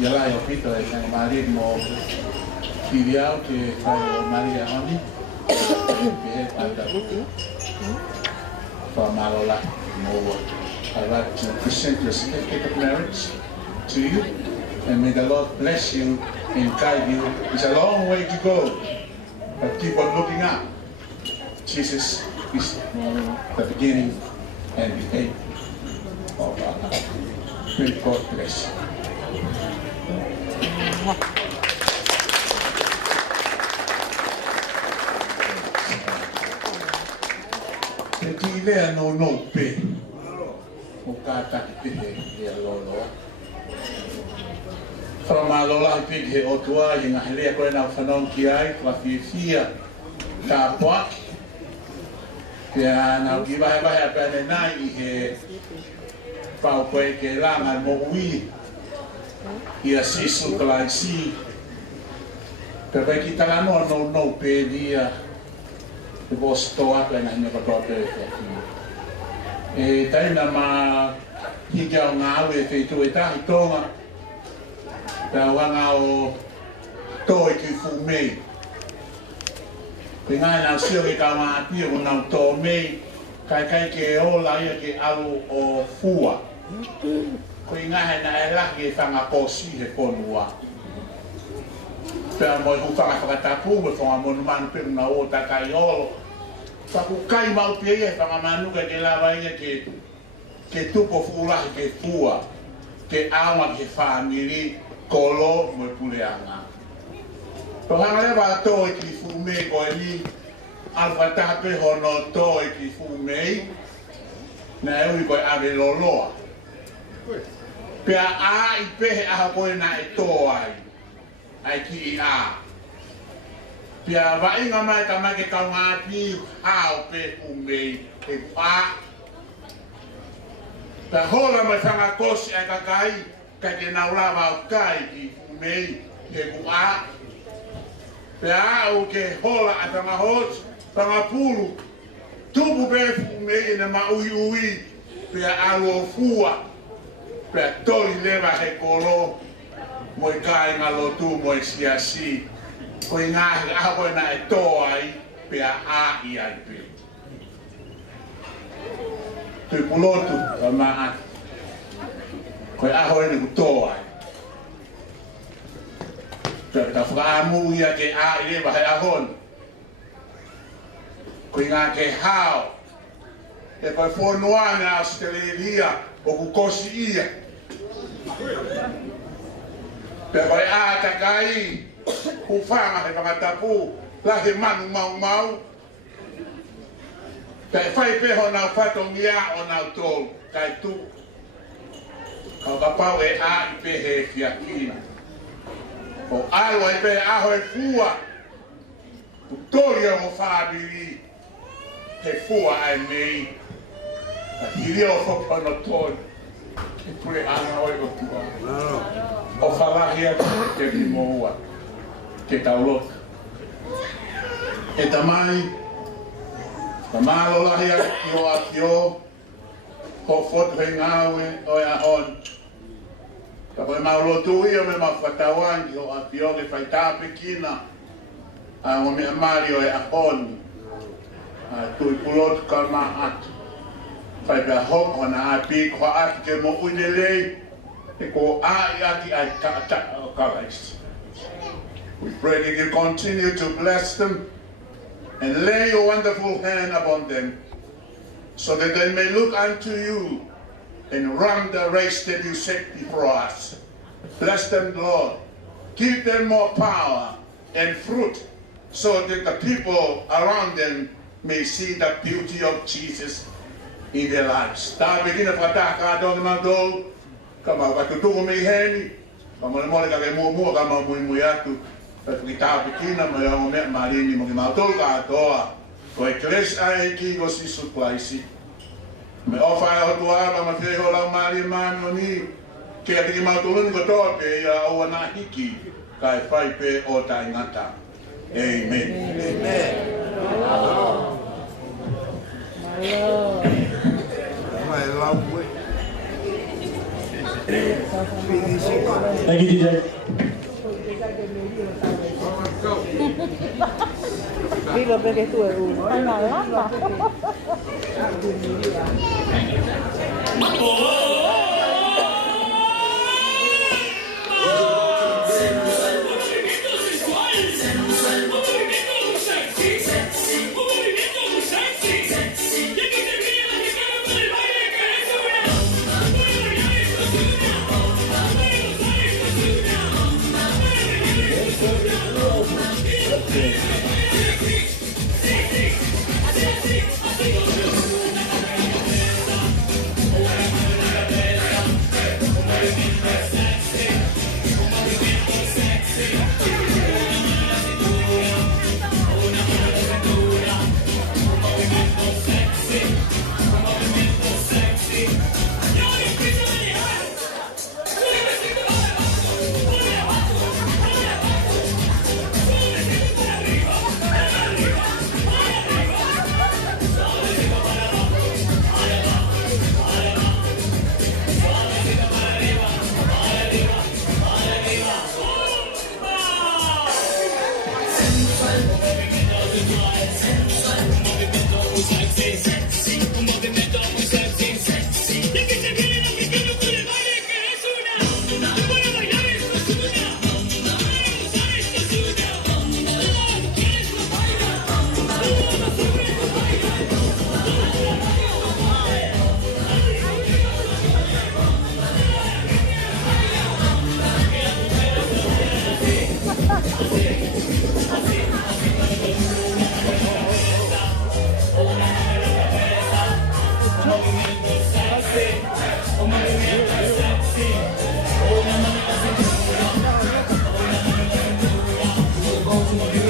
Ia lai o pito e kaya mari mo Kiriao ke whai o Maria Honi, ke he pata whamalola mo. I'd like to present the certificate of marriage to you, and may the Lord bless you and guide you. It's a long way to go, but keep on looking up. Jesus is the beginning and the end of our life. May God bless you. Te tivea no pe, o kata ki pehe e alolo. Whamalola i pehe o tua i ngā helea koe nau whanong ki ai, kua whiwhia ka poaki. Pea nau ki wahe a pēne nai i he whao koe ke langa mo ui i a sisu kalai si. Pea pai ki tala no pe lia te bos toa pe na hina katoa pe e taina ma hiki au ngā au e wheitu e tahi tonga pea wanga o toi ki fu mei. Pe ngai nau sio ke ka ngā pia o nau tō mei kai ke ola ia ke alu o fua. Ko i ngai na e laki e whanga posi he konua. Pea moi hu whanga whakatapu me whanga monu manu pe una o takai olo. Whaku kai mau pia ia whanga manuka ke lawa ia ke tupo fuulahi ke fua. Ke awa ke whamiri kolo mo puleanga. Ko hanga lewa tō i ki fume ko e ni alfa tape hono tō i ki fume na e ui ko e ave loloa. Pea a i pehe aha koe na e tō ai ki i a. Pea wainga mai ka mai ke kau ngā pi hao pe fume e a. Pea hola mai whanga kosi ai kakai ka ke naurawa o kai ki fume e ku a. Pea au ke hola a tanga hot, tanga pulu, tupu pe fume e na ma ui, pea alu o fua, pea tori lewa he kolo, mo i kai ngā lotu mo i siasi, ko i ngāhi aha koe na e tō ai, pea a i ai pe. Tui pulotu ka maa ati, ko i aho e ni ku tō ai. Ta whaamu ia ke a i lewa he ahon. Ko i ngā ke hao, e koe whonoa ngā Australia o ku kosi ia. Pe koe a takai, ku whanga he whangatapu, la he manu mau. Pe whai peho nau whatongia o nau tōu, kai tu. Kau kapau e a i pehe fiakina. O alo e pe aho e fua, tutoria mo whabiri, he fua ai mei, a hiri o whapana tōni, e pure ana oi o tua. O whalahia te ki moua, ke tauloka. E tamai, ka mālolahia ki o aki o, ho fotu he ngāwe o e ahon. Ka koe maulotu ia me mawhatawangi o apio ke whaitape kina o mea mari o e ahoni. Tui pulotu ka maa atu. Whai pia hoko na api ko ati ke mo uinelei e ko ai ati ai ka o kalais. We pray that you continue to bless them and lay your wonderful hand upon them so that they may look unto you and run the race that you set before us. Bless them, Lord. Give them more power and fruit so that the people around them may see the beauty of Jesus in their lives. Ta begina pataka don mando kama watutuko miheni kama mole ka mo kama mui atu kita begina mo me marini mo mautoka toa ko ekles ai ki go si supply me ofa o tua ma te ho la mari mano ni ke ati ma tulun ko to pe ya o na hiki kai fai pe o tai ngata. Amen. Amen. Thank you, DJ. Pilo perché tu è uno. No, no. Go to